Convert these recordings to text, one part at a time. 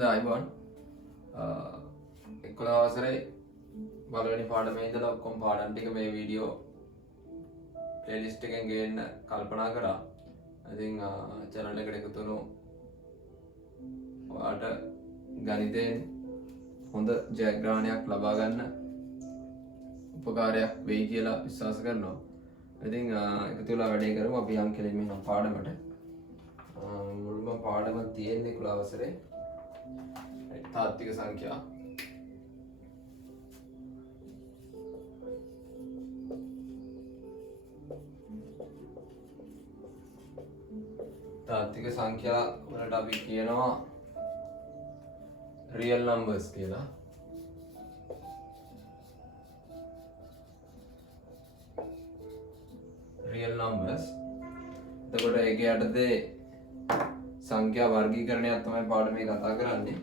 අයිබෝන් 11 වසරේ පළවෙනි පාඩමේ ඉඳලා ඔක්කොම පාඩම් ටික මේ වීඩියෝ ප්ලේලිස්ට් එකෙන් ගේන්න කල්පනා කරා. ඉතින් channel එකට එකතු වුණු ඔයාලට ගණිතයෙන් හොඳ ජයග්‍රහණයක් ලබා ගන්න උපකාරයක් වෙයි කියලා විශ්වාස කරනවා. ඉතින් එකතු වෙලා වැඩේ කරමු. අපි යම් කෙලින්ම යන පාඩමට. මුල්ම පාඩම තියෙන්නේ 11 වසරේ तात्विक संख्या तात्विक संख्या වලට අපි කියනවා real numbers කියලා. real numbers එතකොට ඒකේ යටතේ සංඛ්‍යා වර්ගීකරණයක් තමයි පාඩමේ කතා කරන්නේ.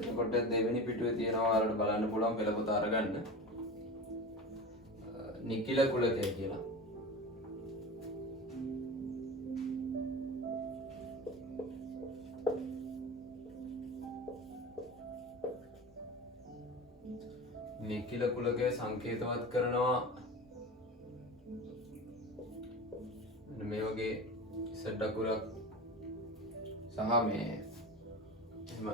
එතකොට දෙවෙනි පිටුවේ තියෙනවා ඔයාලට බලන්න පුළුවන් පෙළපොත අරගන්න. නිකිල කුලකය කියලා. නිකිල කුලකය සංකේතවත් කරනවා මේ වගේ සෙට් අකුරක් සහ මේ එහෙම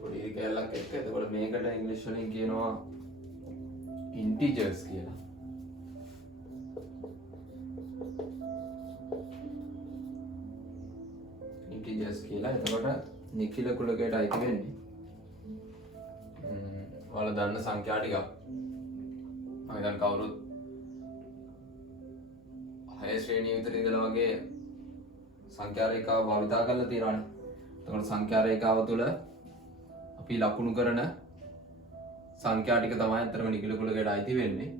පොඩි කැලලක් එක්ක. එතකොට මේකට ඉංග්‍රීසි වලින් කියනවා integers කියලා. integers කියලා. එතකොට නිකිල කුලකයට අයිති වෙන්නේ ඔයාලා දන්න සංඛ්‍යා ටිකක්. මම දැන් කවුරුත් 6 ශ්‍රේණිය විතර ඉඳලා වගේ සංඛ්‍යා රේඛාව භාවිතා කරලා තියෙනවානේ. එතකොට සංඛ්‍යා රේඛාව තුළ අපි ලකුණු කරන සංඛ්‍යා ටික තමයි අතරම නිකිල කුලකයට අයිති වෙන්නේ.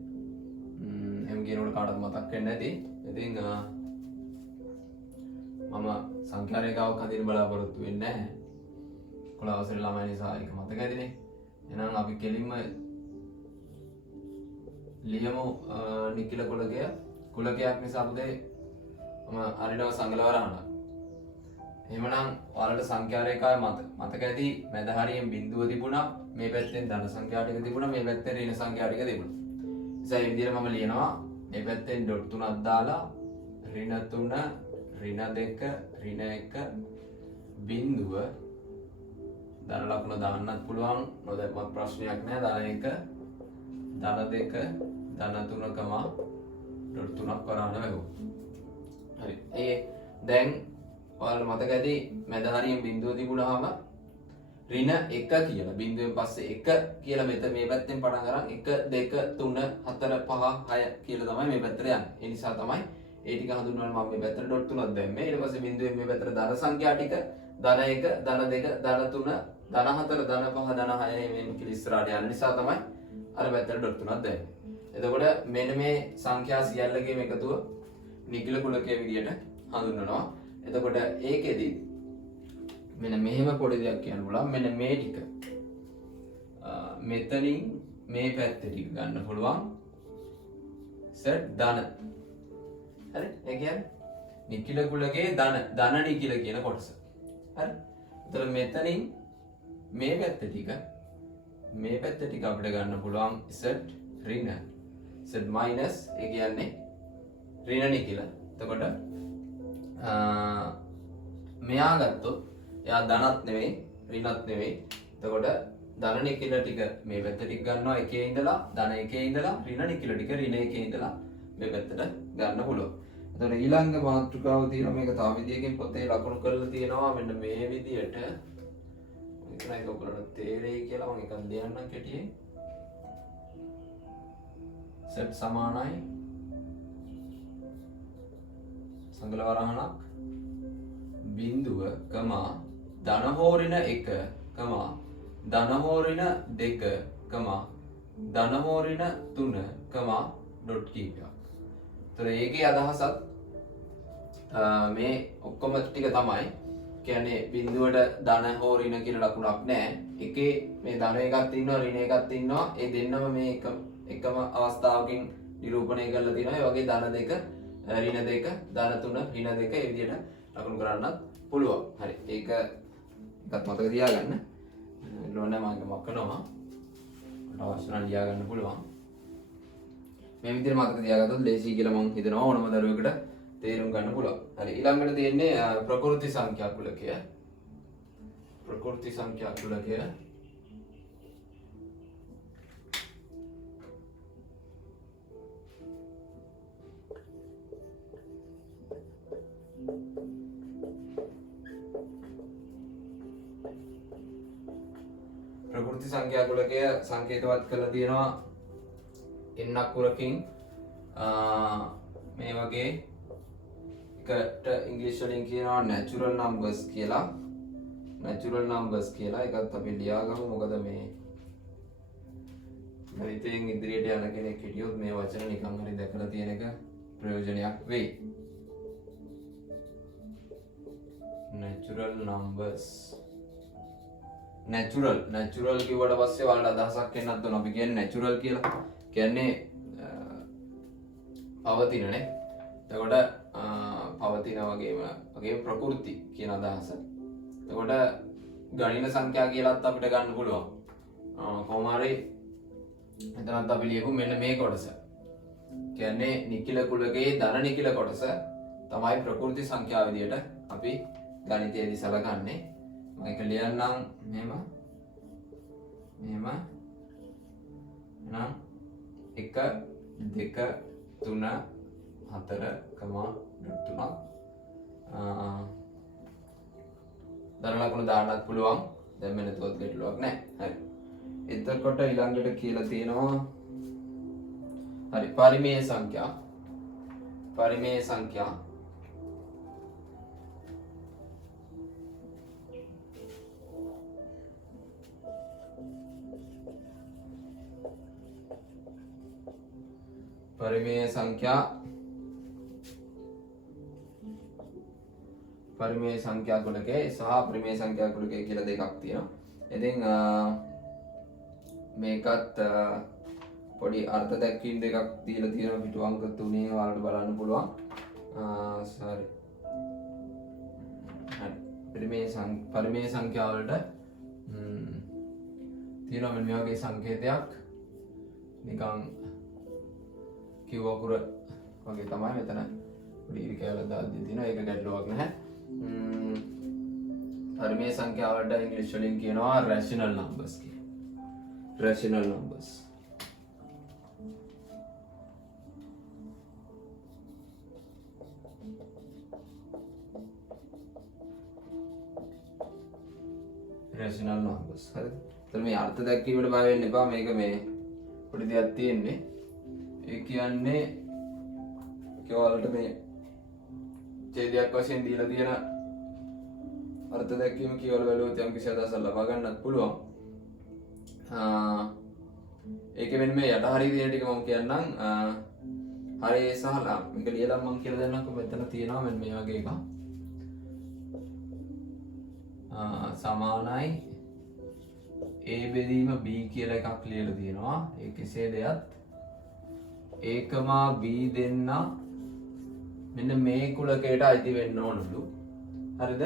එහෙම කියනකොට කාටවත් මතක් වෙන්නේ නැති. ඉතින් මම සංඛ්‍යා රේඛාවක් හදින්න බලාපොරොත්තු වෙන්නේ නැහැ. 11 වසරේ ළමයි නිසා ඒක මතක ඇතිනේ. එහෙනම් අපි කෙලින්ම ලියමු නිකිල කුලකය. කුලකයක් නිසා පුතේ මම අරිනව සංගලවරහන. එහෙමනම් ඔයාලට සංඛ්‍යා රේඛාවේ මතක ඇති මැද හරියෙන් බිඳුව තිබුණා. මේ පැත්තෙන් ධන සංඛ්‍යා ටික තිබුණා. මේ පැත්තෙන් ඍණ සංඛ්‍යා ටික තිබුණා. ඒ විදිහට මම ලියනවා. මේ පැත්තෙන් ඩොට් 3ක් දාලා ඍණ 3 ඍණ 2 ඍණ 1 බිඳුව ධන ලකුණ දාන්නත් පුළුවන්. නොදැම්මත් ප්‍රශ්නයක් නෑ. ධන 1 ධන 2 ධන 3 ඩොට් 3ක් කරාන වෙගො. හරි. දැන් ඔයාලට මතක ඇති මැද හරියෙන් බිඳුව තිබුණාම ඍණ 1 කියලා බිඳුවෙන් පස්සේ 1 කියලා මෙතන මේ පැත්තෙන් පටන් අරන් 1 2 3 4 5 6 කියලා තමයි මේ පැත්තට යන්නේ. ඒ නිසා තමයි ඒ ටික හඳුන්වන්න මම මේ පැත්තට ඩොට් 3ක් දැම්මේ. ඊට පස්සේ බිඳුවෙන් මේ පැත්තට ධන සංඛ්‍යා ටික ධන 1 ධන 2 ධන 3 ධන 4 ධන 5 ධන 6 මේ කියලා ඉස්සරහට යන නිසා තමයි අර පැත්තට ඩොට් 3ක් දැම්මේ. එතකොට මෙන්න මේ සංඛ්‍යා සියල්ලගේම එකතුව නිකිල කුලකයේ විදියට හඳුන්වනවා. එතකොට ඒකෙදි මෙන්න මෙහෙම පොඩි දෙයක් කියන්න පුළුවන්. මෙන්න මේ ටික මෙතනින් මේ පැත්තේ ටික ගන්න පුළුවන් සෙට් ධන. හරි? ඒ කියන්නේ නිකිල කුලකයේ ධන නිකිල කියන කොටස. හරි? එතකොට මෙතනින් මේ පැත්තේ ටික අපිට ගන්න පුළුවන් සෙට් ඍණ. සෙට් මයිනස් ඒ කියන්නේ ඍණ නිකිල. එතකොට මෙයා ගත්තොත් එයා ධනත් නෙවෙයි ඍණත් නෙවෙයි. එතකොට ධන නිකිල ටික මේ පැත්ත ටික ගන්නවා එකේ ඉඳලා ධන එකේ ඉඳලා ර්ණ නිකිල ටික ඍණ එකේ ඉඳලා මේ පැත්තට ගන්න පුළුවන්. එතකොට ඊළඟ මාතෘකාව තියෙනවා. මේක තව විදියකින් පොතේ ලකුණු කරලා තියෙනවා. මෙන්න මේ විදියට මේකයි ඔයගොල්ලන්ට තේරෙයි කියලා මම එකක් දෙන්නම් කෙටියෙන්. සෙට් සමානයි සංගල වරහණක් බිඳුව කමා ධන හෝ ඍණ 1 කමා ධන හෝ ඍණ 2 කමා ධන හෝ ඍණ 3 කමා ඩොට් කීපයක්. ඒතර ඒකේ අදහසත් මේ ඔක්කොම ටික තමයි. කියන්නේ බිඳුවට ධන හෝ ඍණ කියලා ලකුණක් නැහැ. එකේ මේ ධන එකක් තියෙනවා ඍණ එකක් තියෙනවා. ඒ දෙන්නම මේ එකම අවස්ථාවකින් නිරූපණය කරලා තියෙනවා. ඒ වගේ ධන දෙක ඍණ 2 ධන 3 ඍණ 2 ඒ විදිහට ලකුණු කරන්නත් පුළුවන්. හරි. ඒක එකත් මතක තියාගන්න. ලෝනේ මම මක්කනවා. අවශ්‍ය නම් ලියා ගන්න පුළුවන්. මේ විදිහට මතක තියාගත්තොත් ලේසි කියලා මම හිතනවා ඕනම දරුවෙකුට තේරුම් ගන්න පුළුවන්. හරි ඊළඟට තියෙන්නේ ප්‍රකෘති සංඛ්‍යා කුලකය. प्रकृति संख्या කුලකය ප්‍රකෘති සංඛ්‍යා කුලකය සංකේතවත් කරලා තියෙනවා එන්නක් කුලකින් මේ වගේ එකට ඉංග්‍රීසි වලින් කියනවා natural numbers කියලා. natural numbers කියලා එකත් අපි ලියාගමු. මොකද මේ ගණිතයෙන් ඉදිරියට යන කෙනෙක් හිටියොත් මේ වචන නිකන් හරි දැකලා තියෙන එක ප්‍රයෝජනයක් වෙයි. natural numbers natural කිව්වට පස්සේ ඔයාලට අදහසක් එන්නත් ඕන. අපි කියන්නේ natural කියලා. කියන්නේ පවතිනනේ. එතකොට පවතින වගේම ප්‍රකෘති කියන අදහස. එතකොට ගණිත සංඛ්‍යා කියලාත් අපිට ගන්න පුළුවන්. කොහොම හරි එතනත් අපි ලියමු මෙන්න මේ කොටස. කියන්නේ නිකිල කුලකයේ ධන නිකිල කොටස තමයි ප්‍රකෘති සංඛ්‍යා විදියට අපි ගණිතයේදී සලකන්නේ. මම ඒක ලියන්නම් මෙහෙම. එහෙනම් 1 2 3 4,3 ධන ලකුණු දාන්නත් පුළුවන්. දැන් මෙන්න තවත් ගැටලුවක් නැහැ. හරි. එතකොට ඊළඟට කියලා තියෙනවා හරි පරිමේය සංඛ්‍යා. පරිමේය සංඛ්‍යා පරිමේය සංඛ්‍යා කුලකයේ සහ පරිමේය සංඛ්‍යා කුලකයේ කියලා දෙකක් තියෙනවා. ඉතින් මේකත් පොඩි අර්ථ දැක්වීම් දෙකක් දීලා තියෙනවා. පිටු අංක 3 වලට බලන්න පුළුවන්. sorry. පරිමේය සංඛ්‍යා වලට තියෙනවා මේ වගේ සංකේතයක්. නිකන් කිව් අකුර වගේ තමයි මෙතන පොඩි ඉරි කැලක් දාද්දී තියෙනවා. ඒක ගැටලුවක් නැහැ. පරිමේය සංඛ්‍යා වලට ඉංග්‍රීසි වලින් කියනවා rational numbers කියලා. rational numbers. rational numbers. හරිද? එතන මේ අර්ථ දැක්වීමට බය වෙන්න එපා. මේක මේ පොඩි දෙයක් තියෙන්නේ. ඒ කියන්නේ කෙවලට මේ ඡේදයක් වශයෙන් දීලා තියෙන අර්ථ දැක්වීම කියවල බැලුවොත් යම් කිසි අදහසක් ලබා ගන්නත් පුළුවන්. ඒකෙ මෙන්න මේ යට හරිය තියෙන ටික මම කියන්නම්. හරේ සහ ලා මේක ලියලා මම කියලා දෙන්නම්කො. මෙතන තියෙනවා මෙන්න මේ වගේ එකක්. සමානයි a බෙදීම b කියලා එකක් ලියලා තියෙනවා. ඒ කෙසේ දෙයත් a, b දෙන්න මෙන්න මේ කුලකයට අයිති වෙන්න ඕනලු. හරිද?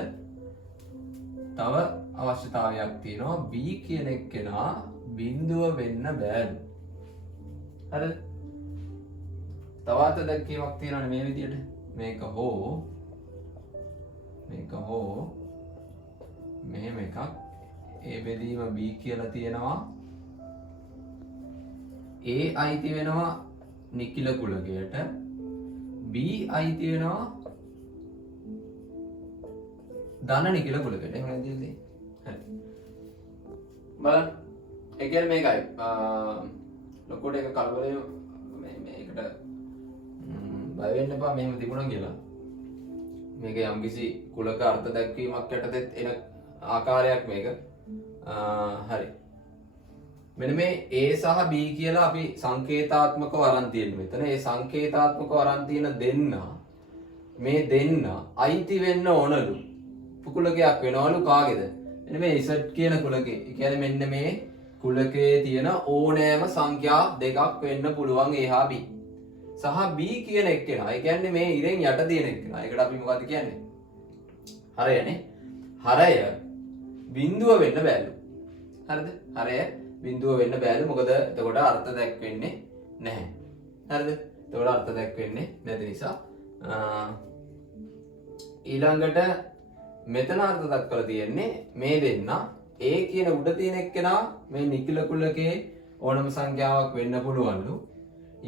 තව අවශ්‍යතාවයක් තියෙනවා. b කියන එක්කෙනා බිඳුව වෙන්න බෑලු. හරිද? තවත් දැක්කීමක් තියෙනවානේ මේ විදියට. මේක හෝ මෙහෙම එකක් a බෙදීම b කියලා තියෙනවා. a අයිති වෙනවා නිකිල කුලකයට, b අයිති වෙනවා ධන නිකිල කුලකයට. එහෙම නේද? හරි. බලන්න. ඒ කියන්නේ මේකයි. ලොකුට එක කලබලේ මේකට බය වෙන්න එපා මෙහෙම තිබුණා කියලා. මේක යම්කිසි කුලක අර්ථ දැක්වීමක් යටතේ එන ආකාරයක් මේක. හරි. මෙන්න මේ a සහ b කියලා අපි සංකේතාත්මකව අරන් තියෙනවා මෙතන. ඒ සංකේතාත්මකව අරන් තියෙන දෙන්න මේ දෙන්න අයිති වෙන්න ඕනලු. කුලකයක් වෙනවලු කාගේද? මෙන්න මේ z කියන කුලකේ. ඒ කියන්නේ මෙන්න මේ කුලකයේ තියෙන ඕනෑම සංඛ්‍යා දෙකක් වෙන්න පුළුවන් a හා b. සහ b කියන එක්කෙනා. ඒ කියන්නේ මේ ඉරෙන් යට තියෙන එක්කෙනා. ඒකට අපි මොකද්ද කියන්නේ? හරයනේ. හරය බිඳුව වෙන්න බෑලු. හරිද? හරය බිඳුව වෙන්න බෑලු. මොකද එතකොට අර්ථ දැක්වෙන්නේ නැහැ. හරිද? එතකොට අර්ථ දැක්වෙන්නේ නැති නිසා ඊළඟට මෙතන අර්ථ දක්වලා තියෙන්නේ මේ දෙන්න A කියන උඩ තියෙන එක්කෙනා මේ නිකිල කුලකේ ඕනම සංඛ්‍යාවක් වෙන්න පුළුවන්ලු.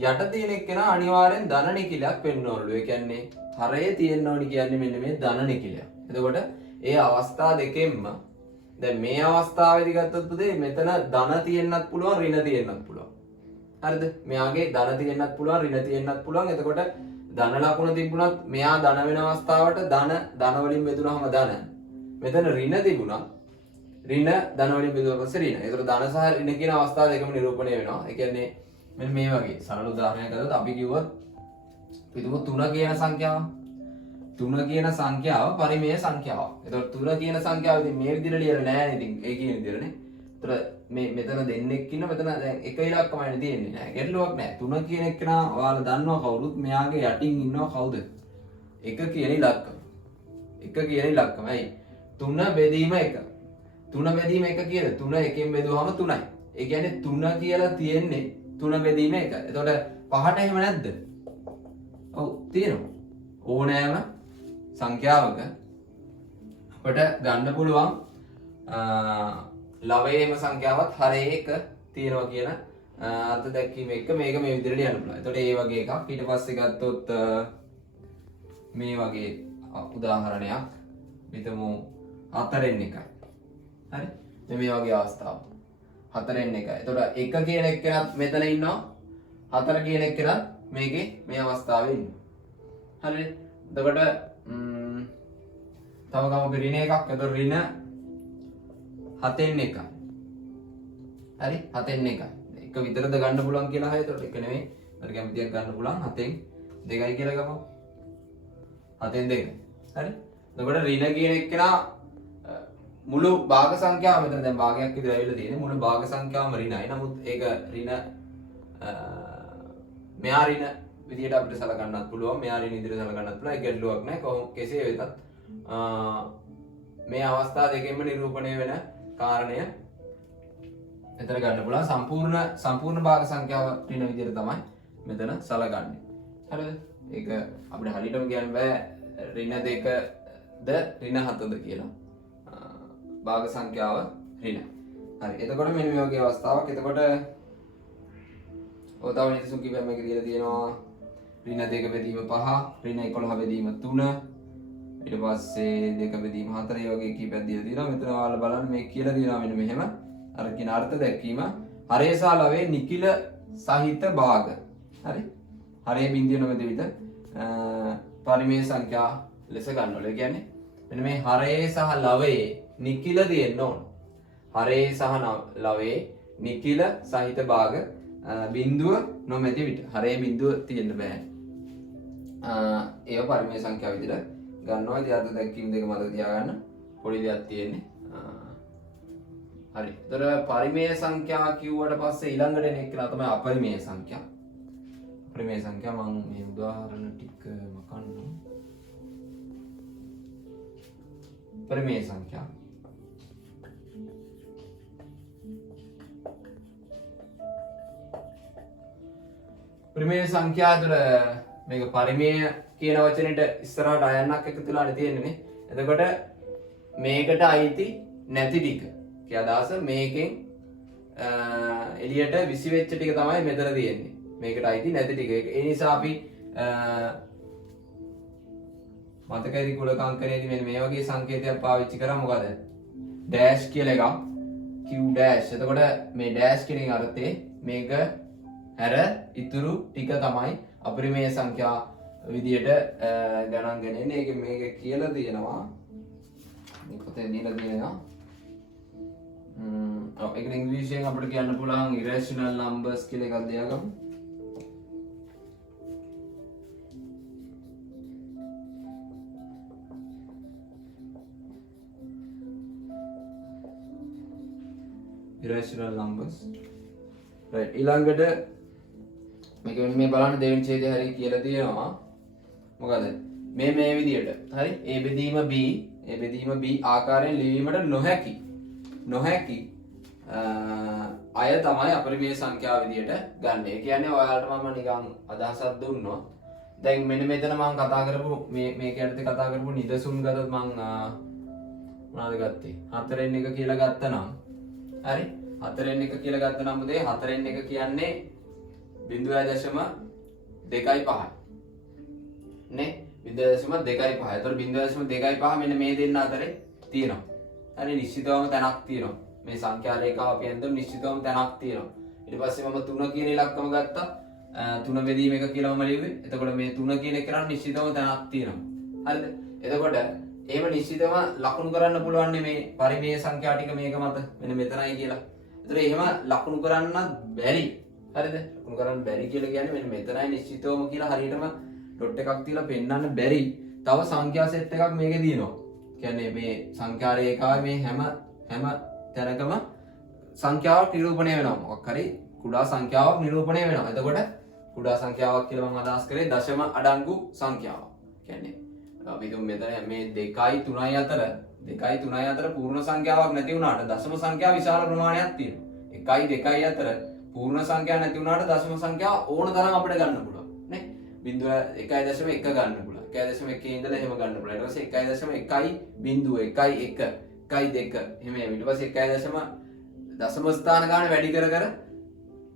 යට තියෙන එක්කෙනා අනිවාර්යෙන් ධන නිකිලයක් වෙන්න ඕනලු. ඒ කියන්නේ හරය තියෙන්න ඕනි කියන්නේ මෙන්න මේ ධන නිකිලයක්. එතකොට ඒ අවස්ථා දෙකෙන්ම දැන් මේ අවස්ථාවේදී ගත්තොත් පුතේ මෙතන ධන තියෙන්නත් පුළුවන් ඍණ තියෙන්නත් පුළුවන්. හරිද? මෙයාගේ ධන තියෙන්නත් පුළුවන් ඍණ තියෙන්නත් පුළුවන්. එතකොට ධන ලකුණ තිබුණත් මෙයා ධන වෙන අවස්ථාවට ධන වලින් බෙදුනහම ධන. මෙතන ඍණ තිබුණා. ඍණ ධන වලින් බෙදුවා පස්සේ ඍණ. ඒතර ධන සහ ඍණ කියන අවස්ථා දෙකම නිරූපණය වෙනවා. ඒ කියන්නේ මෙන්න මේ වගේ සරල උදාහරණයක් ගත්තොත් අපි කිව්වොත් පිටුම 3 කියන සංඛ්‍යාව. 3 කියන සංඛ්‍යාව පරිමේය සංඛ්‍යාවක්. ඒතකොට 3 කියන සංඛ්‍යාව ඉතින් මේ විදිහට ලියලා නැහැ ඉතින් ඒ කියන විදිහටනේ. ඒතර මේ මෙතන දෙන්නෙක් ඉන්න මෙතන දැන් එක ඉලක්කමයි තියෙන්නේ නෑ. ගැටලුවක් නෑ. 3 කියන එක නා ඔයාලා දන්නවා කවුරුත් මෙයාගේ යටින් ඉන්නවා කවුද? 1 කියන ඉලක්කම. 1 කියන ඉලක්කම. ඇයි? 3 බෙදීම 1. 3 බෙදීම 1 කියලා 3 එකෙන් බෙදුවාම 3යි. ඒ කියන්නේ 3 කියලා තියෙන්නේ 3 බෙදීම 1. එතකොට පහට එහෙම නැද්ද? ඔව් තියෙනවා. ඕනෑම සංඛ්‍යාවක අපිට ගන්න පුළුවන් ලවයේම සංඛ්‍යාවත් හරය එක තියෙනවා කියන අර්ථ දැක්වීම එක මේක මේ විදිහට ලියන්න පුළුවන්. එතකොට ඒ වගේ එකක් ඊට පස්සේ ගත්තොත් මේ වගේ උදාහරණයක් හිතමු 4න් 1යි. හරි? මේ වගේ අවස්ථාවක්. 4න් 1යි. එතකොට 1 කියන එක්කෙනත් මෙතන ඉන්නවා. 4 කියන එක්කෙනත් මේකේ මේ අවස්ථාවේ ඉන්නවා. හරිද? එතකොට තව ගමක ඍණ එකක්. එතකොට ඍණ 7න් 1යි. හරි? 7න් 1යි. එක විතරද ගන්න පුළුවන් කියලා හරි. එතකොට එක නෙමෙයි. අර කැමතියක් ගන්න පුළුවන් 7න් 2යි කියලා ගමු. 7න් 2යි. හරි? එතකොට ඍණ කියන එක්කෙනා මුළු භාග සංඛ්‍යාව මෙතන දැන් භාගයක් විතර ඇවිල්ලා තියෙන්නේ. මුළු භාග සංඛ්‍යාවම ඍණයි. නමුත් ඒක ඍණ මෙහා ඍණ විදියට අපිට සලකන්නත් පුළුවන්. මෙහා ඍණ විදියට සලකන්නත් පුළුවන්. ඒක ගැටලුවක් නැහැ. කොහොම කෙසේ වෙතත් මේ අවස්ථා දෙකෙන්ම නිරූපණය වෙන කාරණය මෙතන ගන්න පුළුවන්. සම්පූර්ණ භාග සංඛ්‍යාව ඍණ විදියට තමයි මෙතන සලකන්නේ. හරිද? ඒක අපිට හරියටම කියන්න බෑ ඍණ 2ද ඍණ 7ද කියලා. භාග සංඛ්‍යාව ඍණ. හරි. එතකොට මෙන්න මේ වගේ අවස්ථාවක්. එතකොට ඔය තව නිදසුන් කිව්වම මේක දීලා තියෙනවා ඍණ 2 බෙදීම 5, ඍණ 11 බෙදීම 3, ඊට පස්සේ 2 බෙදීම 4 වගේ කීපයක් දීලා තියෙනවා. මෙතන ඔයාලා බලන්න මේ කියලා තියෙනවා මෙන්න මෙහෙම. අර කියන අර්ථ දැක්වීම හරය සහ ලවයේ නිකිල සහිත භාග. හරි? හරය බිඳිය නොමැති විට පරිමේය සංඛ්‍යා ලෙස ගන්නවලු. ඒ කියන්නේ මෙන්න මේ හරය සහ ලවයේ නිකිල තියෙන්න ඕන. හරේ සහ ලවයේ නිකිල සහිත භාග බිඳුව නොමැති විට හරේ බිඳුව තියෙන්න බෑ. ඒව පරිමේය සංඛ්‍යාව විදිහට ගන්නවා. ඉතින් අර්ථ දැක්වීම දෙක මතක තියාගන්න පොඩි දෙයක් තියෙන්නේ. හරි. ඒතර පරිමේය සංඛ්‍යා කිව්වට පස්සේ ඊළඟට එන එක තමයි අපරිමේය සංඛ්‍යා. අපරිමේය සංඛ්‍යා මම මේ උදාහරණ ටික මකන්නම්. පරිමේය සංඛ්‍යා පරිමේය සංඛ්‍යා තුළ මේක පරිමේය කියන වචනෙට ඉස්සරහට අයන්නක් එකතු වෙලානේ තියෙන්නේ නේ. එතකොට මේකට අයිති නැති ටික. ඒ අදහස මේකෙන් එළියට විසි වෙච්ච ටික තමයි මෙතන තියෙන්නේ. මේකට අයිති නැති ටික. ඒ නිසා අපි මතකයි කුලකාංකනයේදී මෙන්න මේ වගේ සංකේතයක් පාවිච්චි කරා. මොකද? ඩෑෂ් කියලා එකක්. Q dash. එතකොට මේ ඩෑෂ් කියන අර්ථයේ මේක හැර ඉතුරු ටික තමයි අපරිමේය සංඛ්‍යා විදියට ගණන් ගන්නේ. ඒක මේක කියලා තියෙනවා. මේ පොතේ දීලා තියෙනවා. ඒක ඉංග්‍රීසියෙන් අපිට කියන්න පුළුවන් irrational numbers කියලා එකක් දෙයාගමු. irrational numbers. right. ඊළඟට මේක මේ බලන්න දෙවෙනි ඡේදය හරිය කියලා තියෙනවා. මොකද? මේ විදියට. හරි? A බෙදීම B, A බෙදීම B ආකාරයෙන් ලිවීමට නොහැකි නොහැකි අය තමයි අපරිමේය සංඛ්‍යාව විදියට ගන්න. ඒ කියන්නේ ඔයාලට මම නිකන් අදහසක් දුන්නොත් දැන් මෙන්න මෙතන මම කතා කරපු මේ කැටේ කතා කරපු නිදසුන් ගතත් මම මොනවද ගත්තේ 4න් 1 කියලා ගත්තනම් හරි 4න් 1 කියලා ගත්තනම් මුදේ 4න් 1 කියන්නේ 0.25 නේ 0.25. ඒතර 0.25 මෙන්න මේ දෙන්න අතරේ තියෙනවා. හරි නිශ්චිතවම තැනක් තියෙනවා. මේ සංඛ්‍යා රේඛාව අපි අඳුම් නිශ්චිතවම තැනක් තියෙනවා. ඊට පස්සේ මම 3 කියන ඉලක්කම ගත්තා. 3 බෙදීම 1 කියලා මම ලිව්වේ. එතකොට මේ 3 කියන එක කරන් නිශ්චිතවම තැනක් තියෙනවා. හරිද? එතකොට එහෙම නිශ්චිතව ලකුණු කරන්න පුළුවන් මේ පරිමේය සංඛ්‍යා ටික මේක මත මෙන්න මෙතනයි කියලා. ඒතර එහෙම ලකුණු කරන්නත් බැරි. හරිද? ලකුණු කරන්න බැරි කියලා කියන්නේ මෙන්න මෙතනයි නිශ්චිතවම කියලා හරියටම ඩොට් එකක් තියලා පෙන්වන්න බැරි. තව සංඛ්‍යා සෙට් එකක් මේකේ දිනනවා. කියන්නේ මේ සංඛ්‍යා රේඛාවේ මේ හැම තැනකම සංඛ්‍යාවක් නිරූපණය වෙනවා. මොකක් හරි කුඩා සංඛ්‍යාවක් නිරූපණය වෙනවා. එතකොට කුඩා සංඛ්‍යාවක් කියලා මම අදහස් කරේ දශම අඩංගු සංඛ්‍යාවක්. කියන්නේ අපි දුම් මෙතන මේ 2යි 3යි අතර පූර්ණ සංඛ්‍යාවක් නැති වුණාට දශම සංඛ්‍යාව විශාල ප්‍රමාණයක් තියෙනවා. 1යි 2යි අතර පූර්ණ සංඛ්‍යාවක් නැති වුණාට දශම සංඛ්‍යාව ඕන තරම් අපිට ගන්න පුළුවන් නේ. 0.1.1 ගන්න පුළුවන්. 1.1 ඉඳලා එහෙම ගන්න පුළුවන්. ඊට පස්සේ 1.1 බිංදුව 1.1 1.2 එහෙම ඊට පස්සේ 1. දශම ස්ථාන ගන්න වැඩි කර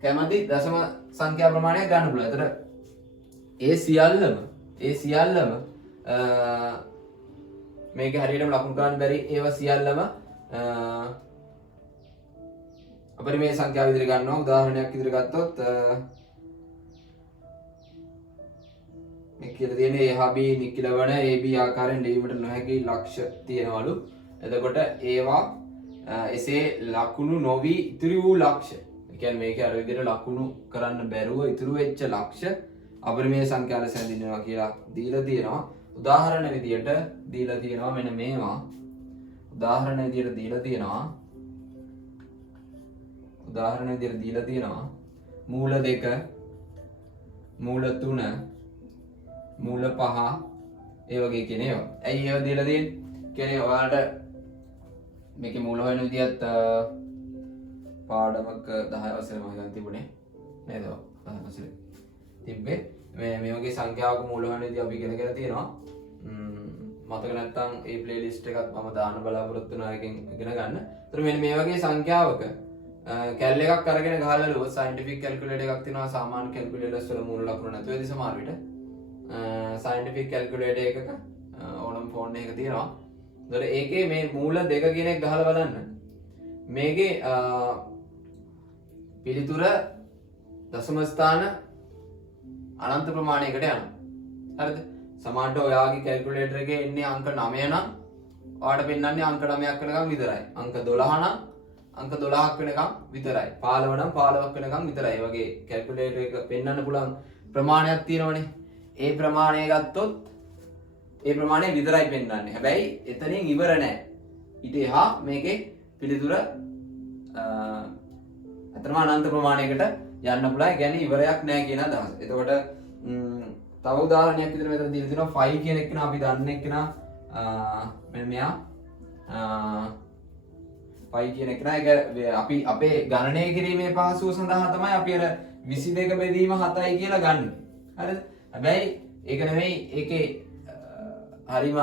කැමති දශම සංඛ්‍යා ප්‍රමාණයක් ගන්න පුළුවන්. ඒතර ඒ සියල්ලම මේක හරියටම ලකුණු ගන්න බැරි ඒවා සියල්ලම අපරිමේය සංඛ්‍යාව විදිහට ගන්නවා. උදාහරණයක් විදිහට ගත්තොත් මේ කියලා තියෙන්නේ A B නිකිලවන AB ආකාරයෙන් ලියීමට නොහැකි ලක්ෂ තියෙනවලු. එතකොට ඒවා එසේ ලකුණු නොවි ඉතිරි වූ ලක්ෂ. ඒ කියන්නේ මේක අර විදිහට ලකුණු කරන්න බැරුව ඉතුරු වෙච්ච ලක්ෂ අපරිමේය සංඛ්‍යා ලෙස හඳුන්වනවා කියලා දීලා තියෙනවා. උදාහරණ විදියට දීලා තියෙනවා මෙන්න මේවා. උදාහරණ විදියට දීලා තියෙනවා මූල 2 මූල 3 මූල 5 ඒ වගේ කියන ඒවා. ඇයි ඒවා දීලා තියෙන්නේ? කියන්නේ ඔයාලට මේකේ මූල හොයන විදියත් පාඩමක 10 වසරේ මම හිතන් තිබුණේ නේද? 10 වසරේ තිබ්බේ. මේ වගේ සංඛ්‍යාවක මූල හොයන විදිය අපි ඉගෙනගෙන තියෙනවා. මතක නැත්නම් ඒ ප්ලේලිස්ට් එකත් මම දාන්න බලාපොරොත්තු වෙනවා එකෙන් ඉගෙන ගන්න. ඒතර මෙන්න මේ වගේ සංඛ්‍යාවක කැල් එකක් අරගෙන ගහලා බලුවොත් සයන්ටිෆික් කැල්කියුලේටර් එකක් තියෙනවා. සාමාන්‍ය කැල්කියුලේටර්ස් වල මූල ලකුණු නැතුව ඇති සමහර විට. සයන්ටිෆික් කැල්කියුලේටර් එකක ඕනම ෆෝන් එකක තියෙනවා. ඒතර ඒකේ මේ මූල 2 කියන එක ගහලා බලන්න. මේකේ පිළිතුර දශම ස්ථාන අනන්ත ප්‍රමාණයකට යනවා. හරිද? සමහරට ඔයාගේ කැල්කියුලේටර් එකේ එන්නේ අංක 9 නම් ඔයාලට පෙන්වන්නේ අංක 9ක් වෙනකම් විතරයි. අංක 12 නම් අංක 12ක් වෙනකම් විතරයි. 15 නම් 15ක් වෙනකම් විතරයි. ඒ වගේ කැල්කියුලේටර් එක පෙන්වන්න පුළුවන් ප්‍රමාණයක් තියෙනවනේ. ඒ ප්‍රමාණය ගත්තොත් ඒ ප්‍රමාණය විතරයි පෙන්වන්නේ. හැබැයි එතනින් ඉවර නැහැ. ඊට එහා මේකේ පිළිතුර අතරම අනන්ත ප්‍රමාණයකට යන්න පුළුවන්. ඒ කියන්නේ ඉවරයක් නැහැ කියන අදහස. එතකොට තව උදාහරණයක් විදිහට මෙතන දීලා තියෙනවා 5 කියන එක නා අපි දන්නේ කෙනා මෙන්න මෙයා 5 කියන එක නා අපි අපේ ගණනය කිරීමේ පහසුව සඳහා තමයි අපි අර 22 බෙදීම 7යි කියලා ගන්න. හරිද? හැබැයි ඒක නෙමෙයි ඒකේ හරිම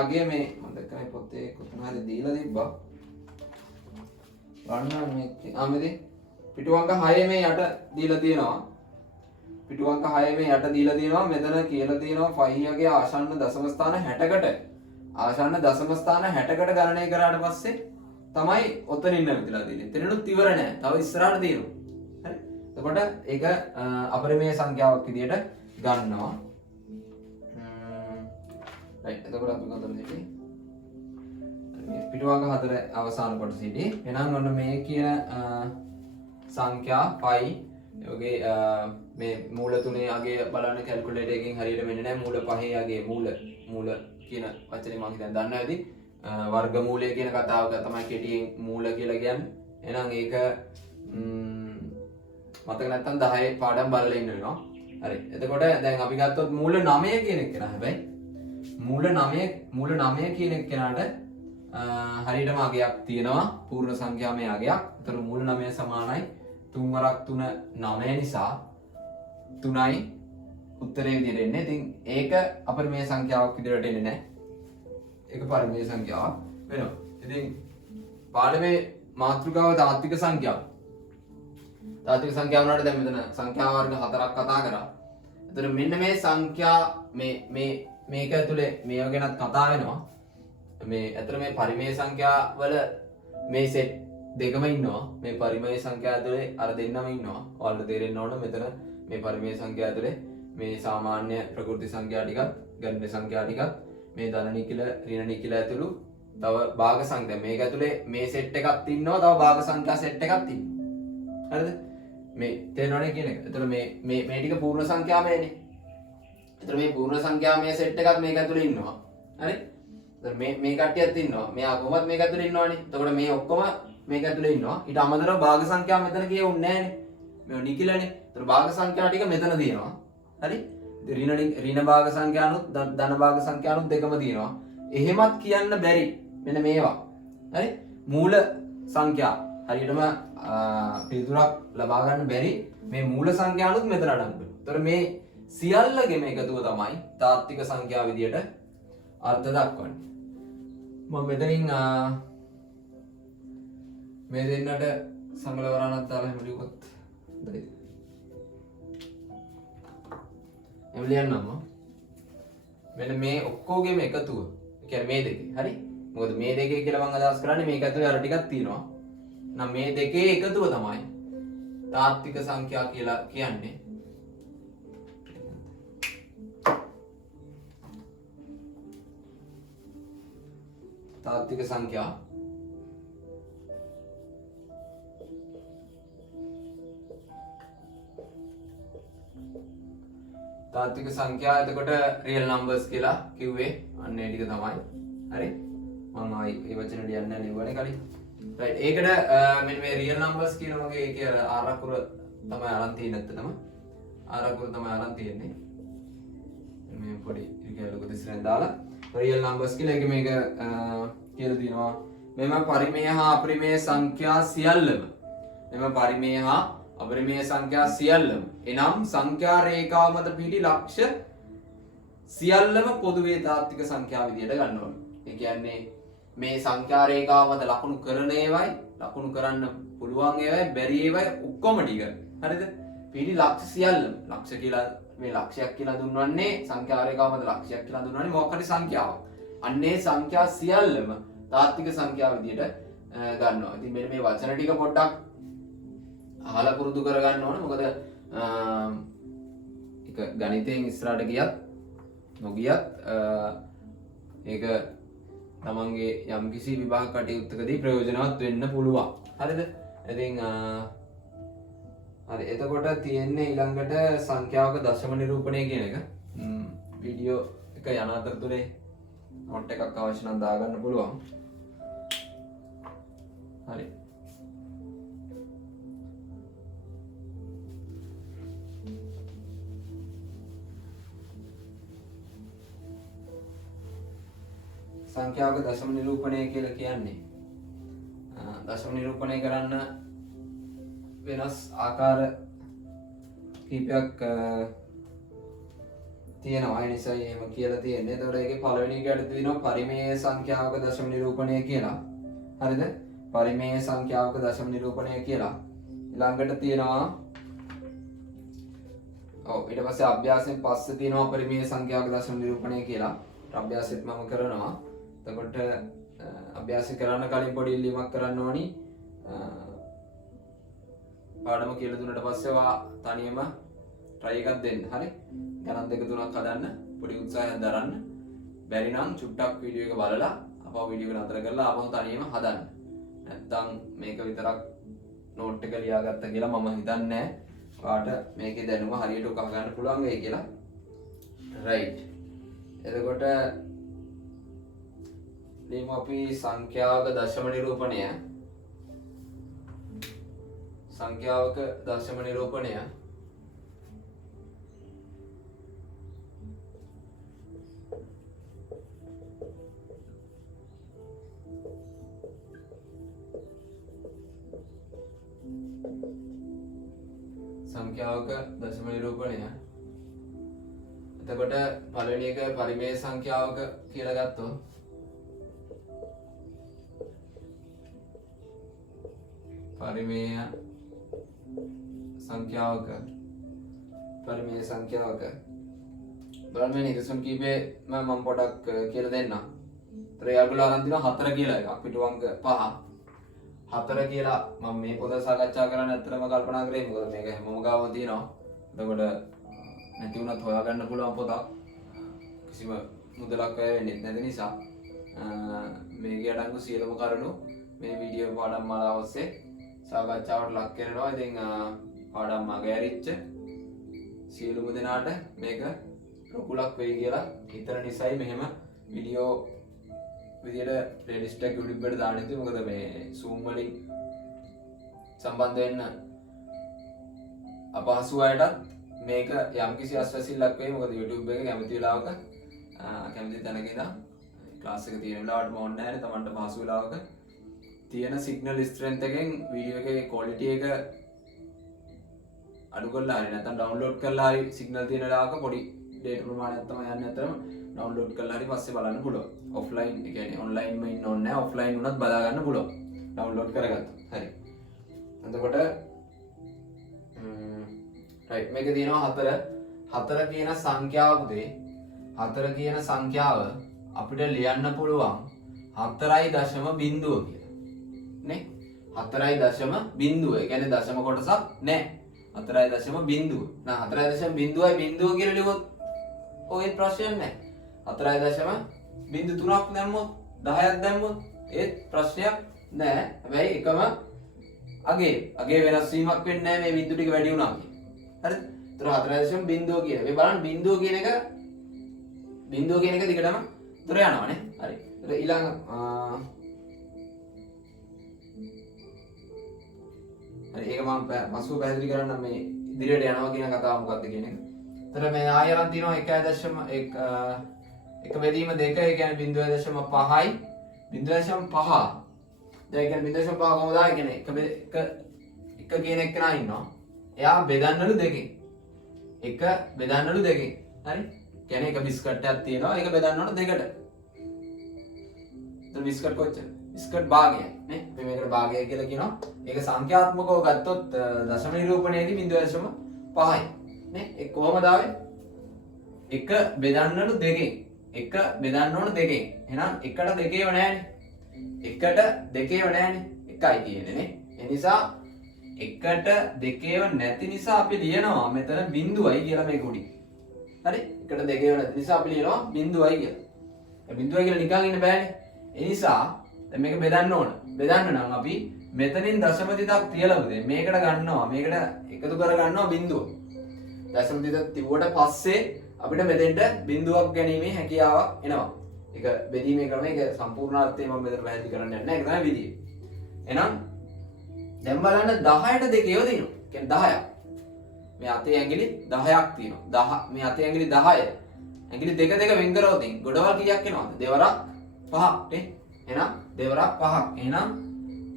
අගය මේ මම දැක්කනේ පොතේ කොතන හරි දීලා තිබ්බා. ගන්න මේ ආමෙදී පිටු අංක 6 මේ යට දීලා තියෙනවා. පිටු අංක 6 මේ යට දීලා තියෙනවා. මෙතන කියලා තියෙනවා 5 ගේ ආසන්න දශම ස්ථාන 60කට ගණනය කරාට පස්සේ තමයි ඔතනින් නැවතිලා තියෙන්නේ. එතනනුත් ඉවර නැහැ. තව ඉස්සරහට තියෙනවා. හරි? එතකොට ඒක අපරිමේය සංඛ්‍යාවක් විදියට ගන්නවා. right. එතකොට අපි කොතනද ඉන්නේ? පිටු අංක 4 අවසාන කොටසේදී එහෙනම් ඔන්න මේ කියන සංඛ්‍යා 5 යෝගේ මේ මූල 3 අගේ බලන්න කැල්කියුලේටර් එකකින් හරියට වෙන්නේ නැහැ. මූල 5 අගේ මූල කියන වචනේ මම හිතන්නේ දන්නවා ඇති. වර්ගමූලය කියන කතාවක තමයි කෙටියෙන් මූල කියලා කියන්නේ. එහෙනම් ඒක මතක නැත්තම් 10 පාඩම් බලලා ඉන්න වෙනවා. හරි. එතකොට දැන් අපි ගත්තොත් මූල 9 කියන එක නා හැබැයි මූල 9 කියන එක කෙනාට හරියටම අගයක් තියෙනවා පූර්ණ සංඛ්‍යාමය අගයක්. ඒතර මූල 9 සමානයි 3 වරක් 3 9 නිසා 3යි උත්තරේ විදිහට එන්නේ. ඉතින් ඒක අපරිමේය සංඛ්‍යාවක් විදිහට එන්නේ නැහැ. ඒක පරිමේය සංඛ්‍යාවක් වෙනවා. ඉතින් පාඩමේ මාතෘකාව තාත්වික සංඛ්‍යාව. තාත්වික සංඛ්‍යාව වුණාට දැන් මෙතන සංඛ්‍යා වර්ග 4ක් කතා කරා. එතන මෙන්න මේ සංඛ්‍යා මේක ඇතුලේ මේව ගැනත් කතා වෙනවා. මේ ඇතර මේ පරිමේය සංඛ්‍යා වල මේ සෙට් දෙකම ඉන්නවා. මේ පරිමේය සංඛ්‍යා ඇතුලේ අර දෙන්නම ඉන්නවා. ඔයාලට තේරෙන්න ඕන මෙතන මේ පරිමේය සංඛ්‍යා ඇතුලේ මේ සාමාන්‍ය ප්‍රකෘති සංඛ්‍යා ටිකක්, ගණිත සංඛ්‍යා ටිකක්, මේ ධන නිකිල, ඍණ නිකිල ඇතුළු තව භාග සංඛ්‍යා මේක ඇතුලේ මේ සෙට් එකක් ඉන්නවා. තව භාග සංඛ්‍යා සෙට් එකක් ඉන්නවා. හරිද? මේ තේරෙනවනේ කියන එක. එතකොට මේ ටික පූර්ණ සංඛ්‍යාමයනේ. එතකොට මේ පූර්ණ සංඛ්‍යාමය සෙට් එකක් මේක ඇතුලේ ඉන්නවා. හරි? මේ කට්ටියත් ඉන්නවා. මෙයා කොහොමද මේක ඇතුලේ ඉන්නවනේ. එතකොට මේ ඔක්කොම මේක ඇතුලේ ඉන්නවා. ඊට අමතරව භාග සංඛ්‍යා මෙතන කියෙන්නේ නැහැනේ. මේ නිකිලනේ. එතකොට භාග සංඛ්‍යා ටික මෙතන තියෙනවා. හරි? ඍණ භාග සංඛ්‍යානුත් ධන භාග සංඛ්‍යානුත් දෙකම තියෙනවා. එහෙමත් කියන්න බැරි මෙන්න මේවා. හරි? මූල සංඛ්‍යා හරියටම පිළිතුරක් ලබා ගන්න බැරි මේ මූල සංඛ්‍යානුත් මෙතන අඩංගු වෙනවා. එතකොට මේ සියල්ලගේම එකතුව තමයි තාත්වික සංඛ්‍යා විදියට අර්ථ දක්වන්නේ. මම මෙතනින් මේ දෙන්නට සංගල වරණක් දාලා එහෙම ලියුවොත් හොඳයි. එහෙම ලියන්නම මෙන්න මේ ඔක්කොගේම එකතුව. ඒ කියන්නේ මේ දෙකේ. හරි? මොකද මේ දෙකේ කියලා මම අදහස් කරන්නේ මේක ඇතුලේ අර ටිකක් තියෙනවා. නම් මේ දෙකේ එකතුව තමයි තාත්වික සංඛ්‍යා කියලා කියන්නේ. තාත්වික සංඛ්‍යා තාත්වික සංඛ්‍යා එතකොට රියල් නම්බර්ස් කියලා කිව්වේ අන්න ඒ ටික තමයි. හරි? මම ආයි ඒ වචන ලියන්න නෙවෙයි කලින්. රයිට්. ඒකට මෙන්න මේ රියල් නම්බර්ස් කියන වගේ ඒකේ අර ආරකුර තමයි අරන් තියෙන්නේ නැත්තම. ආරකුර තමයි අරන් තියෙන්නේ. මේ පොඩි ඉරිකේ ලොකු දිස්රෙන් දාලා රියල් නම්බර්ස් කියලා ඒක මේක කියලා තියෙනවා. මෙම පරිමේය හා අපරිමේය සංඛ්‍යා සියල්ලම මෙම පරිමේය හා අපරිමේය සංඛ්‍යා සියල්ලම එනම් සංඛ්‍යා රේඛාව මත පිහිටි ලක්ෂ සියල්ලම පොදුවේ තාත්වික සංඛ්‍යා විදියට ගන්න ඕනේ. ඒ කියන්නේ මේ සංඛ්‍යා රේඛාව මත ලකුණු කරන ඒවායි ලකුණු කරන්න පුළුවන් ඒවායි බැරි ඒවායි ඔක්කොම ටික. හරිද? පිහිටි ලක්ෂ සියල්ලම ලක්ෂ කියලා මේ ලක්ෂයක් කියලා දුන්වන්නේ සංඛ්‍යා රේඛාව මත ලක්ෂයක් කියලා දුන්වන්නේ මොකක් හරි සංඛ්‍යාවක්. අන්නේ සංඛ්‍යා සියල්ලම තාත්වික සංඛ්‍යා විදියට ගන්නවා. ඉතින් මෙන්න මේ වචන ටික පොඩ්ඩක් අහලා පුරුදු කරගන්න ඕනේ. මොකද ඒක ගණිතයෙන් ඉස්සරහට ගියත් නොගියත් ඒක තමන්ගේ යම්කිසි විභාග කටයුත්තකදී ප්‍රයෝජනවත් වෙන්න පුළුවන්. හරිද? ඉතින් හරි එතකොට තියෙන්නේ ඊළඟට සංඛ්‍යාවක දශම නිරූපණය කියන එක. වීඩියෝ එක යන අතරතුරේ නොට් එකක් අවශ්‍ය නම් දාගන්න පුළුවන්. හරි. සංඛ්‍යාවක දශම නිරූපණය කියලා කියන්නේ දශම නිරූපණය කරන්න වෙනස් ආකාර කීපයක් තියෙනවා. ඒ නිසා එහෙම කියලා තියෙන්නේ. ඒතකොට ඒකේ පළවෙනි එකට තියෙනවා පරිමේය සංඛ්‍යාවක දශම නිරූපණය කියලා. හරිද? පරිමේය සංඛ්‍යාවක දශම නිරූපණය කියලා. ඊළඟට තියෙනවා ඊට පස්සේ අභ්‍යාසයෙන් පස්සේ තියෙනවා පරිමේය සංඛ්‍යාවක දශම නිරූපණය කියලා. අභ්‍යාසෙත් මම කරනවා. එතකොට අභ්‍යාසය කරන්න කලින් පොඩි ඉල්ලීමක් කරන්න ඕනි. පාඩම කියලා දුන්නට පස්සේ වා තනියම try එකක් දෙන්න. හරි? ගණන් දෙක තුනක් හදන්න පොඩි උත්සාහයක් දරන්න. බැරි නම් චුට්ටක් වීඩියෝ එක බලලා අපව වීඩියෝ එක නතර කරලා ආපහු තනියම හදන්න. නැත්තම් මේක විතරක් නෝට් එක ලියාගත්ත කියලා මම හිතන්නේ නැහැ. ඔයාට මේකේ දැනුම හරියට උකහා ගන්න පුළුවන් වෙයි කියලා. right. එතකොට ලියමු අපි සංඛ්‍යාවක දශම නිරූපණය. සංඛ්‍යාවක දශම නිරූපණය සංඛ්‍යාවක දශම නිරූපණය. එතකොට පළවෙනි එක පරිමේය සංඛ්‍යාවක කියලා ගත්තොත් පරිමේය සංඛ්‍යාවක බලන්න මේ නිදසුන් කීපේ මම පොඩක් කියලා දෙන්නම්. ඒතර යාළුවෝ අරන් දිනවා 4 කියලා එකක් පිටු අංක 5. 4 කියලා මම මේ පොත සාකච්ඡා කරන්න ඇත්තටම කල්පනා කරේ මොකද මේක හැමෝම ගාව තියෙනවා. එතකොට නැති වුණත් හොයාගන්න පුළුවන් පොතක්. කිසිම මුදලක් වැය වෙන්නේ නැති නිසා මේකේ අඩංගු සියලුම කරුණු මේ වීඩියෝ පාඩම් මාලාව ඔස්සේ සාකච්ඡාවට ලක් කරනවා. ඉතින් පාඩම් මගහැරිච්ච සියලුම දෙනාට මේක ප්‍රකුලක් වෙයි කියලා හිතන නිසායි මෙහෙම වීඩියෝ විදියට ප්ලේලිස්ට් එක YouTube එකට දාන්න ඉතින් මොකද මේ Zoom වලින් සම්බන්ධ වෙන්න අපහසු අයටත් මේක යම්කිසි අස්වැසිල්ලක් වෙයි. මොකද YouTube එක කැමති වෙලාවක කැමති තැනක ඉඳන් ක්ලාස් එක තියෙන වෙලාවට මොන්න නැහැ තමන්ට පහසු වෙලාවක තියෙන සිග්නල් ස්ට්‍රෙන්ත් එකෙන් වීඩියෝ එකේ ක්වොලිටි එක අඩු කරලා හරි නැත්නම් ඩවුන්ලෝඩ් කරලා හරි සිග්නල් තියෙන වෙලාවක පොඩි ඩේටා ප්‍රමාණයක් තමයි යන්නේ. අතරම ඩවුන්ලෝඩ් කරලා හරි පස්සේ බලන්න පුළුවන්. ඔෆ්ලයින් ඒ කියන්නේ ඔන්ලයින් ම ඉන්න ඕනේ නැහැ. ඔෆ්ලයින් උනත් බලා ගන්න පුළුවන්. ඩවුන්ලෝඩ් කරගත්තා. හරි. එතකොට රයිට් මේක තියෙනවා 4. 4 කියන සංඛ්‍යාව පුතේ 4 කියන සංඛ්‍යාව අපිට ලියන්න පුළුවන් 4.0 කියලා. නේ? 4.0 ඒ කියන්නේ දශම කොටසක් නැහැ. 4.0 නා 4.0 කියලා ලියුවොත් ඔය ප්‍රශ්නයක් නැහැ. 4.03ක් දැම්මොත් 10ක් දැම්මොත් ඒත් ප්‍රශ්නයක් නැහැ. හැබැයි එකම අගේ වෙනස් වීමක් වෙන්නේ නැහැ මේ බිංදු ටික වැඩි වුණා කියලා. හරිද? ඒතර 4.0 කියන. මේ බලන්න බිංදුව කියන එක දිගටම උතර යනවානේ. හරි. ඒතර ඊළඟ හරි ඒක මම පසුව පැහැදිලි කරන්නම් මේ ඉදිරියට යනවා කියන කතාව මොකක්ද කියන එක. ඒතර මේ ආයෙ අරන් තිනවා 1.1 එක බෙදීම 2 ඒ කියන්නේ 0.5යි 0.5 දැන් කියන්නේ 0.5 කොහොමද ආ කියන්නේ එක කියන එක්කෙනා ඉන්නවා. එයා බෙදන්නලු දෙකෙන්. එක බෙදන්නලු දෙකෙන්. හරි? කියන්නේ එක බිස්කට් එකක් තියෙනවා. ඒක බෙදන්න ඕන දෙකට. ඒතර බිස්කට් කොච්චර? බිස්කට් භාගය නේ. අපි මේකට භාගය කියලා කියනවා. ඒක සංඛ්‍යාත්මකව ගත්තොත් දශම නිරූපණයේදී 0.5යි. නේ? ඒ කොහොමද ආවේ? එක බෙදන්නලු දෙකෙන්. එක බෙදන්න ඕන දෙකෙන්. එහෙනම් එකට දෙකේව නැහැනේ. එකට දෙකේව නැහැනේ. එකයි තියෙන්නේ නේ. ඒ නිසා එකට දෙකේව නැති නිසා අපි ලියනවා මෙතන බිංදුවයි කියලා මේක උඩින්. හරි? එකට දෙකේව නැති නිසා අපි ලියනවා බිංදුවයි කියලා. ඒ බිංදුවයි කියලා නිකන් ඉන්න බෑනේ. ඒ නිසා දැන් මේක බෙදන්න ඕන. බෙදන්න නම් අපි මෙතනින් දශම දිටක් තියලා උදේ මේකට ගන්නවා. මේකට එකතු කර ගන්නවා බිංදුව. දශම දිටක් තිබුවට පස්සේ අපිට මෙතෙන්ට බිංදුවක් ගැනීමේ හැකියාවක් එනවා. ඒක බෙදීමේ ක්‍රමය ඒක සම්පූර්ණාර්ථය මම මෙතන පැහැදිලි කරන්න යන්නේ නැහැ. ඒක තමයි විදිය. එහෙනම් දැන් බලන්න 10ට දෙකේව දිනනවා. කියන්නේ 10ක්. මේ අතේ ඇඟිලි 10ක් තියෙනවා. මේ අතේ ඇඟිලි 10. ඇඟිලි දෙක වෙන් කරවොත් ගොඩවල් කීයක් එනවද? දෙවරක් 5ක් නේ. එහෙනම් දෙවරක් 5ක්. එහෙනම්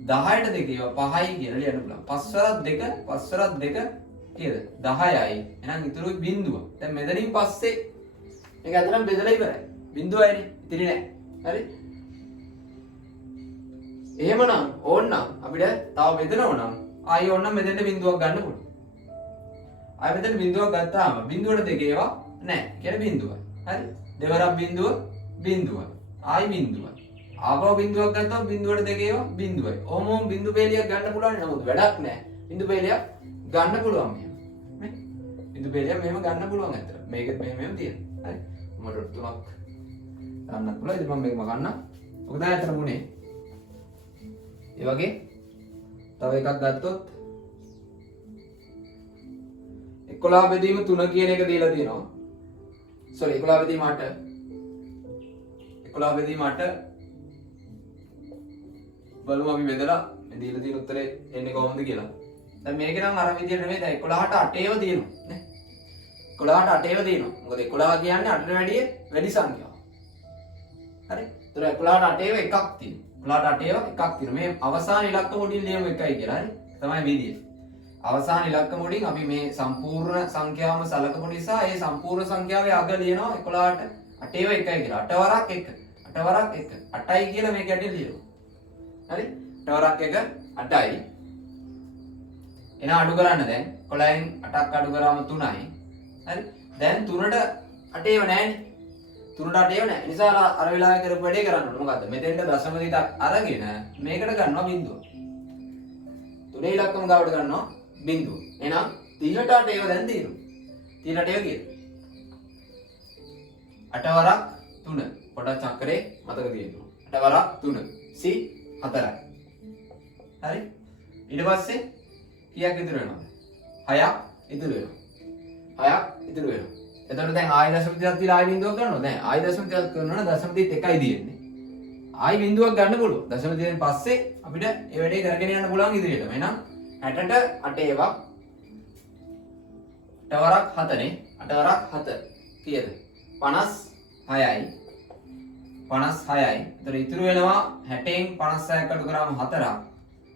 10ට දෙකේව 5යි කියලා ලියන්න පුළුවන්. 5 වරක් 2 කීයද? 10යි. එහෙනම් ඉතුරුයි බිංදුව. දැන් මෙතනින් පස්සේ මේක අතරම බෙදලා ඉවරයි. බිංදුවයිනේ. ඉතිරි නෑ. හරි? එහෙමනම් ඕන්නම් අපිට තව බෙදනව නම් ආයෙ ඕන්නම් මෙතෙන්ට බිංදුවක් ගන්න පුළුවන්. ආයෙ මෙතෙන්ට බිංදුවක් ගත්තාම බිංදුවට දෙකේවා නැහැ. කියන්නේ බිංදුවයි. හරි? දෙවරක් බිංදුවයි. ආයෙ බිංදුවයි. ආපහු බිංදුවක් ගත්තොත් බිංදුවට දෙකේවා බිංදුවයි. ඕමෝම් බිංදු පෙළියක් ගන්න පුළුවන්. නමුත් වැඩක් නැහැ. බිංදු පෙළියක් ගන්න පුළුවන් මෙහෙම. නේ? බිංදු පෙළියක් මෙහෙම ගන්න පුළුවන් ඇත්තට. මේකත් මෙහෙම තියෙනවා. හරි? මම ඩොට් තුනක් ගන්නත් පුළුවන්. ඉතින් මම මේක මගන්න. ඔක තමයි ඇත්තට මුනේ. ඒ වගේ තව එකක් ගත්තොත් 11 බෙදීම 3 කියන එක දීලා තියෙනවා. sorry 11 බෙදීම 8. 11 බෙදීම 8 බලමු අපි බෙදලා මේ දීලා තියෙන උත්තරේ එන්නේ කොහොමද කියලා. දැන් මේක නම් අර විදියට නෙමෙයි දැන් 11ට 8ේව දිනනවා නේ. 11ට 8ේව දිනනවා. මොකද 11 කියන්නේ 8ට වැඩිය වැඩි සංඛ්‍යාවක්. හරි? ඒතර 11ට 8ේව එකක් තියෙනවා. 11ට 8ේව එකක් තියෙනවා. මේ අවසාන ඉලක්ක මුලින් ලියමු එකයි කියලා. හරි? තමයි විදිය. අවසාන ඉලක්කම වලින් අපි මේ සම්පූර්ණ සංඛ්‍යාවම සලකපු නිසා ඒ සම්පූර්ණ සංඛ්‍යාවේ අග ලියනවා 11ට 8 1යි කියලා. 8 වරක් 1. 8 වරක් 1. 8යි කියලා මේක ඇටින් ලියනවා. හරි? 8 වරක් 1 8යි. එන අඩු කරන්න දැන් 11න් 8ක් අඩු කරාම 3යි. හරි? දැන් 3ට 8 ඒව නැහැනේ. 3ට 8 ඒව නැහැ. නිසා අර වෙලාවේ කරපු වැඩේ කරන්න ඕනේ. මොකද්ද? මෙතෙන්ට දශම දිටක් අරගෙන මේකට ගන්නවා බිඳුව. 3 ඉලක්කම ගාවට ගන්නවා බිඳුව. එහෙනම් 30ට 8 ඒව දැන් තියෙනවා. 30ට 8 ඒව කියලා. 8 වරක් 3. පොඩක් චක්‍රේ මතක තියෙනවා. 8 වරක් 3. C 4යි. හරි? ඊට පස්සේ කීයක් ඉතුරු වෙනවද? 6ක් ඉතුරු වෙනවා. 6ක් ඉතුරු වෙනවා. එතකොට දැන් ආයි දශම තිහක් තියලා ආයි බිඳුවක් ගන්නවද? නැහැ. ආයි දශම තිහක් කරනවා නම් දශම තිහත් එකයි තියෙන්නේ. ආයි බිඳුවක් ගන්න පුළුවන්. දශම තිහෙන් පස්සේ අපිට ඒ වැඩේ කරගෙන යන්න පුළුවන් ඉදිරියට. එහෙනම් 60ට 8 ඒවා 8 වරක් 4නේ. 8 වරක් 7 කීයද? 56යි. 56යි. එතකොට ඉතුරු වෙනවා 60න් 56ක් අඩු කරාම 4ක්.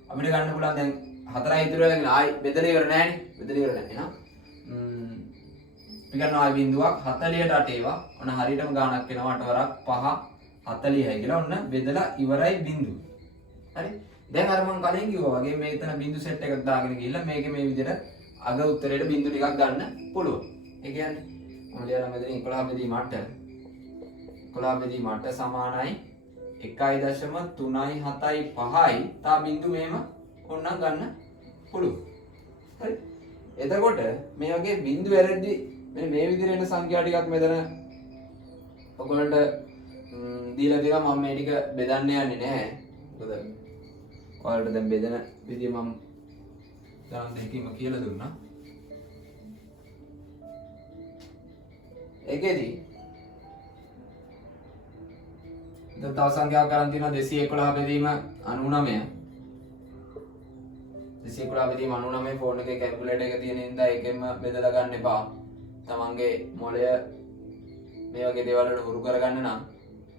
අපිට ගන්න පුළුවන් දැන් 4යි ඉතුරු වෙලා ආයි බෙදලා ඉවර නැහැනේ. බෙදලා ඉවර නැහැ. එහෙනම් අපි ගන්නවා ආයි බිඳුවක් 40ට 8 ඒවා. ඔන්න හරියටම ගාණක් වෙනවා 8 වරක් 5 40යි කියලා. ඔන්න බෙදලා ඉවරයි බිඳුව. හරි? දැන් අර මම කලින් කිව්වා වගේ මෙතන බිඳු සෙට් එකක් දාගෙන ගිහිල්ලා මේකේ මේ විදිහට අග උත්තරේට බිඳු ටිකක් ගන්න පුළුවන්. ඒ කියන්නේ මම ලියලා මෙතන 11 බෙදීම 8 11 බෙදීම 8 සමානයි 1.375යි තා බිඳු මෙහෙම ඕනනම් ගන්න පුළුවන්. හරි? එතකොට මේ වගේ බිඳු වැරදි මේ විදිහට එන සංඛ්‍යා ටිකක් මෙතන ඔයගොල්ලන්ට දීලා තියෙනවා. මම මේ ටික බෙදන්න යන්නේ නැහැ. මොකද ඔයාලට දැන් බෙදන විදිය මම ගණන් දෙකකින්ම කියලා දුන්නා. ඒකෙදි තව සංඛ්‍යාවක් ගන්න තියෙනවා 211 බෙදීම 99. 211 බෙදීම 99 ෆෝන් එකේ කැල්කියුලේටර් එක තියෙන ඉඳලා ඒකෙන්ම බෙදලා ගන්න එපා. තමන්ගේ මොළය මේ වගේ දේවල් වලට හුරු කරගන්න නම්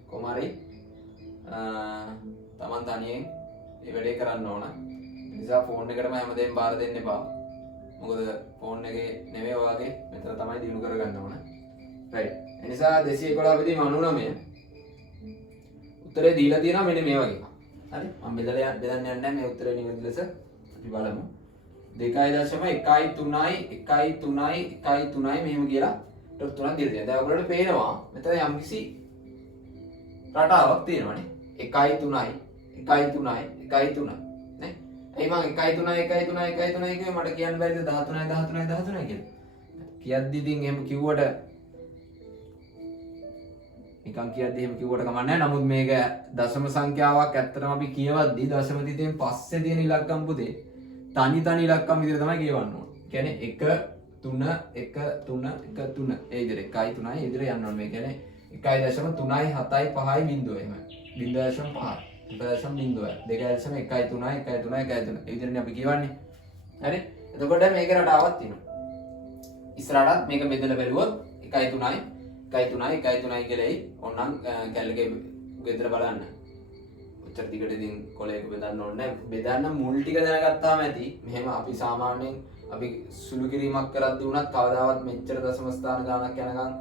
කොහොම හරි තමන් තනියෙන් මේ වැඩේ කරන්න ඕන. ඒ නිසා ෆෝන් එකටම හැමදේම බාර දෙන්න එපා. මොකද ෆෝන් එකේ නෙමෙයි ඔයාගේ මෙතන තමයි දිනු කරගන්න ඕන. රයිට්. ඒ නිසා 211 බෙදීම 99 උත්තරේ දීලා තියෙනවා මෙන්න මේ වගේ. හරි? මම බෙදලා බෙදන්න යන්නේ නැහැ. මේ උත්තරේ නිවැරදි ලෙස අපි බලමු. 2.1.3 මෙහෙම කියලා ඩොට් තුනක් දීලා තියෙනවා. දැන් ඔයගොල්ලන්ට පේනවා මෙතන යම්කිසි රටාවක් තියෙනවානේ. 1.3 නේ? ඇයි මම 1.3 කිව්වේ මට කියන්න බැරිද 13 කියලා. කියද්දි ඉතින් එහෙම කිව්වට නිකන් කියද්දි එහෙම කිව්වට කමක් නැහැ. නමුත් මේක දශම සංඛ්‍යාවක් ඇත්තටම අපි කියවද්දි දශම තිතෙන් පස්සේ තියෙන ඉලක්කම් පුතේ තනි ඉලක්කම් විදිහට තමයි කියවන්න ඕනේ. කියන්නේ 1 3 1 3 1 3 ඒ විදිහට 1.3 ඒ විදිහට යන්න ඕනේ. මේ කියන්නේ 1.3 7යි 5යි බිඳුව එහෙම 0.5 0.0 2.1 3 ඒ විදිහටනේ අපි කියවන්නේ. හරි? එතකොට මේක රටාවක් තියෙනවා. ඉස්සරහටත් මේක බෙදලා බැලුවොත් 1.3 කියලා එයි. ඕනනම් කැලේ ගෙදර බලන්න. ඔච්චර දිගට ඉතින් කොලයක බෙදන්න ඕනේ නැහැ. බෙදන්න මුල් ටික දැනගත්තාම ඇති. මෙහෙම අපි සාමාන්‍යයෙන් අපි සුළු කිරීමක් කරද්දී වුණත් කවදාවත් මෙච්චර දශම ස්ථාන ගානක් යනකම්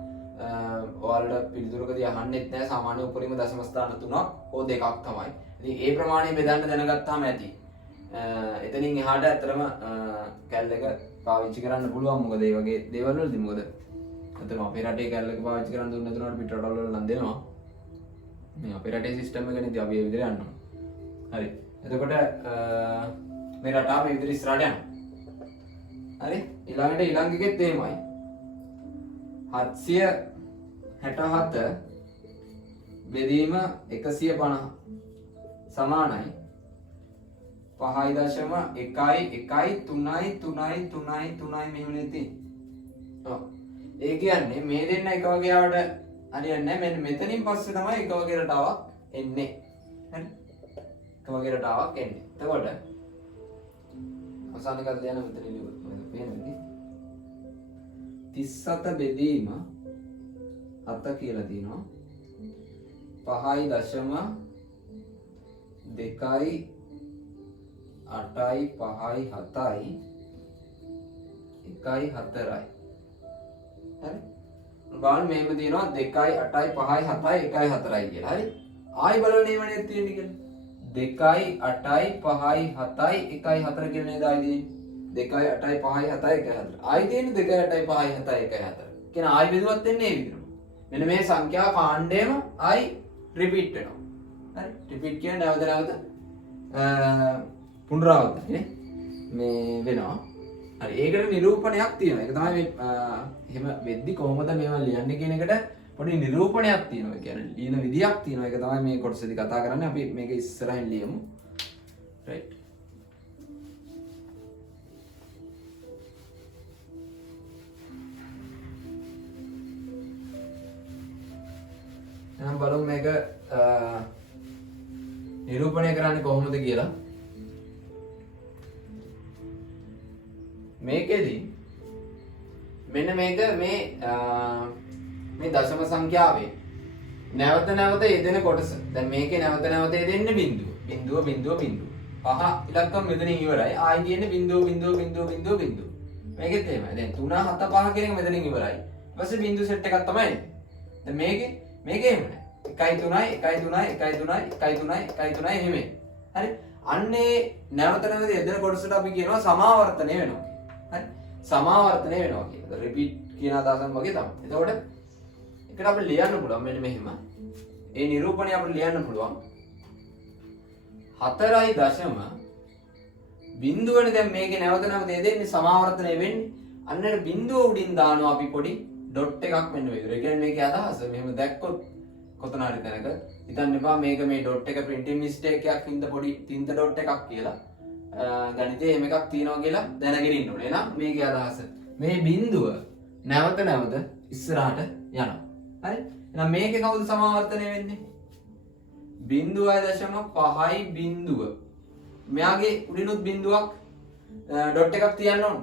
ඔයාලට පිළිතුරකදී අහන්නෙත් නැහැ. සාමාන්‍ය උපරිම දශම ස්ථාන 3ක් හෝ 2ක් තමයි. ඉතින් ඒ ප්‍රමාණය බෙදන්න දැනගත්තාම ඇති. එතනින් එහාට ඇත්තටම කැල් එක පාවිච්චි කරන්න පුළුවන්. මොකද මේ වගේ දේවල් වලදී මොකද අතන අපේ රටේ කැල් එක පාවිච්චි කරන් දුන්න තුනට පිට රටවල් වල නම් දෙනවා. මේ අපේ රටේ සිස්ටම් එක නේ ඉතින් අපි මේ විදිහට යනවා. හරි. එතකොට මේ රටාව මේ විදිහට ඉස්සරහට යනවා. හරි? ඊළඟට එකෙත් එහෙමයි. 767 බෙදීම 150 සමානයි 5.1 මෙහෙමනේ තියෙන්නේ. ඔව්. ඒ කියන්නේ මේ දෙන්න එක වගේ ආවට හරියන්නේ නැහැ. මෙන්න මෙතනින් පස්සේ තමයි එක වගේ රටාවක් එන්නේ. හරි? එක වගේ රටාවක් එන්නේ. එතකොට අවසාන එකක් දෙන්න මෙතන ඉලියුත් මොකද පේන්නේ? 37 බෙදීම 7 කියලා තියෙනවා. 5.2 8යි 5යි 7යි 1යි 4යි. හරි. බලන්න මේක තියෙනවා 2යි 8යි 5යි 7යි 1යි 4යි කියලා. හරි. ආයි බලන්න මේ වනේ තියෙන්නේ කියලා. 2යි 8යි 5යි 7යි 1යි 4 කියලා නේද ආයි තියෙන්නේ. 2යි 8යි 5යි 7යි 1යි 4. ආයි තියෙන්නේ 2යි 8යි 5යි 7යි 1යි 4. කියන ආයි බෙදුවත් වෙන්නේ මේ විදිහට. මෙන්න මේ සංඛ්‍යා කාණ්ඩයම ආයි රිපීට් වෙනවා. හරි. රිපීට් කියන්නේ නැවත පුනරාවර්තනය මේ වෙනවා. හරි. ඒකට නිරූපණයක් තියෙනවා. ඒක තමයි මේ එහෙම වෙද්දි කොහොමද මේවා ලියන්නේ කියන එකට පොඩි නිරූපණයක් තියෙනවා. ඒ කියන්නේ ලියන විදියක් තියෙනවා. ඒක තමයි මේ කොටසේදී කතා කරන්නේ. අපි මේක ඉස්සරහින් ලියමු. රයිට්. එහෙනම් බලමු මේක නිරූපණය කරන්නේ කොහොමද කියලා. මේකෙදී මෙන්න මේක මේ දශම සංඛ්‍යාවේ නැවත නැවත යෙදෙන කොටස. දැන් මේකේ නැවත නැවත යෙදෙන්නේ බිංදුව. බිංදුව බිංදුව බිංදුව. පහ ඉලක්කම් මෙතනින් ඉවරයි. ආයි තියෙන්නේ බිංදුව බිංදුව බිංදුව බිංදුව බිංදුව. මේකෙත් එහෙමයි. දැන් 3 7 5 කියන එක මෙතනින් ඉවරයි. ඊට පස්සේ බිංදු සෙට් එකක් තමයි එන්නේ. දැන් මේකේ එහෙම නෑ. 1 3යි 1 3යි 1 3යි 1 3යි 1 3යි එහෙම. හරි. අන්නේ නැවත නැවත යෙදෙන කොටසට අපි කියනවා සමාවර්තනය වෙනවා. හරි. සමාවර්තනය වෙනවා කියලා. රිපීට් කියන අදහසම වගේ තමයි. එතකොට එකට අපිට ලියන්න පුළුවන් මෙන්න මෙහෙම. ඒ නිරූපණය අපිට ලියන්න පුළුවන්. 4යි දශම බිංදුවනේ දැන් මේකේ නැවත නැවත යෙදෙන්නේ සමාවර්තනය වෙන්නේ. අන්නේට බිංදුව උඩින් දානවා අපි පොඩි ඩොට් එකක් මෙන්න මේ විදිහට. ඒ කියන්නේ මේකේ අදහස මෙහෙම දැක්කොත් කොතන හරි තැනක හිතන්න එපා මේක මේ ඩොට් එක printing mistake එකක් හින්දා පොඩි තින්ත ඩොට් එකක් කියලා. ගණිතයේ එහෙම එකක් තියෙනවා කියලා දැනගෙන ඉන්න ඕනේ. එහෙනම් මේකේ අදහස මේ බිංදුව නැවත නැවත ඉස්සරහට යනවා. හරි? එහෙනම් මේකේ කවුද සමාවර්තනය වෙන්නේ? 0.5යි බිංදුව. මෙයාගේ උඩිනුත් බිංදුවක් ඩොට් එකක් තියන්න ඕනද?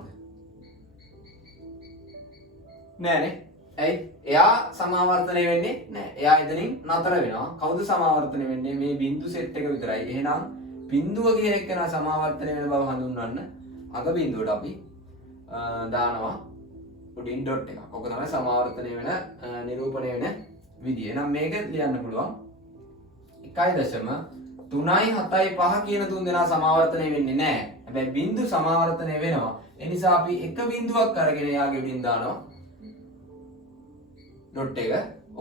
නෑනේ. ඇයි? එයා සමාවර්තනය වෙන්නේ නෑ. එයා එතනින් නතර වෙනවා. කවුද සමාවර්තනය වෙන්නේ? මේ බිංදු සෙට් එක විතරයි. එහෙනම් බිංදුව කියන එක නා සමාවර්තනය වෙන බව හඳුන්වන්න අග බිංදුවට අපි දානවා උඩින් ඩොට් එකක්. ඔක තමයි සමාවර්තනය වෙන නිරූපණය වෙන විදිය. එහෙනම් මේක ලියන්න පුළුවන් 1.3යි 7යි 5 කියන තුන් දෙනා සමාවර්තනය වෙන්නේ නැහැ. හැබැයි බිංදු සමාවර්තනය වෙනවා. ඒ නිසා අපි එක බිංදුවක් අරගෙන යාගේ උඩින් දානවා ඩොට් එක.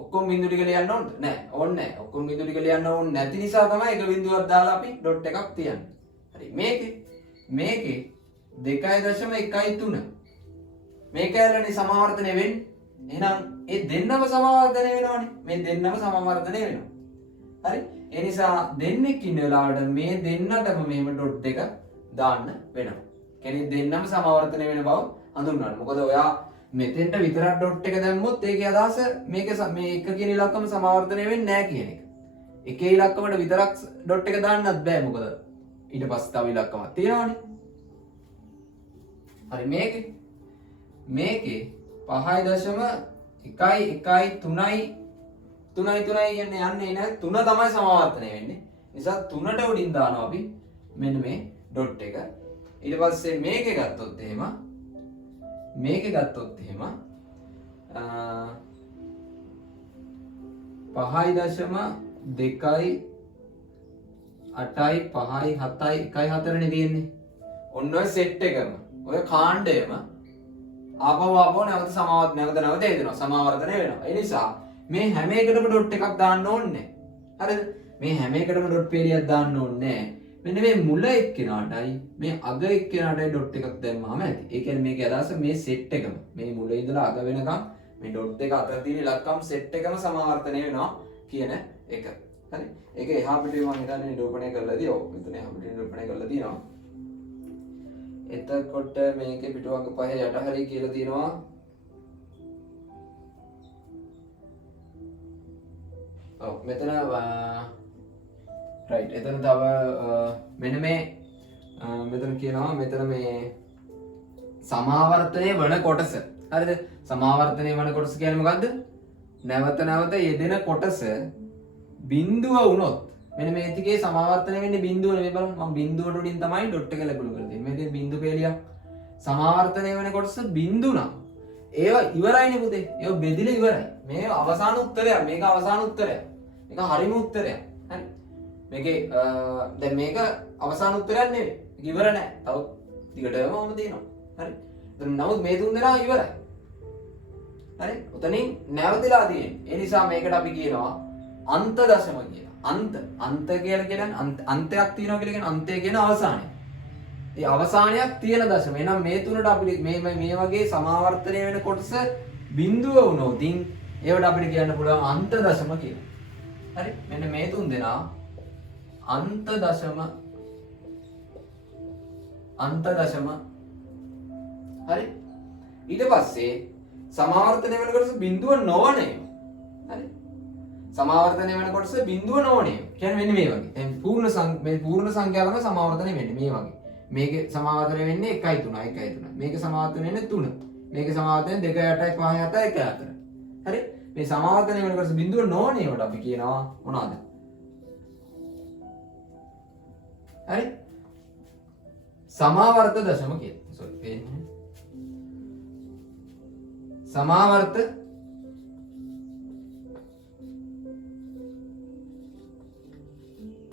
ඔක්කොම බිංදු ටික ලියන්න ඕනද? නැහැ. ඕනේ නැහැ. ඔක්කොම බිංදු ටික ලියන්න ඕනේ නැති නිසා තමයි එක බිංදුවක් දාලා අපි ඩොට් එකක් තියන්නේ. හරි. මේකේ 2.13 මේක ඇලනේ සමාවර්තනය වෙන්නේ. එහෙනම් ඒ දෙන්නම සමාවර්තනය වෙනවනේ. මේ දෙන්නම සමාවර්තනය වෙනවා. හරි. ඒ නිසා දෙන්නෙක් ඉන්න වෙලාවට මේ දෙන්නටම මෙහෙම ඩොට් එක දාන්න වෙනවා. කියන්නේ දෙන්නම සමාවර්තනය වෙන බව හඳුන්වන්න. මොකද ඔයා මෙතෙන්ට විතරක් ඩොට් එක දැම්මොත් ඒකේ අදහස මේක මේ එක කියන ඉලක්කම සමාවර්තනය වෙන්නේ නැහැ කියන එක. එකේ ඉලක්කමට විතරක් ඩොට් එක දාන්නත් බෑ. මොකද ඊට පස්සේ තව ඉලක්කමක් තියෙනවානේ. හරි. මේකේ 5.1 3යි කියන්නේ යන්නේ නැහැ. 3 තමයි සමාවර්තනය වෙන්නේ. නිසා 3ට උඩින් දානවා අපි මෙන්න මේ ඩොට් එක. ඊට පස්සේ මේකේ ගත්තොත් එහෙම 5.2යි 8යි 5යි 7යි 1යි 4නේ තියෙන්නේ. ඔන්න ඔය සෙට් එකම ඔය කාණ්ඩයම ආපහු නැවත නැවත එදෙනවා සමාවර්තනය වෙනවා. ඒ නිසා මේ හැම එකටම ඩොට් එකක් දාන්න ඕනේ. හරිද? මේ හැම එකටම ඩොට් පේලියක් දාන්න ඕනේ. මෙන්න මේ මුල එක්කෙනාටයි මේ අග එක්කෙනාටයි ඩොට් එකක් දැම්මම ඇති. ඒ කියන්නේ මේකේ අදහස මේ සෙට් එකම මේ මුල ඉඳලා අග වෙනකම් මේ ඩොට් එක අතර තියෙන ඉලක්කම් සෙට් එකම සමාවර්තනය වෙනවා කියන එක. හරි. ඒක එහා පිටේ මම හිතන්නේ නිරූපණය කරලාදී ඔව් මෙතන එහා පිටේ නිරූපණය කරලා තියෙනවා. එතකොට මේකේ පිටුවංග 5 යට හරිය කියලා තියෙනවා. ඔව් මෙතන රයිට්. එතන තව මෙන්න මේ මෙතන කියනවා මෙතන මේ සමාවර්තනය වන කොටස. හරිද? සමාවර්තනය වන කොටස කියන්නේ මොකද්ද? නැවත නැවත යෙදෙන කොටස බිංදුව වුණොත් මෙන්න මේ ටිකේ සමාවර්තනය වෙන්නේ බිංදුව නෙවෙයි බලන්න. මම බිංදුවට උඩින් තමයි ඩොට් එක ලැබුණු කරලා තියෙන්නේ. මේ තියෙන බිංදු පේලියක් සමාවර්තනය වෙන කොටස බිඳු නම් ඒවා ඉවරයිනේ පුතේ. ඒවා බෙදිලා ඉවරයි. මේ අවසාන උත්තරයක්. මේක අවසාන උත්තරයක්. මේක හරිම උත්තරයක්. හරි. මේකේ දැන් මේක අවසාන උත්තරයක් නෙවෙයි. මේක ඉවර නෑ. තව දිගටම තියෙනවා. හරි. නමුත් මේ තුන් දෙනා ඉවරයි. හරි. උතනින් නැවතිලා තියෙන්නේ. ඒ නිසා මේකට අපි කියනවා අන්ත දශම කියලා. අන්ත කියලා කියන්නේ අන්තයක් තියෙනවා කියලා කියන්නේ අන්තය කියන අවසානය. ඒ අවසානයක් තියෙන දශම. එහෙනම් මේ තුනට අපිට මේ වගේ සමාවර්තනය වෙන කොටස බිඳුව වුණොත් ඒවට අපිට කියන්න පුළුවන් අන්ත දශම කියලා. හරි. මෙන්න මේ තුන් දෙනා අන්ත දශම හරි. ඊට පස්සේ සමාවර්තනය වෙන කොටස බිඳුව නොවනේ. හරි. සමාවර්තනය වෙන කොටස බිඳුව නොවනේ. කියන්නේ මෙන්න මේ වගේ. දැන් පූර්ණ සංඛ්‍යාව තමයි සමාවර්තනය වෙන්නේ මේ වගේ. මේක සමාවර්තනය වෙන්නේ 1 3 1 3. මේක සමාවර්තනය වෙන්නේ 3. මේක සමාවර්තනය 2 8 5 7 1 4. හරි. මේ සමාවර්තනය වෙන කොටස බිඳුව නොවනේ වට අපි කියනවා මොනවාද? හරි. සමාවර්ත දශම කියලා. සෝරි පේන්නේ. සමාවර්ත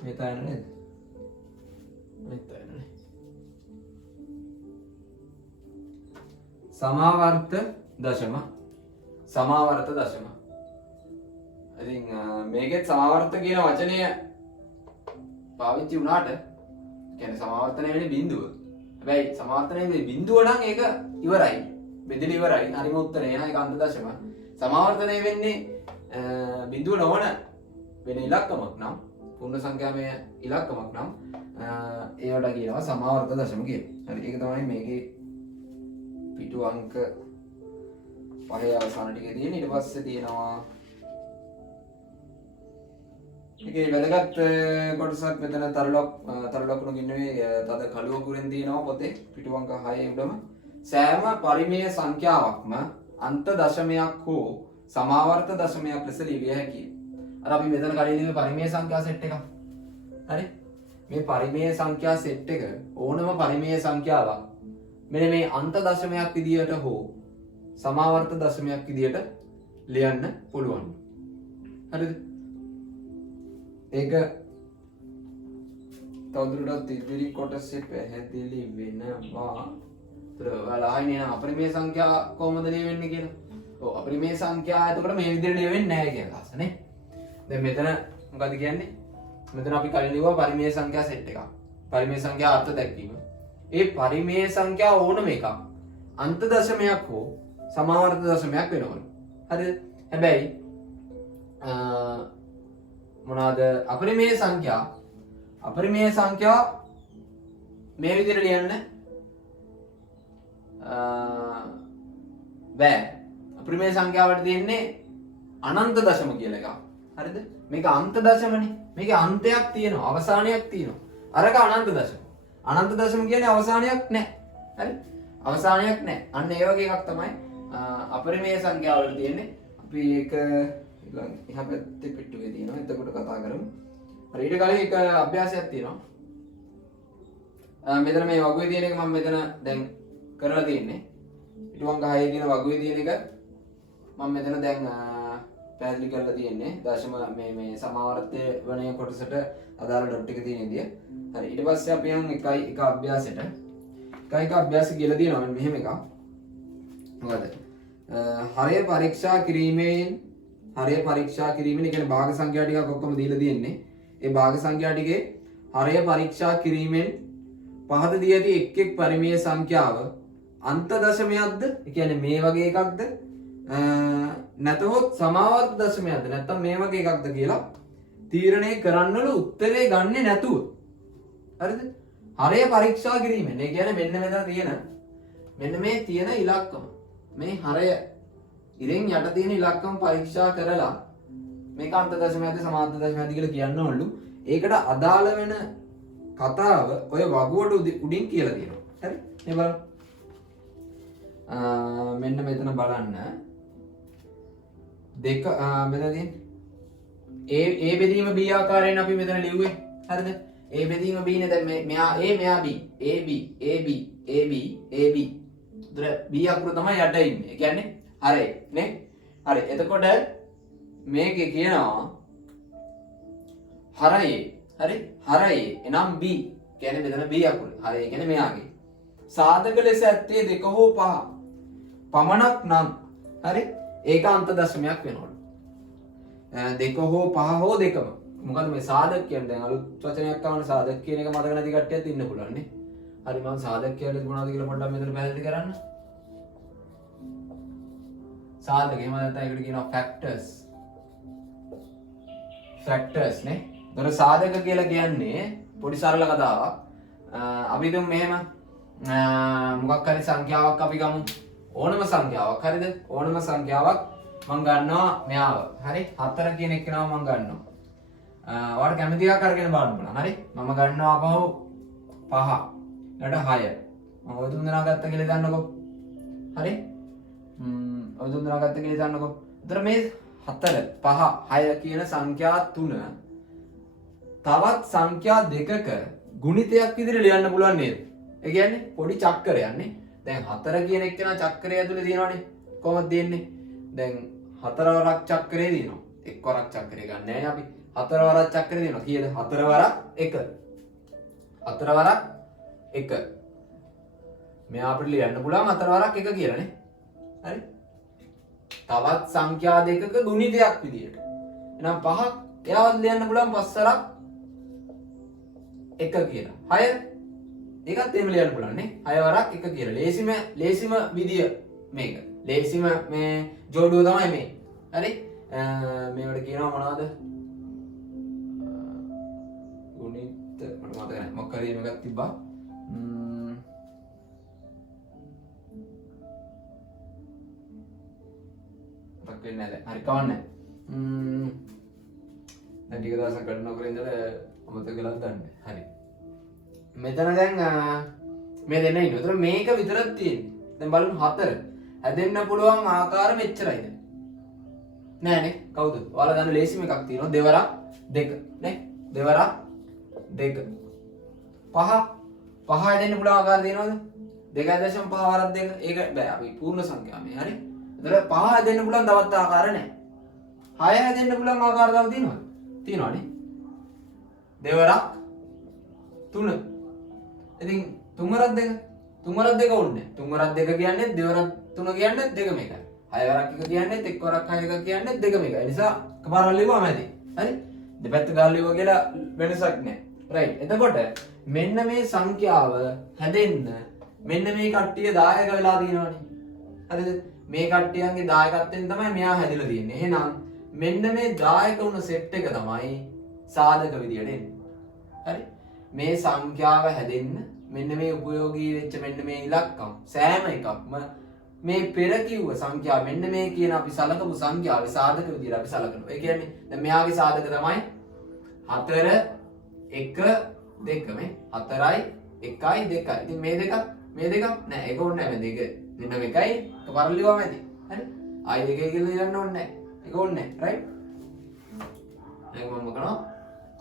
මෙතන නේද? මෙතන නේ. සමාවර්ත දශම. ඉතින් මේකෙත් සමාවර්ත කියන වචනය පාවිච්චි වුණාට කියන්නේ සමාවර්තනය වෙන්නේ බිඳුව. හැබැයි සමාවර්තනය වෙන්නේ බිඳුව නම් ඒක ඉවරයි. බෙදලා ඉවරයි. හරිම උත්තරේ නේද? ඒක අන්ත දශම. සමාවර්තනය වෙන්නේ බිඳුව නොවන වෙන ඉලක්කමක් නම් පූර්ණ සංඛ්‍යාමය ඉලක්කමක් නම් ඒවට කියනවා සමාවර්ත දශම කියලා. හරි. ඒක තමයි මේකේ පිටු අංක 5 අවසාන ටිකේ තියෙන. ඊට පස්සේ තියෙනවා ඒකේ වැදගත් කොටසක් මෙතන තරුලකුණු ගින්නුවේ තද කළුවකුරෙන් තියෙනවා පොතේ පිටු අංක 6 උඩම සෑම පරිමේය සංඛ්‍යාවක්ම අන්ත දශමයක් හෝ සමාවර්ත දශමයක් ලෙස ලිවිය හැකියි. අර අපි මෙතන කලින් ලිව්වේ පරිමේය සංඛ්‍යා සෙට් එකක්. හරි? මේ පරිමේය සංඛ්‍යා සෙට් එක ඕනම පරිමේය සංඛ්‍යාවක් මෙන්න මේ අන්ත දශමයක් විදියට හෝ සමාවර්ත දශමයක් විදියට ලියන්න පුළුවන්. හරිද? ඒක තවදුරටත් ඉදිරි කොටසේ පැහැදිලි වෙනවා. ඔයාලා අහන්නේ නම් අපරිමේය සංඛ්‍යා කොහොමද ලියවෙන්නේ කියලා. ඔව් අපරිමේය සංඛ්‍යා එතකොට මේ විදිහට ලියවෙන්නේ නැහැ කියලා අහස නේ. දැන් මෙතන මොකද කියන්නේ? මෙතන අපි කලින් ලිව්වා පරිමේය සංඛ්‍යා සෙට් එකක්. පරිමේය සංඛ්‍යා අර්ථ දැක්වීම. ඒ පරිමේය සංඛ්‍යා ඕනම එකක් අන්ත දශමයක් හෝ සමාවර්ත දශමයක් වෙනවලු. හරිද? හැබැයි මොනවාද අපරිමේය සංඛ්‍යා මේ විදිහට ලියන්න බෑ. අපරිමේය සංඛ්‍යාවට තියෙන්නේ අනන්ත දශම කියලා එකක්. හරිද? මේක අන්ත දශමනේ. මේකේ අන්තයක් තියෙනවා, අවසානයක් තියෙනවා. අරක අනන්ත දශම. අනන්ත දශම කියන්නේ අවසානයක් නැහැ. හරි? අවසානයක් නැහැ. අන්න ඒ වගේ එකක් තමයි අපරිමේය සංඛ්‍යාවල තියෙන්නේ. අපි ඒක එහා පැත්තේ පිටුවේ තියෙනවා. එතකොට කතා කරමු. හරි ඊට කලින් එක අභ්‍යාසයක් තියෙනවා. මෙතන මේ වගුවේ තියෙන එක මම මෙතන දැන් කරලා තියෙන්නේ. පිටුවංග 6 කියන වගුවේ තියෙන එක මම මෙතන දැන් පැහැදිලි කරලා තියෙන්නේ. දශම මේ සමාවර්තය වන කොටසට අදාළ ඩොට් එක තියෙන විදිය. හරි ඊට පස්සේ අපි යන් එක අභ්‍යාසෙට. එක අභ්‍යාස කියලා තියෙනවා මෙහෙම එකක්. මොකද? හරය පරීක්ෂා කිරීමෙන් කියන්නේ භාග සංඛ්‍යා ටිකක් ඔක්කොම දීලා තියෙන්නේ. ඒ භාග සංඛ්‍යා ටිකේ හරය පරීක්ෂා කිරීමෙන් පහත දී ඇති එක් පරිමේය සංඛ්‍යාව අන්ත දශමයක්ද? ඒ කියන්නේ මේ වගේ එකක්ද? නැතහොත් සමාවර්ත දශමයක්ද? නැත්නම් මේ වගේ එකක්ද කියලා තීරණය කරන්නලු උත්තරේ ගන්නේ නැතුව. හරිද? හරය පරීක්ෂා කිරීමෙන්. ඒ කියන්නේ මෙන්න මෙතන තියෙන මෙන්න මේ තියෙන ඉලක්කම. මේ හරය ඉරෙන් යට තියෙන ඉලක්කම් පරීක්ෂා කරලා මේක අන්ත දශමයක්ද සමාවර්ත දශමයක්ද කියලා කියන්න ඕනලු. ඒකට අදාළ වෙන කතාව ඔය වගුවට උඩින් කියලා තියෙනවා. හරි? මේ බලන්න. මෙන්න මෙතන බලන්න. දෙක මෙතන තියෙන්නේ A බෙදීම B ආකාරයෙන් අපි මෙතන ලිව්වේ. හරිද? A බෙදීම B නේ දැන් මෙයා A මෙයා B AB AB AB AB ඒතර B අකුර තමයි යට ඉන්නේ. ඒ කියන්නේ හරි නේ? හරි. එතකොට මේකේ කියනවා හරයි. හරි? හරයි. එනම් B. කියන්නේ මෙතන B අකුර. හරි. ඒ කියන්නේ මෙයාගේ. සාධක ලෙස ඇත්තේ 2 හෝ 5. පමණක් නම් හරි? ඒකාන්ත දශමයක් වෙනවලු. 2 හෝ 5 හෝ දෙකම. මොකද මේ සාධක කියන්නේ දැන් අලුත් වචනයක් ආවනේ සාධක කියන එක මතක නැති කට්ටියත් ඉන්න පුළුවන් නේ. හරි මම සාධක කියන්නේ මොනවද කියලා පොඩ්ඩක් මෙතන පැහැදිලි කරන්න. සාධක එහෙම නැත්නම් ඒකට කියනවා factors. factors නේ. ඒතර සාධක කියලා කියන්නේ පොඩි සරල කතාවක්. අපි හිතමු මෙහෙම මොකක් හරි සංඛ්‍යාවක් අපි ගමු. ඕනම සංඛ්‍යාවක් හරිද? ඕනම සංඛ්‍යාවක් මම ගන්නවා මෙයාව. හරි? 4 කියන එක නම මම ගන්නවා. ඔයාලට කැමති එකක් අරගෙන බලන්න බලන්න. හරි? මම ගන්නවා අපහු 5. ඊට 6. මම ඔය තුන් දෙනා ගත්ත කියලා දන්නකො. හරි? ඔය තුන් දෙනා ගත්ත කියලා දන්නකො. ඒතර මේ 4, 5, 6 කියන සංඛ්‍යා තුන තවත් සංඛ්‍යා දෙකක ගුණිතයක් විදිහට ලියන්න පුළුවන් නේද? ඒ කියන්නේ පොඩි චක්‍රයක් නේ. දැන් 4 කියන එක නා චක්‍රය ඇතුලේ තියෙනවනේ. කොහොමද දෙන්නේ? දැන් 4 වරක් චක්‍රය දිනනවා. එක් වරක් චක්‍රය ගන්න නැහැ අපි. 4 වරක් චක්‍රය දිනනවා. කීයද? 4 වරක් 1. 4 වරක් 1. මෙයා අපිට ලියන්න පුළුවන් 4 වරක් 1 කියලා නේ. හරි? තවත් සංඛ්‍යා දෙකක ගුණිතයක් විදියට. එහෙනම් 5ක් එයාවත් ලියන්න පුළුවන් 5 වරක් 1 කියලා. 6 ඒකත් එහෙම ලියන්න පුළුවන් නේ. 6 වරක් 1 කියලා. ලේසිම විදිය මේක. ලේසිම මේ ජෝඩුව තමයි මේ. හරි? මේවට කියනවා මොනවද? ගුණිත මට මතක නැහැ. මොකක් හරි මේකක් තිබ්බා. මතක වෙන්නේ නැහැ. හරි කවන්නේ. දැන් ටික දවසක් ගන්න නොකර ඉඳලා අමතක කළාද දන්නේ. හරි. මෙතන දැන් මේ දෙන්න ඉන්නවා. ඒතර මේක විතරක් තියෙන්නේ. දැන් බලමු 4. හැදෙන්න පුළුවන් ආකාර මෙච්චරයිද? නෑනේ. කවුද? ඔයාලා දන්න ලේසිම එකක් තියෙනවා. දෙවරක් 2 නේ? දෙවරක් 2. 5 හැදෙන්න පුළුවන් ආකාර තියෙනවද? 2.5 වරක් 2. ඒක බෑ. අපි පූර්ණ සංඛ්‍යා මේ. හරි? ඒතර 5 හැදෙන්න පුළුවන් තවත් ආකාර නෑ. 6 හැදෙන්න පුළුවන් ආකාර තව තියෙනවද? තියෙනවනේ. දෙවරක් 3. ඉතින් 3 වරක් 2. 3 වරක් 2 ඕනේ. 3 වරක් 2 කියන්නේ දෙවරක් 3 කියන්නේ දෙක මේකයි. 6 වරක් 1 කියන්නේ එක් වරක් 6 1 කියන්නේ දෙක මේකයි. ඒ නිසා එකපාරක් ලියුවාම ඇති. හරි? දෙපැත්ත ගාලා ලියුවා කියලා වෙනසක් නැහැ. රයිට්. එතකොට මෙන්න මේ සංඛ්‍යාව හැදෙන්න මෙන්න මේ කට්ටිය දායක වෙලා තියෙනවනේ. හරිද? මේ කට්ටියන්ගේ දායකත්වයෙන් තමයි මෙයා හැදිලා තියෙන්නේ. එහෙනම් මෙන්න මේ දායක වුණ සෙට් එක තමයි සාධක විදියට එන්නේ. හරි? මේ සංඛ්‍යාව හැදෙන්න මෙන්න මේ උපයෝගී වෙච්ච මෙන්න මේ ඉලක්කම් සෑම එකක්ම මේ පෙර කිව්ව සංඛ්‍යාව මෙන්න මේ කියන අපි සලකපු සංඛ්‍යාවේ සාධක විදියට අපි සලකනවා. ඒ කියන්නේ දැන් මෙයාගේ සාධක තමයි 4 1 2 මේ 4යි 1යි 2යි. ඉතින් මේ දෙක නෑ ඒක ඕනේ නෑ මේ දෙක දෙන්නම එකයි එකපාරට ලියවම ඇති. හරි? ආයි දෙකේ කියලා ලියන්න ඕනේ නෑ. ඒක ඕනේ නෑ. රයිට්? දැන් මම මොකනවා?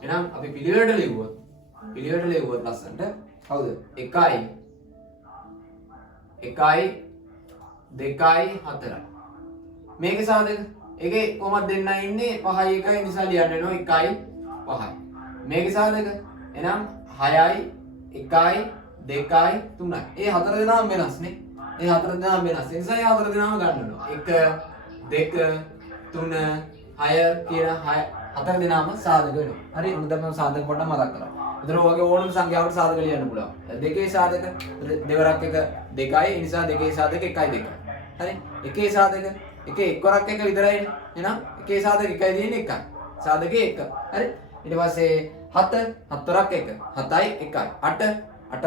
එහෙනම් අපි පිළිවෙලට ලියුවොත් ලස්සනට කවුද? 1යි 2යි 4යි. මේකේ සාධක ඒකේ කොහොමද දෙන්නයි ඉන්නේ 5යි 1යි නිසා ලියන්න වෙනවා 1යි 5යි. මේකේ සාධක එහෙනම් 6යි 1යි 2යි 3යි. ඒ හතර දෙනාම වෙනස් නේ. ඒ හතර දෙනාම වෙනස්. ඒ නිසා ඒ හතර දෙනාම ගන්න වෙනවා. 1 2 3 6 කියන හතර දෙනාම සාධක වෙනවා. හරි? උන් දැන් මම සාධක පොඩ්ඩක් මතක් කරා. ඒතර ඔයගේ ඕනම සංඛ්‍යාවකට සාධක ලියන්න පුළුවන්. දෙකේ සාධක දෙවරක් 1 2යි. ඒ නිසා දෙකේ සාධක 1යි 2යි. හරි? එකේ සාධක එකේ එක් වරක් 1 විතරයිනේ. එහෙනම් එකේ සාධක 1යි තියෙන්නේ 1යි. සාධකේ 1. හරි? ඊට පස්සේ 7 වරක් 1 7යි 1යි 8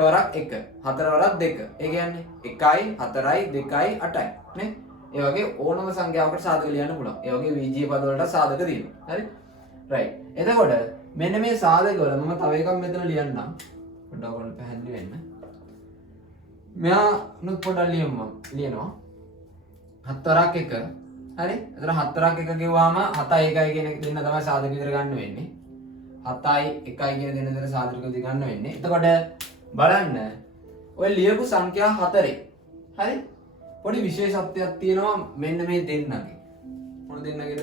වරක් 1 4 වරක් 2. ඒ කියන්නේ 1යි 4යි 2යි 8යි නේ? ඒ වගේ ඕනම සංඛ්‍යාවකට සාධක ලියන්න පුළුවන්. ඒ වගේ විජී පද වලට සාධක තියෙනවා. හරි? රයිට්. එතකොට මෙන්න මේ සාධක වල මම තව එකක් මෙතන ලියන්නම්. පොඩ්ඩක් ඔයාලට පැහැදිලි වෙන්න. මෙයා නුත් පොඩ්ඩක් ලියනවා. 7 වරක් 1. හරි? එතන 7 වරක් 1 ගෙවුවාම 7යි 1යි කියන දෙන්න තමයි සාධක විතර ගන්න වෙන්නේ. 7යි 1යි කියන දෙන්න සාධක විතර ගන්න වෙන්නේ. එතකොට බලන්න ඔය ලියපු සංඛ්‍යා 4 හරි පොඩි විශේෂත්වයක් තියෙනවා මෙන්න මේ දෙන්නගේ මොන දෙන්නගේද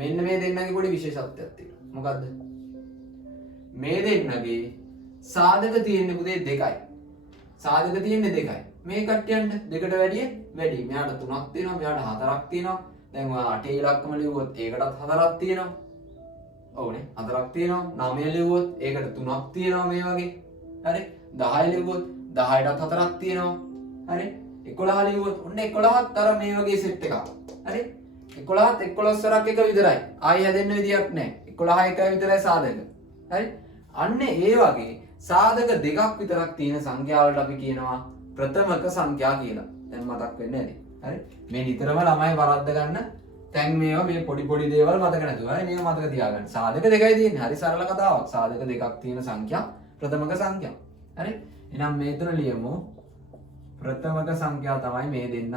මෙන්න මේ දෙන්නගේ පොඩි විශේෂත්වයක් තියෙනවා මොකද්ද මේ දෙන්නගේ සාධක තියෙන්නේ පුතේ දෙකයි සාධක තියෙන්නේ දෙකයි මේ කට්ටියන්ට දෙකට වැඩි මෙයාට 3ක් තියෙනවා මෙයාට 4ක් තියෙනවා දැන් ඔයා 8 ඉලක්කම ලිව්වොත් ඒකටත් 4ක් තියෙනවා ඔව්නේ 4ක් තියෙනවා 9 ලිව්වොත් ඒකට 3ක් තියෙනවා මේ වගේ හරි 10 ලිව්වොත් 10ටත් 4ක් තියෙනවා හරි 11 ලිව්වොත් ඔන්න 11ත් අර මේ වගේ සෙට් එකක් හරි 11ත් 11 සරක් එක විතරයි ආයෙ හැදෙන්න විදියක් නැහැ 11 එකයි විතරයි සාධක හරි අන්න ඒ වගේ සාධක දෙකක් විතරක් තියෙන සංඛ්‍යාවලට අපි කියනවා ප්‍රථමක සංඛ්‍යා කියලා දැන් මතක් වෙන්නේ නැති හරි මේ නිතරම ළමයි වරද්ද ගන්න දැන් මේවා මේ පොඩි පොඩි දේවල් මතක නැතුව හරි මේවා මතක තියාගන්න සාධක දෙකයි තියෙන්නේ හරි සරල කතාවක් සාධක දෙකක් තියෙන සංඛ්‍යා ප්‍රථමක සංඛ්‍යා හරි එහෙනම් මේ තුන ලියමු ප්‍රථමක සංඛ්‍යා තමයි මේ දෙන්න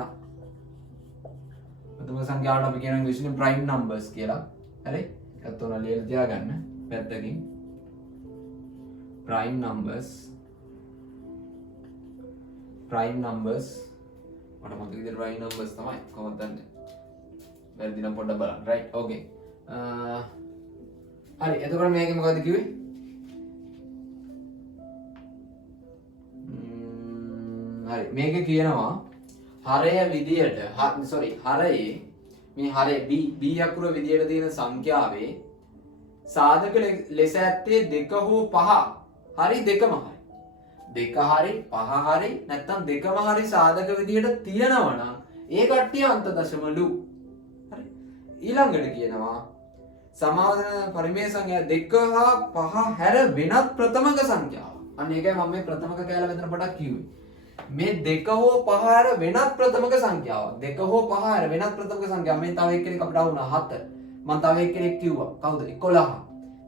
ප්‍රථමක සංඛ්‍යාවට අපි කියන ඉංග්‍රීසියෙන් ප්‍රයිම් නම්බර්ස් කියලා හරි ඒත් උන ලියලා තියාගන්න පැත්තකින් prime numbers මට මතක විදිහට prime numbers තමයි කොහොමද දන්නේ වැරදි නම් පොඩ්ඩක් බලන්න right okay හරි එතකොට මේකේ මොකද්ද කිව්වේ හරි මේකේ කියනවා හරය විදියට හරයේ මේ හරය b අකුර විදියට තියෙන සංඛ්‍යාවේ සාධක ලෙස ඇත්තේ 2 හෝ 5 හරි දෙකම හරි දෙක හරි පහ හරි නැත්නම් දෙකම හරි සාධක විදියට තියෙනවා නම් ඒ කට්ටිය අන්ත දශමලු හරි ඊළඟට කියනවා සමාවදන පරිමේය සංඛ්‍යා 2 හා 5 හැර වෙනත් ප්‍රථමක සංඛ්‍යාව අන්න ඒකයි මම මේ ප්‍රථමක කියලා මෙතන පොඩක් කිව්වේ මේ 2 හෝ 5 හැර වෙනත් ප්‍රථමක සංඛ්‍යාවක් 2 හෝ 5 හැර වෙනත් ප්‍රථමක සංඛ්‍යාව මේ තව එක්කෙනෙක් අපිට වුණා 7 මම තව එක්කෙනෙක් කිව්වා කවුද 11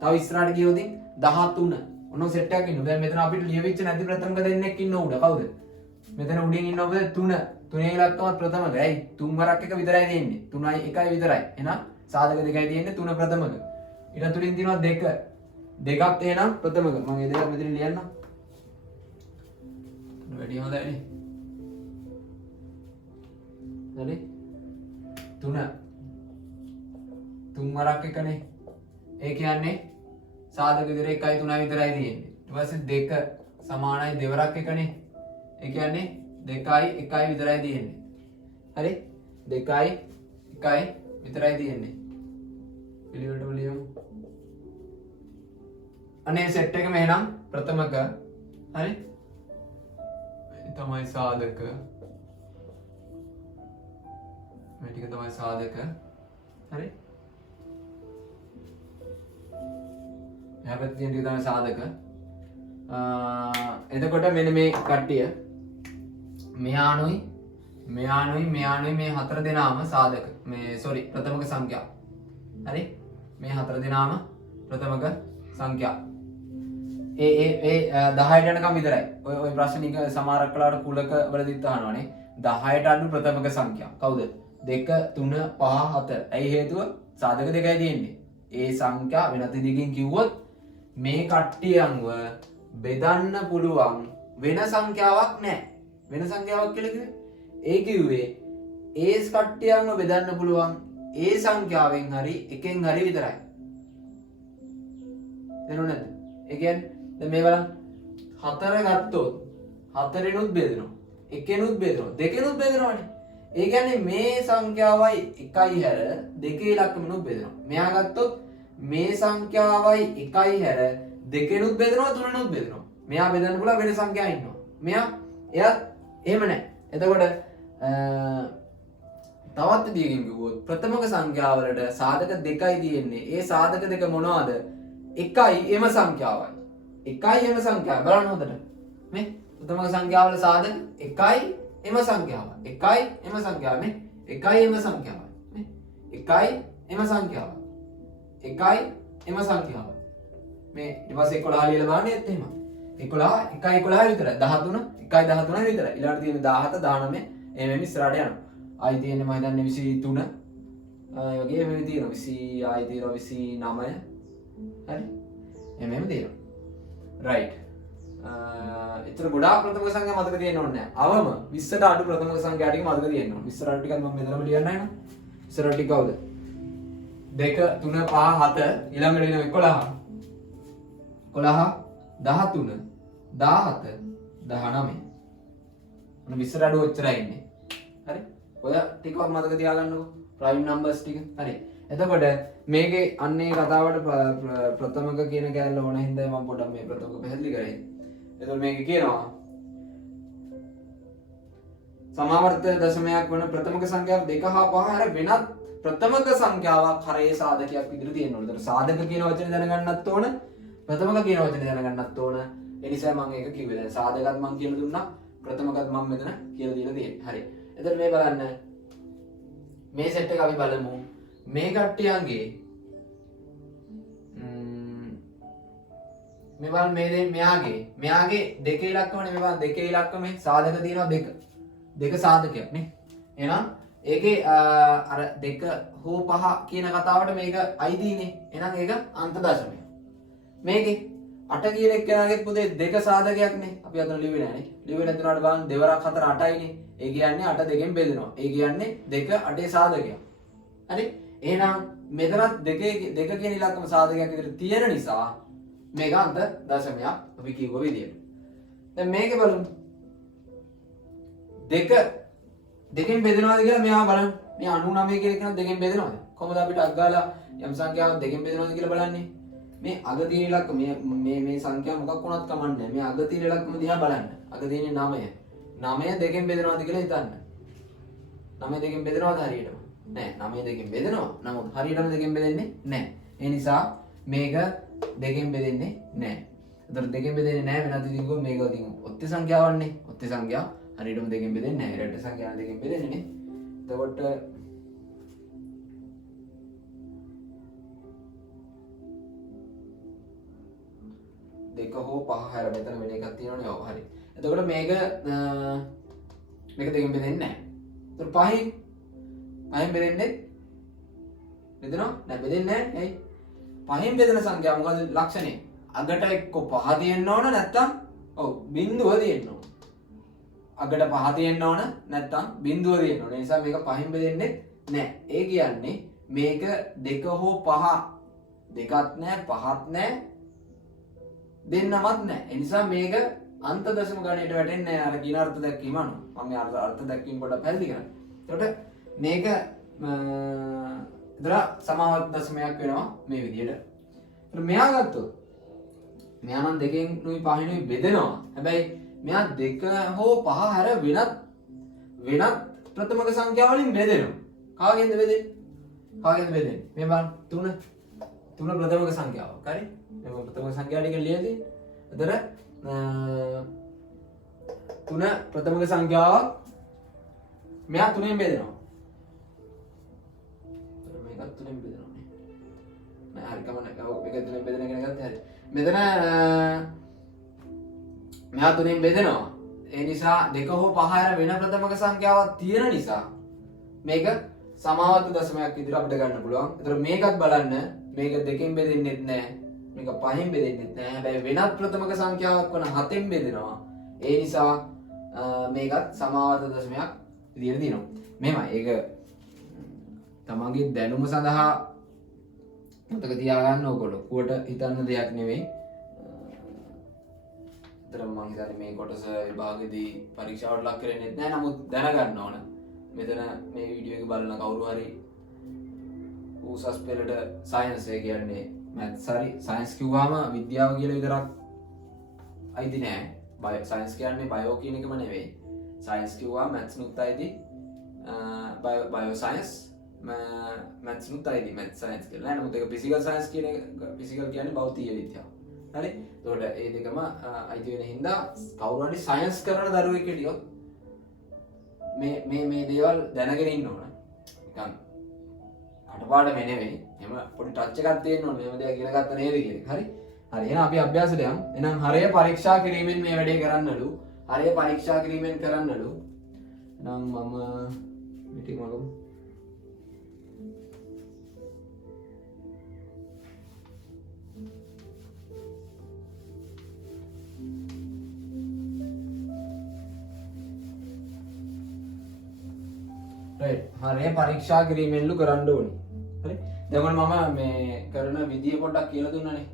තව ඉස්සරහට ගියොත් 13 ඔන්න සෙට් එකක් ඉන්නවා. දැන් මෙතන අපිට ලියවිච්ච නැති ප්‍රථමක දෙන්නෙක් ඉන්න උඩ. කවුද? මෙතන උඩින් ඉන්නවද 3. 3 ඉලක්කමත් ප්‍රථමක. ඇයි? 3 වරක් එක විතරයි තියෙන්නේ. 3යි 1යි විතරයි. එහෙනම් සාධක දෙකයි තියෙන්නේ 3 ප්‍රථමක. ඊට තුලින් තියෙනවා 2. දෙකක් එහෙනම් ප්‍රථමක. මම ඒ දෙක මෙතන ලියන්නම්. වැඩි හොඳයිනේ. හරි? 3 වරක් එකනේ. ඒ කියන්නේ සාධක විදිහට 1යි 3යි විතරයි තියෙන්නේ. ඊට පස්සේ 2 සමානයි දෙවරක් එකනේ. ඒ කියන්නේ 2යි 1යි විතරයි තියෙන්නේ. හරි? 2යි 1යි විතරයි තියෙන්නේ. පිළිවෙලටම ලියමු. අනේ සෙට් එකම එහෙනම් ප්‍රථමක හරි? මේ තමයි සාධක. මේ ටික තමයි සාධක. හරි? හැබැයි තියෙන ටික තමයි සාධක. එතකොට මෙන්න මේ කට්ටිය මෙයානුයි මේ හතර දෙනාම සාධක. මේ ප්‍රථමක සංඛ්‍යා. හරි? මේ හතර දෙනාම ප්‍රථමක සංඛ්‍යා. ඒ 10ට යනකම් විතරයි. ඔය ප්‍රශ්නික සමහරක් වෙලාවට කුලක වලදීත් අහනවානේ. 10ට අඩු ප්‍රථමක සංඛ්‍යා. කවුද? 2 3 5 7. ඇයි හේතුව? සාධක දෙකයි තියෙන්නේ. ඒ සංඛ්‍යා වෙනත් දිගින් කිව්වොත් මේ කට්ටියන්ව බෙදන්න පුළුවන් වෙන සංඛ්‍යාවක් නැහැ. වෙන සංඛ්‍යාවක් කියලා කිව්වේ ඒ කිව්වේ ඒ කට්ටියන්ව බෙදන්න පුළුවන් ඒ සංඛ්‍යාවෙන් හරි එකෙන් හරි විතරයි. තේරුණා නේද? ඒ කියන්නේ දැන් මේ බලන්න 4 ගත්තොත් 4ෙනුත් බෙදෙනවා. 1ෙනුත් බෙදෙනවා. 2ෙනුත් බෙදෙනවානේ. ඒ කියන්නේ මේ සංඛ්‍යාවයි 1යි හැර 2 ඉලක්කමනුත් බෙදෙනවා. මෙයා ගත්තොත් මේ සංඛ්‍යාවයි 1යි හැර 2ෙනුත් බෙදෙනවා 3ෙනුත් බෙදෙනවා. මෙයා බෙදන්න පුළුවන් වෙන සංඛ්‍යා ඉන්නවා. එයා එහෙම නැහැ. එතකොට තවත් විදියකින් කිව්වොත් ප්‍රථමක සංඛ්‍යාවලට සාධක දෙකයි තියෙන්නේ. ඒ සාධක දෙක මොනවද? 1යි එම සංඛ්‍යාවයි. 1යි එම සංඛ්‍යාව. බලන්න හොඳට. මේ ප්‍රථමක සංඛ්‍යාවල සාධක 1යි එම සංඛ්‍යාව. 1යි එම සංඛ්‍යාව නේ. 1යි එම සංඛ්‍යාව. නේ. 1යි එම සංඛ්‍යාව. 1යි එම සංඛ්‍යාව. මේ ඊට පස්සේ 11 ලියලා බලන්නේත් එහෙම. 11 1යි 11 විතරයි. 13 1යි 13 විතරයි. ඊළඟට තියෙන 17 19 එමෙ ඉස්සරහට යනවා. ආයි තියෙන්නේ මම හිතන්නේ 23 ඒ වගේ එමෙ තියෙනවා 20 ආයි තියෙනවා 29 හරි එමෙම තියෙනවා right එතන ගොඩාක් ප්‍රථමක සංඛ්‍යා මතක තියෙන්න ඕනේ නැහැ. අවම 20ට අඩු ප්‍රථමක සංඛ්‍යා ටික මතක තියෙන්න ඕනේ. 20ට අඩු ටිකක් මම මෙතනම ලියන්න නෑ. 20ට ටික කවුද? 2 3 5 7 ඊළඟට එන 11. 11 13 17 19. මොන 20ට අඩු ඔච්චරයි ඉන්නේ. හරි? ඔය ටිකක් මතක තියාගන්නකෝ. ප්‍රයිම් නම්බර්ස් ටික. හරි. එතකොට මේකේ අන්නේ කතාවට ප්‍රථමක කියන කෑල්ල ඕන හින්දා මම පොඩ්ඩක් මේ ප්‍රථමක පැහැදිලි කරේ. එතකොට මේක කියනවා සමාවර්ත දශමයක් වන ප්‍රථමක සංඛ්‍යාව 2 හා 5 හැර වෙනත් ප්‍රථමක සංඛ්‍යාවක් හරේ සාධකයක් විදිහට තියෙන්න ඕනේ. එතකොට සාධක කියන වචනේ දැනගන්නත් ඕන. ප්‍රථමක කියන වචනේ දැනගන්නත් ඕන. ඒ නිසා මම ඒක කිව්වේ. දැන් සාධකත් මම කියලා දුන්නා. ප්‍රථමකත් මම මෙතන කියලා දීලා තියෙන්නේ. හරි. එතකොට මේ බලන්න. මේ සෙට් එක අපි බලමු. මේ කට්ටියන්ගේ මේ බලන්න මේ මෙයාගේ දෙකේ ඉලක්කමනේ මේ බලන්න දෙකේ ඉලක්කමේ සාධක තියෙනවා දෙක සාධකයක් නේ. එහෙනම් ඒකේ අර 2 හෝ 5 කියන කතාවට මේක අයිතිනේ. එහෙනම් ඒක අන්ත දශමය. මේකේ 8 කියන එක්කෙනාගේ පුතේ දෙක සාධකයක් නේ. අපි අතන ලිව්වේ නෑනේ. ලිව්වේ නැතුණාට බලන්න 2 වරක් 4 8යිනේ. ඒ කියන්නේ 8 දෙකෙන් බෙදෙනවා. ඒ කියන්නේ 2 8 සාධකයක්. හරි? එහෙනම් මෙතනත් දෙක කියන ඉලක්කම සාධකයක් විදිහට තියෙන නිසා මේක අන්ත දශමයක් අපි කිව්ව විදියට. දැන් මේක බලමු. දෙකෙන් බෙදෙනවද කියලා මෙයා බලන්න. මේ 99 කියලා කියන දෙකෙන් බෙදෙනවද? කොහොමද අපිට අග්ගාලා යම් සංඛ්‍යාවක් දෙකෙන් බෙදෙනවද කියලා බලන්නේ? මේ අග තියෙන ඉලක්කම මේ සංඛ්‍යාව මොකක් වුණත් කමන්නේ. මේ අග තියෙන ඉලක්කම දිහා බලන්න. අග තියෙන්නේ 9. 9 දෙකෙන් බෙදෙනවද කියලා හිතන්න. 9 දෙකෙන් බෙදෙනවද හරියටම? නෑ. 9 දෙකෙන් බෙදෙනවා. නමුත් හරියටම දෙකෙන් බෙදෙන්නේ නෑ. ඒ නිසා මේක දෙකෙන් බෙදෙන්නේ නෑ. ඒතර දෙකෙන් බෙදෙන්නේ නෑ වෙනත් ඉතින් කො මේක ඉතින් ඔත්ති සංඛ්‍යාවන්නේ. ඔත්ති සංඛ්‍යාව හරියටම දෙකෙන් බෙදෙන්නේ නෑ. ඉරට සංඛ්‍යාව දෙකෙන් බෙදෙන්නේ නේ. එතකොට දෙක හෝ පහ හැර මෙතන වෙන එකක් තියෙනවනේ. ඔව් හරි. එතකොට මේක දෙකෙන් බෙදෙන්නේ නෑ. ඒතර පහෙන් බෙදෙන්නේ බෙදෙනවා නෑ බෙදෙන්නේ නෑ. ඇයි? පහෙන් බෙදෙන සංඛ්‍යාව මොකද ලක්ෂණය? අගට එක්ක පහ තියෙන්න ඕන නැත්නම් ඔව් බිංදුව තියෙන්න ඕන. අගට පහ තියෙන්න ඕන නැත්නම් බිංදුව තියෙන්න ඕන. ඒ නිසා මේක පහෙන් බෙදෙන්නේ නෑ. ඒ කියන්නේ මේක දෙක හෝ පහ දෙකක් නෑ පහක් නෑ දෙන්නමත් නෑ. ඒ නිසා මේක අන්ත දශම ගණයට වැටෙන්නේ නෑ. අර කියන අර්ථ දැක්වීම අනුව. මම මේ අර්ථ දැක්වීම පොඩ්ඩක් පැහැදිලි කරන්න. එතකොට මේක ඉතලා සමාවත් දශමයක් වෙනවා මේ විදිහට. ඒත් මෙයා ගත්තොත් මෙයා නම් දෙකෙන් නුයි පහිනුයි බෙදෙනවා. හැබැයි මෙයා දෙක හෝ පහ හැර වෙනත් ප්‍රථමක සංඛ්‍යා වලින් බෙදෙනවා. කාගෙන්ද බෙදෙන්නේ? මේ බලන්න 3 ප්‍රථමක සංඛ්‍යාවක්. හරි? මේ ප්‍රථමක සංඛ්‍යා ටික ලියදී. එතන 3 ප්‍රථමක සංඛ්‍යාවක් මෙයා 3ෙන් බෙදෙනවා. මේකත් 3ෙන් බෙදෙනවා නේ. නෑ හරි කමන්න. මේක 3ෙන් බෙදෙන කෙනෙක් ගත්තේ හරි. මෙතන මෙයා 3ෙන් බෙදෙනවා. ඒ නිසා දෙක හෝ පහ හැර වෙන ප්‍රථමක සංඛ්‍යාවක් තියෙන නිසා මේක සමාවර්ත දශමයක් විදිහට අපිට ගන්න පුළුවන්. ඒතර මේකත් බලන්න මේක දෙකෙන් බෙදෙන්නෙත් නෑ. මේක පහෙන් බෙදෙන්නෙත් නෑ. හැබැයි වෙනත් ප්‍රථමක සංඛ්‍යාවක් වන 7ෙන් බෙදෙනවා. ඒ නිසා මේකත් සමාවර්ත දශමයක් විදිහට දිනනවා. මෙහෙමයි. ඒක තමන්ගේ දැනුම සඳහා මතක තියාගන්න ඕගොල්ලෝ. කුවට හිතන්න දෙයක් නෙවෙයි. අතරම මම හිතන්නේ මේ කොටස විභාගෙදී පරීක්ෂාවට ලක් කරන්නේ නැහැ. නමුත් දැනගන්න ඕන. මෙතන මේ වීඩියෝ එක බලන කවුරු හරි උසස් පෙළට සයන්ස් ඒ කියන්නේ මැත්ස් හරි සයන්ස් කිව්වම විද්‍යාව කියලා විතරක් අයිති නෑ. සයන්ස් කියන්නේ බයෝ කියන එකම නෙවෙයි. සයන්ස් කිව්වම මැත්ස් නුත් අයිති. බයෝ සයන්ස් මැත්ස් නුත් අයිති. මැත්ස් සයන්ස් කියලා නෑ. නමුත් ඒක ෆිසිකල් සයන්ස් කියන එක ෆිසිකල් කියන්නේ භෞතික විද්‍යාව. හරි? එතකොට මේ දෙකම අයිති වෙන හින්දා කවුරු හරි සයන්ස් කරන දරුවෙක් හිටියොත් මේ දේවල් දැනගෙන ඉන්න ඕන. නිකන් කටපාඩම නෙවෙයි. එහෙම පොඩි ටච් එකක් තියෙන්න ඕන. මේව දෙයක් ඉගෙන ගත්ත නේද කියන එක. හරි? හරි. එහෙනම් අපි අභ්‍යාසයට යමු. එහෙනම් හරය පරීක්ෂා කිරීමෙන් මේ වැඩේ කරන්නලු. හරය පරීක්ෂා කිරීමෙන් කරන්නලු. එහෙනම් මම මීටින් වලු right හරිය පරීක්ෂා කිරීමෙන්ලු කරන්න ඕනේ හරි දැන් මම මේ කරන විදිය පොඩ්ඩක් කියලා දුන්නානේ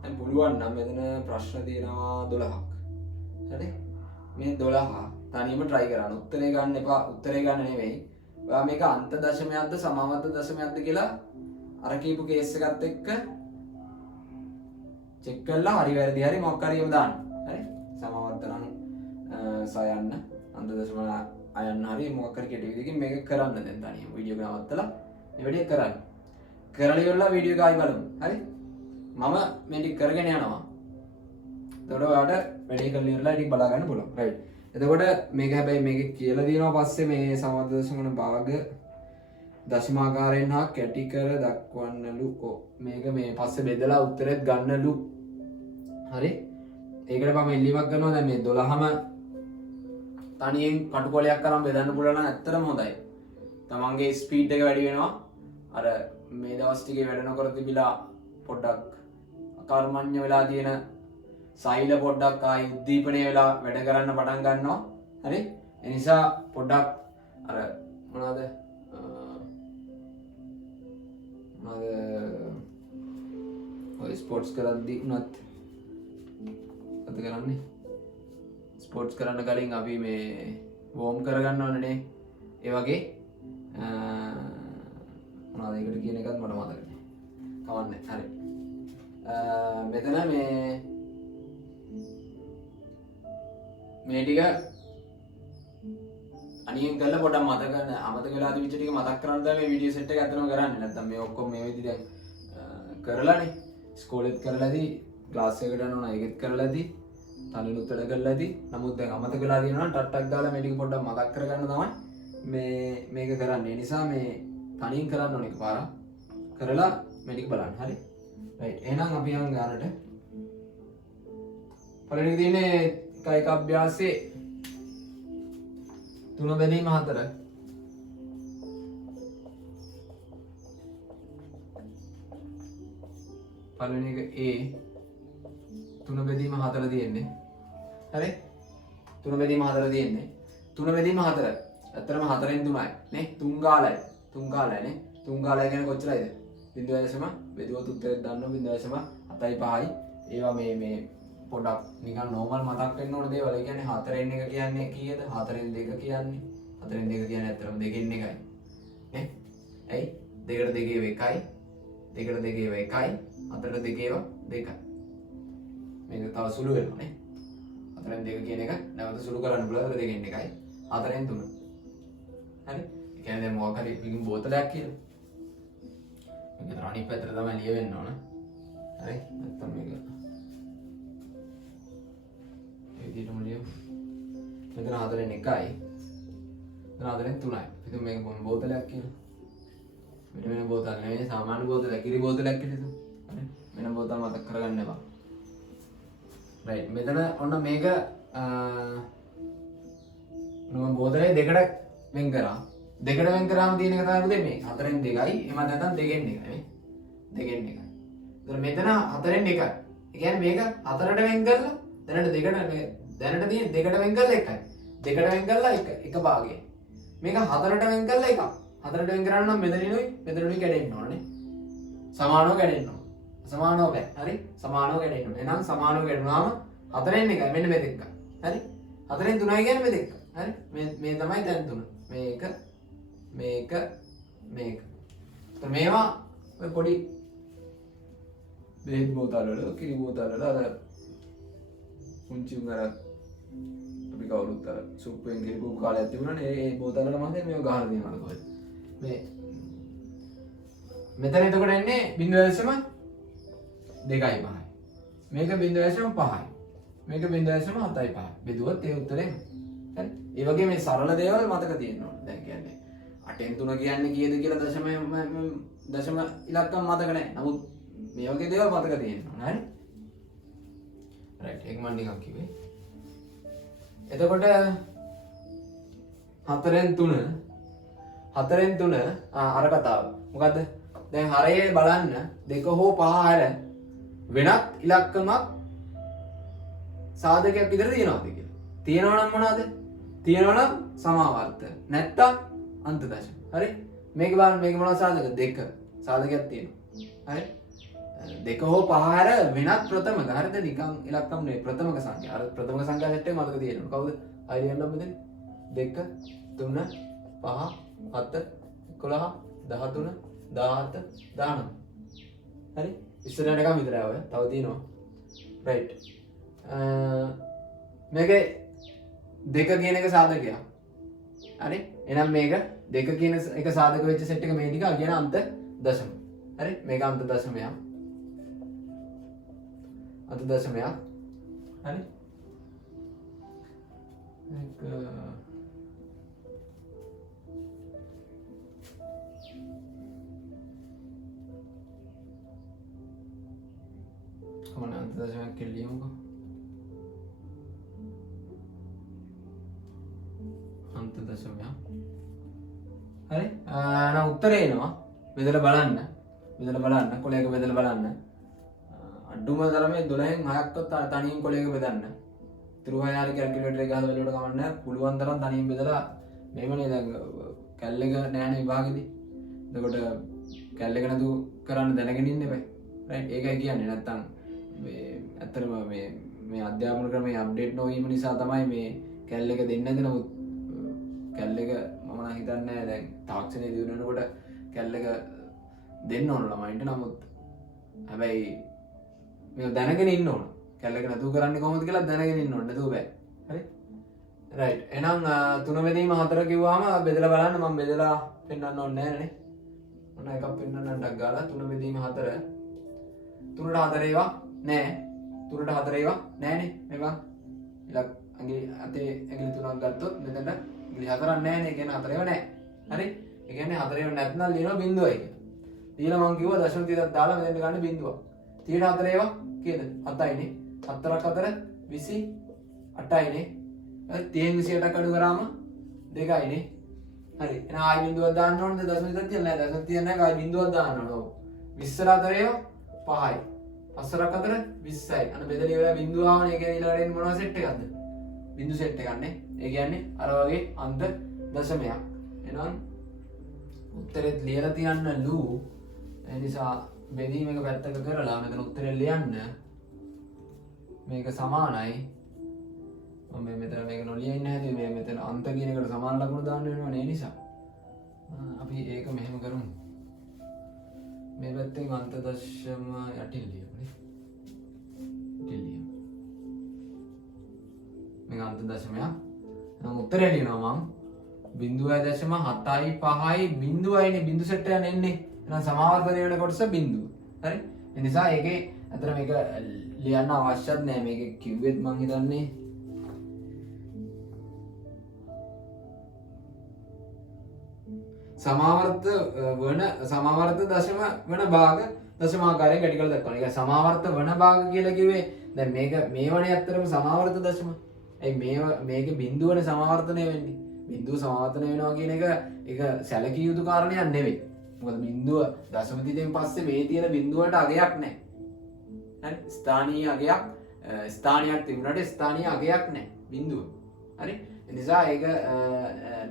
දැන් පුළුවන් නම් මෙතන ප්‍රශ්න තියෙනවා 12ක් හරි මේ 12 තනියම try කරන්න උත්තරේ ගන්න එපා උත්තරේ ගන්න නෙවෙයි ඔයා මේක අන්ත දශමයක්ද සමාවර්ත දශමයක්ද කියලා අර කියපු කේස් එකත් එක්ක චෙක් කරලා හරි වැරදි හරි මොකක් හරි එකම දාන්න හරි සමාවර්ත නම් සයන්න අන්ත දශම අයන්න හරි මොකක් හරි කෙටි විදිහකින් මේක කරන්න දැන් තනියම වීඩියෝ එක නවත්තලා මේ වැඩේ කරන්න කරලා ඉවරලා වීඩියෝ එක ආයි බලමු හරි මම මේ ටික කරගෙන යනවා එතකොට ඔයාලට වැඩේ කරලා ඉවරලා ටික බලා ගන්න පුළුවන් රයිට් එතකොට මේක හැබැයි මේක කියලා දිනවා පස්සේ මේ සමාවර්ත දශමන භාග දශමාකාරයෙන් හා කැටි කර දක්වන්නලු මේක මේ පස්සේ බෙදලා උත්තරෙත් ගන්නලු හරි ඒකට මම ඉල්ලීමක් කරනවා දැන් මේ 12ම තනියෙන් කටුකොලයක් කරන් බෙදන්න පුළුවන් නම් ඇත්තටම හොඳයි තමන්ගේ ස්පීඩ් එක වැඩි වෙනවා අර මේ දවස් ටිකේ වැඩ නොකර තිබිලා පොඩ්ඩක් අකර්මණ්‍ය වෙලා තියෙන සෛල පොඩ්ඩක් ආයි උද්දීපනය වෙලා වැඩ කරන්න පටන් ගන්නවා හරි ඒ නිසා පොඩ්ඩක් අර මොනවාද ඔය ස්පෝර්ට්ස් කරද්දී උනත් අද කරන්නේ ස්පෝර්ට්ස් කරන්න කලින් අපි මේ වෝම් කරගන්න ඕනනේ ඒ වගේ මොනවද ඒකට කියන එකත් මට මතක නැහැ කවන්නේ හරි මෙතන මේ ටික අනියෙන් කරලා පොඩක් මතක ගන්න අමතක වෙලා තිබිච්ච ටික මතක් කරන්න තමයි මේ වීඩියෝ සෙට් එක අතනම කරන්නේ නැත්නම් මේ ඔක්කොම මේ විදිහට දැන් කරලානේ ස්කෝලෙත් කරලාදී ක්ලාස් එකකට යනවා ඒකෙත් කරලාදී තනිනුත් වැඩ කරලාදී නමුත් දැන් අමතක වෙලා තියෙනවා නම් ටට්ටක් ගාලා මේ ටික පොඩ්ඩක් මතක් කරගන්න තමයි මේක කරන්නේ ඒ නිසා මේ තනියෙන් කරන්න ඕනේ එකපාරක් කරලා මේ ටික බලන්න හරි රයිට් එහෙනම් අපි යන් ගන්නට පළවෙනි දිනේ කායික අභ්‍යාසයේ 3 බෙදීම 4 පළවෙනි එක A 3 බෙදීම 4 තියෙන්නේ හරි 3 බෙදීම 4 තියෙන්නේ 3 බෙදීම 4 ඇත්තටම 4න් 3යි නේ 3 ගාලයි 3 ගාලයි නේ 3 ගාලයි කියන්නේ කොච්චරයිද 0.0 බෙදුවොත් උත්තරේ දාන්න 0.75යි ඒවා මේ පොඩක් නිකන් නෝමල් මතක් වෙන්න ඕන දේවල්. ඒ කියන්නේ 4න් 1 කියන්නේ කීයද? 4න් 2 කියන්නේ 4න් 2 කියන්නේ ඇත්තටම 2න් 1යි. නේ? ඇයි? 2ට 2 1යි. 2ට 2 1යි. 4ට 2 2යි. මේක තව සුළු වෙනවා නේ. 4න් 2 කියන එක නැවත සුළු කරන්න පුළුවන් 2න් 1යි. 4න් 3. හරි? ඒ කියන්නේ දැන් මොකක් හරි පිටින් බෝතලයක් කියලා. මේක අනිත් පැත්තට තමයි ලියවෙන්න ඕන. හරි? නැත්තම් මේක විදිහටම ලියමු. මෙතන 4න් 1යි. මෙතන 4න් 3යි. ඉතින් මේක බෝතලයක් කියලා. මෙන්න බෝතල නෙවෙයි සාමාන්‍ය බෝතලයක්. කිරි බෝතලයක් කියලා හිතමු. හරි. මෙන්න බෝතල මතක් කරගන්න එපා. රයිට්. මෙතන ඔන්න මේක නෝ බෝතලේ දෙකට වෙන් කරා. දෙකට වෙන් කරාම තියෙන එක තමයි පුතේ මේ 4න් 2යි. එහෙම නැත්නම් 2න් 1යි නේ. 2න් 1යි. ඒතර මෙතන 4න් 1යි. ඒ කියන්නේ මේක 4ට වෙන් කරලා දැනට දෙකට දැනට තියෙන දෙකට වෙන් කරලා එකයි. දෙකට වෙන් කරලා එක භාගය. මේක 4ට වෙන් කරලා එකක්. 4ට වෙන් කරන්න නම් මෙතනිනුයි කැඩෙන්න ඕනේ. සමානව කැඩෙන්න ඕනේ. සමානව බෑ. හරි? සමානව කැඩෙන්න ඕනේ. එහෙනම් සමානව කැඩුනාම 4න් 1යි මෙන්න මෙතෙක්ක. හරි? 4න් 3යි කියන්නේ මෙතෙක්ක. හරි? මේ තමයි දැන් 3. මේක මේක. මේවා ඔය පොඩි බෙහෙත් බෝතල් වල කිරි බෝතල් වල අර පුංචි උන් අර අපි කවුරුත් අර සුප්පෙන් ගිරපු කාලයක් තිබුණානේ ඒ බෝතල් වල මම මේව ගහලා දෙනවා කොහෙද මේ මෙතන එතකොට එන්නේ 0.2.5යි මේක 0.5යි මේක 0.75යි බෙදුවොත් ඒ උත්තරේ හරි ඒ වගේ මේ සරල දේවල් මතක තියෙන්න ඕනේ දැන් කියන්නේ 8න් 3 කියන්නේ කීයද කියලා දශම ඉලක්කම් මතක නැහැ නමුත් මේ වගේ දේවල් මතක තියෙන්න ඕනේ හරි රයිට් ඒක මම නිකන් කිව්වේ එතකොට 4න් 3 අර කතාව මොකද්ද දැන් හරයේ බලන්න 2 හෝ 5 හැර වෙනත් ඉලක්කමක් සාධකයක් විතර තියෙනවද කියලා තියෙනවා නම් මොනවාද තියෙනවා නම් සමාවර්ත නැත්තම් අන්ත දශම. හරි? මේක බලන්න මේක මොනවද සාධක? දෙක. සාධකයක් තියෙනවා. හරි? දෙක හෝ පහ හැර වෙනත් ප්‍රථමක. හරිද? නිකන් ඉලක්කම් නෙවෙයි ප්‍රථමක සංඛ්‍යා. අර ප්‍රථමක සංඛ්‍යා සෙට් එක මතක තියෙනවා. කවුද? අයිරියන් නම් මෙතන 2 3 5 7 11 13 17 19. හරි? ඉස්සරහට එකම විතරයි ඔය. තව තියෙනවා. රයිට්. මේකේ දෙක කියන එක සාධකයක්. හරි? එහෙනම් මේක දෙක කියන එක සාධක වෙච්ච සෙට් එක මේ ටික කියන අන්ත දශම. හරි? මේක අන්ත දශමයක්. අන්ත දශමයක්. හරි? මේක කොහොමද අන්ත දශමයක් කියලා ලියමුකෝ. අන්ත දශමයක්. හරි? නම් උත්තරේ එනවා. බෙදලා බලන්න. කොලයක බෙදලා බලන්න. අඩුම තරමේ 12න් 6ක්වත් තනියෙන් කොලයක බෙදන්න. ඉතුරු 6 හරි කැල්කියුලේටර් එක ගහලා බලවට කමක් නැහැ. පුළුවන් තරම් තනියෙන් බෙදලා මේවනේ දැන් කැල් එක නෑනේ විභාගෙදී. එතකොට කැල් එක නතු කරන්න දැනගෙන ඉන්න එපා. රයිට්? ඒකයි කියන්නේ. නැත්තම් මේ ඇත්තටම මේ අධ්‍යාපන ක්‍රමයේ අප්ඩේට් නොවීම නිසා තමයි මේ කැල් එක දෙන්නේ නැති. නමුත් කැල් එක මම නම් හිතන්නේ දැන් තාක්ෂණයේ දියුණු වෙනකොට කැල් එක දෙන්න ඕන ළමයින්ට. නමුත් හැබැයි මේක දැනගෙන ඉන්න ඕන. කැල් එක නැතුව කරන්නේ කොහොමද කියලා දැනගෙන ඉන්න ඕන. නැතුව බෑ. හරි? රයිට්. එහෙනම් 3 බෙදීම 4 කිව්වම බෙදලා බලන්න. මම බෙදලා පෙන්නන්න ඕනේ නෑනේ. මොන එකක් පෙන්නන්නටක් ගාලා 3 බෙදීම 4. 3ට 4 ඒවා නෑ. 3ට 4 ඒවා නෑනේ. මේවා ඉලක් අඟිලි අතේ ඇඟිලි 3ක් ගත්තොත් මෙතන ඉලි 4ක් නෑනේ. ඒ කියන්නේ 4 ඒවා නෑ. හරි? ඒ කියන්නේ 4 ඒවා නැත්නම් ලියනවා බිඳුවයි කියලා. ඊළඟ මම කිව්වා දශම 30ක් දාලා මෙතෙන්ට ගන්න බිඳුවක්. 34 ඒවා කීයද? 7යිනේ. 4ක් 4 28යිනේ. හරි 30න් 28ක් අඩු කරාම 2යිනේ. හරි. එහෙනම් ආයි බිඳුවක් දාන්න ඕනද? දශම 30ක් තියලා නැහැ. දශම 30ක් නැහැ. ආයි බිඳුවක් දාන්න ඕන. ඔව්. 20 4 ඒවා 5යි. 5ක් 4 20යි. අන්න බෙදලා ඉවරයි බිඳුව ආවනේ. ඒ කියන්නේ ඊළඟට එන්නේ මොනවා සෙට් එකක්ද? බිඳු සෙට් එකක් නේ. ඒ කියන්නේ අර වගේ අන්ත දශමයක්. එහෙනම් උත්තරෙත් ලියලා තියන්න ලු. ඒ නිසා බෙදීම එක පැත්තක කරලා මෙතන උත්තරේ ලියන්න. මේක සමානයි. මම මෙතන මේක නොලිය ඉන්න හැටි මේ මෙතන අන්ත කියන එකට සමාන ලකුණු දාන්න වෙනවනේ. ඒ නිසා අපි ඒක මෙහෙම කරමු. මේ පැත්තෙන් අන්ත දශම යටින් ලියමුනේ. යටින් ලියමු. මේක අන්ත දශමයක්. නම් උත්තරේ ලියනවා මම 0.75යි 0.5යිනේ බිඳු සෙට් එක එන්නේ. එහෙනම් සමාවර්තනය වෙන කොටස බිඳුව. හරි? ඒ නිසා ඒකේ අතන මේක ලියන්න අවශ්‍යත් නෑ. මේක කිව්වෙත් මං හිතන්නේ සමාවර්ත දශම වන භාග දශමාකාරයෙන් කැටි කරලා දක්වනවා. ඒක සමාවර්ත වන භාග කියලා කිව්වේ දැන් මේක මේවනේ ඇත්තටම සමාවර්ත දශම. ඒ මේක බිඳුවනේ සමාවර්තනය වෙන්නේ. බිඳුව සමාවර්තනය වෙනවා කියන එක ඒක සැලකිය යුතු කාරණයක් නෙවෙයි. මොකද බිඳුව දශම තිතෙන් පස්සේ මේ තියෙන බිඳුවට අගයක් නැහැ. හරි? ස්ථානීය අගයක් ස්ථානයක් තිබුණාට ස්ථානීය අගයක් නැහැ බිඳුව. හරි? ඒ නිසා ඒක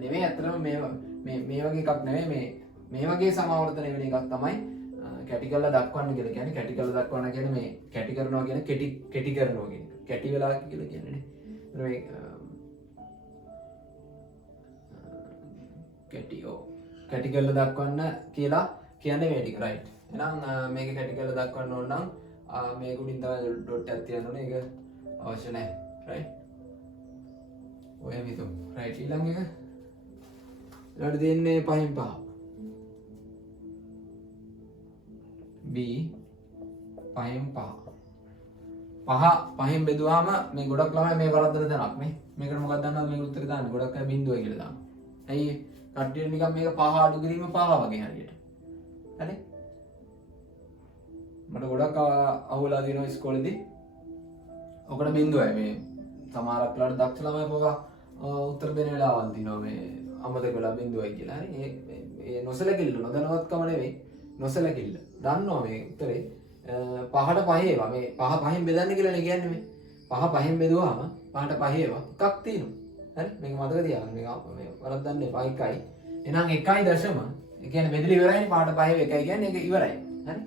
නෙවෙයි ඇත්තටම මේ වගේ එකක් නෙවෙයි මේ වගේ සමාවර්තනය වෙන එකක් තමයි කැටි කරලා දක්වන්න කියලා කියන්නේ. කැටි කරලා දක්වන්න කියන්නේ මේ කැටි කරනවා කියන කෙටි කරනවා කියන එක. කැටි වෙලා කියලා කියන්නේ නේ. මේ කැටි කරලා දක්වන්න කියලා කියන්නේ මේ ටික. රයිට්. එහෙනම් මේක කැටි කරලා දක්වන්න ඕන නම් මේක උඩින් තමයි ඩොට් එකක් තියන්න ඕනේ. ඒක අවශ්‍ය නැහැ. රයිට්. ඔය විතර. රයිට්. ඊළඟ එක ඊළඟට දෙන්නේ 5න් 5. B 5න් 5. 5න් බෙදුවාම මේ ගොඩක් ළමයි මේ වරද්දන තැනක් නේ. මේකට මොකක්ද දන්නවද මේක උත්තරේ දාන්න ගොඩක් අය බිඳුවයි කියලා දානවා. ඇයි කට්ටියට නිකන් මේක 5 අඩු කිරීම 5 වගේ හරියට. හරි? මට ගොඩක් අහුවලා දිනවා ඉස්කෝලේදී. ඔකට බිඳුවයි මේ සමහරක් වෙලාවට දක්ෂ ළමයි පොවා උත්තර දෙන වෙලාවල් දිනවා මේ අමතක වෙලා බිඳුවයි කියලා. හරි? ඒ නොසලකිල්ල නොදැනුවත්කම නෙවෙයි නොසලකිල්ල. දන්නවා මේ උත්තරේ 5ට 5 ඒවා මේ 5 5න් බෙදන්න කියලානේ කියන්නේ මේ. 5 5න් බෙදුවාම 5ට 5 ඒවා එකක් තියෙනවා. හරි? මේක මතක තියාගන්න. මේක වරද්දන්න එපා. එකයි. එහෙනම් 1.0 ඒ කියන්නේ බෙදලා ඉවරයිනේ පාට 5 1 කියන්නේ ඒක ඉවරයි. හරි?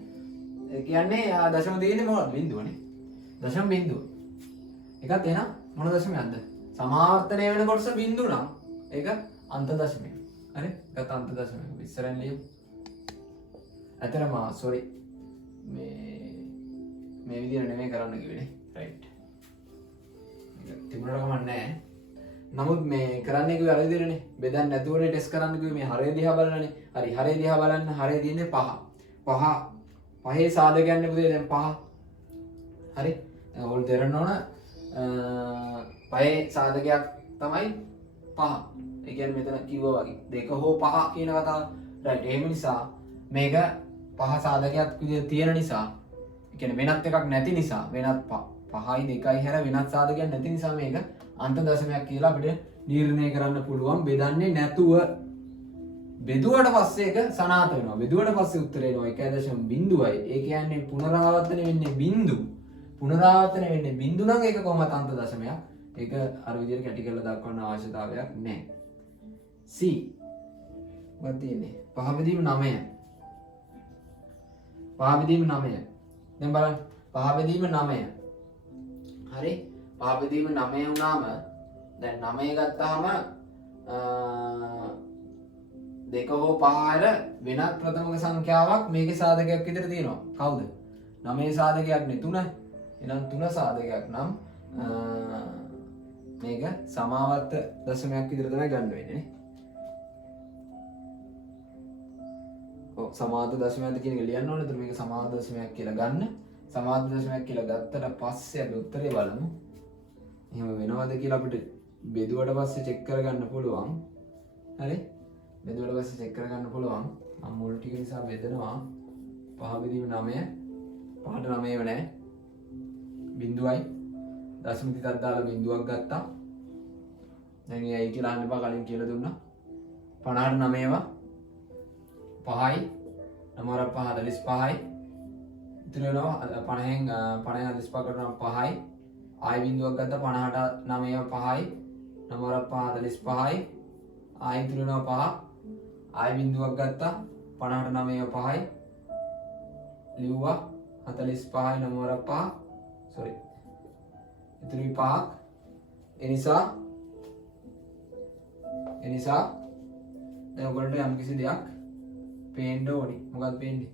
ඒ කියන්නේ ආ දශම තියෙන්නේ මොනවද? බිඳුවනේ. දශම බිඳුව. ඒකත් එහෙනම් මොන දශමයක්ද? සමාවර්තනය වෙන කොටස බිඳු නම් ඒක අන්ත දශමය. හරි? ඒකත් අන්ත දශමය. ඉස්සරෙන් ලියමු. අතරම සෝරි මේ විදිහට නෙමෙයි කරන්න කිව්වේ. රයිට්. මේක තිබුණාට කමක් නැහැ. නමුත් මේ කරන්න කිව්වේ අර විදිහටනේ. බෙදන්න නැතුවනේ ටෙස්ට් කරන්න කිව්වේ. මේ හරය දිහා බලන්නනේ. හරි හරය දිහා බලන්න. හරය දින්නේ 5. පහේ සාධකයන්නේ පුතේ දැන් 5. හරි? ඕල් දෙරන්න ඕන පහේ සාධකයක් තමයි 5. ඒ කියන්නේ මෙතන කිව්වා වගේ 2 හෝ 5 කියන කතාව. රයිට්. එහෙම නිසා මේක 5 සාධකයක් විදිහට තියෙන නිසා ඒ කියන්නේ වෙනත් එකක් නැති නිසා වෙනත් 5යි 2යි හැර වෙනත් සාධකයක් නැති නිසා මේක අන්ත දශමයක් කියලා අපිට නිර්ණය කරන්න පුළුවන් බෙදන්නේ නැතුව. බෙදුවට පස්සේ ඒක සනාථ වෙනවා. බෙදුවට පස්සේ උත්තරේ එනවා 1.0යි. ඒ කියන්නේ පුනරාවර්තන වෙන්නේ බිඳු. පුනරාවර්තන වෙන්නේ බිඳු නම් ඒක කොහොමද අන්ත දශමයක්? ඒක අර විදිහට කැටි කරලා දක්වන්න අවශ්‍යතාවයක් නැහැ. C මොකක්ද තියෙන්නේ? 5 බෙදීම 9. 5 බෙදීම 9. දැන් බලන්න 5 බෙදීම 9. හරි? 5 බෙදීම 9 වුණාම දැන් 9 ගත්තාම 2 හෝ 5 හැර වෙනත් ප්‍රථමක සංඛ්‍යාවක් මේකේ සාධකයක් විතර තියෙනවා. කවුද? 9 සාධකයක් නේ 3. එහෙනම් 3 සාධකයක් නම් මේක සමාවර්ත දශමයක් විතර තමයි ගන්න වෙන්නේ නේ. ඔව් සමාවර්ත දශමයක්ද කියන එක ලියන්න ඕනේ. එතකොට මේක සමාවර්ත දශමයක් කියලා ගන්න. සමාවර්ත දශමයක් කියලා ගත්තට පස්සේ අපි උත්තරේ බලමු. එහෙම වෙනවද කියලා අපිට බෙදුවට පස්සේ චෙක් කරගන්න පුළුවන්. හරි? බෙදුවට පස්සේ චෙක් කරගන්න පුළුවන්. මම මුල් ටික නිසා බෙදනවා 5 බෙදීම 9. 5ට 9 වෙන්නේ නැහැ. බිඳුවයි දශම තිතක් දාලා බිඳුවක් ගත්තා. දැන් ඒයි කියලා අහන්න එපා කලින් කියලා දුන්නා. 50ට 9ව 5යි 9 5 45යි. ඉතින් වෙනවා 50න් 45 කරනවා 5යි. ආයි බිඳුවක් ගත්තා 50ට 9ව 5යි 9 5 45යි. ආයි ඉතින් වෙනවා 5. ආයි බිඳුවක් ගත්තා 50ට 9ව 5යි. ලිව්වා 45යි 9 5 sorry ඉතිරි 5ක්. එනිසා දැන් ඔයගොල්ලන්ට යම් කිසි දෙයක් පේන්න ඕනි. මොකක්ද පේන්නේ?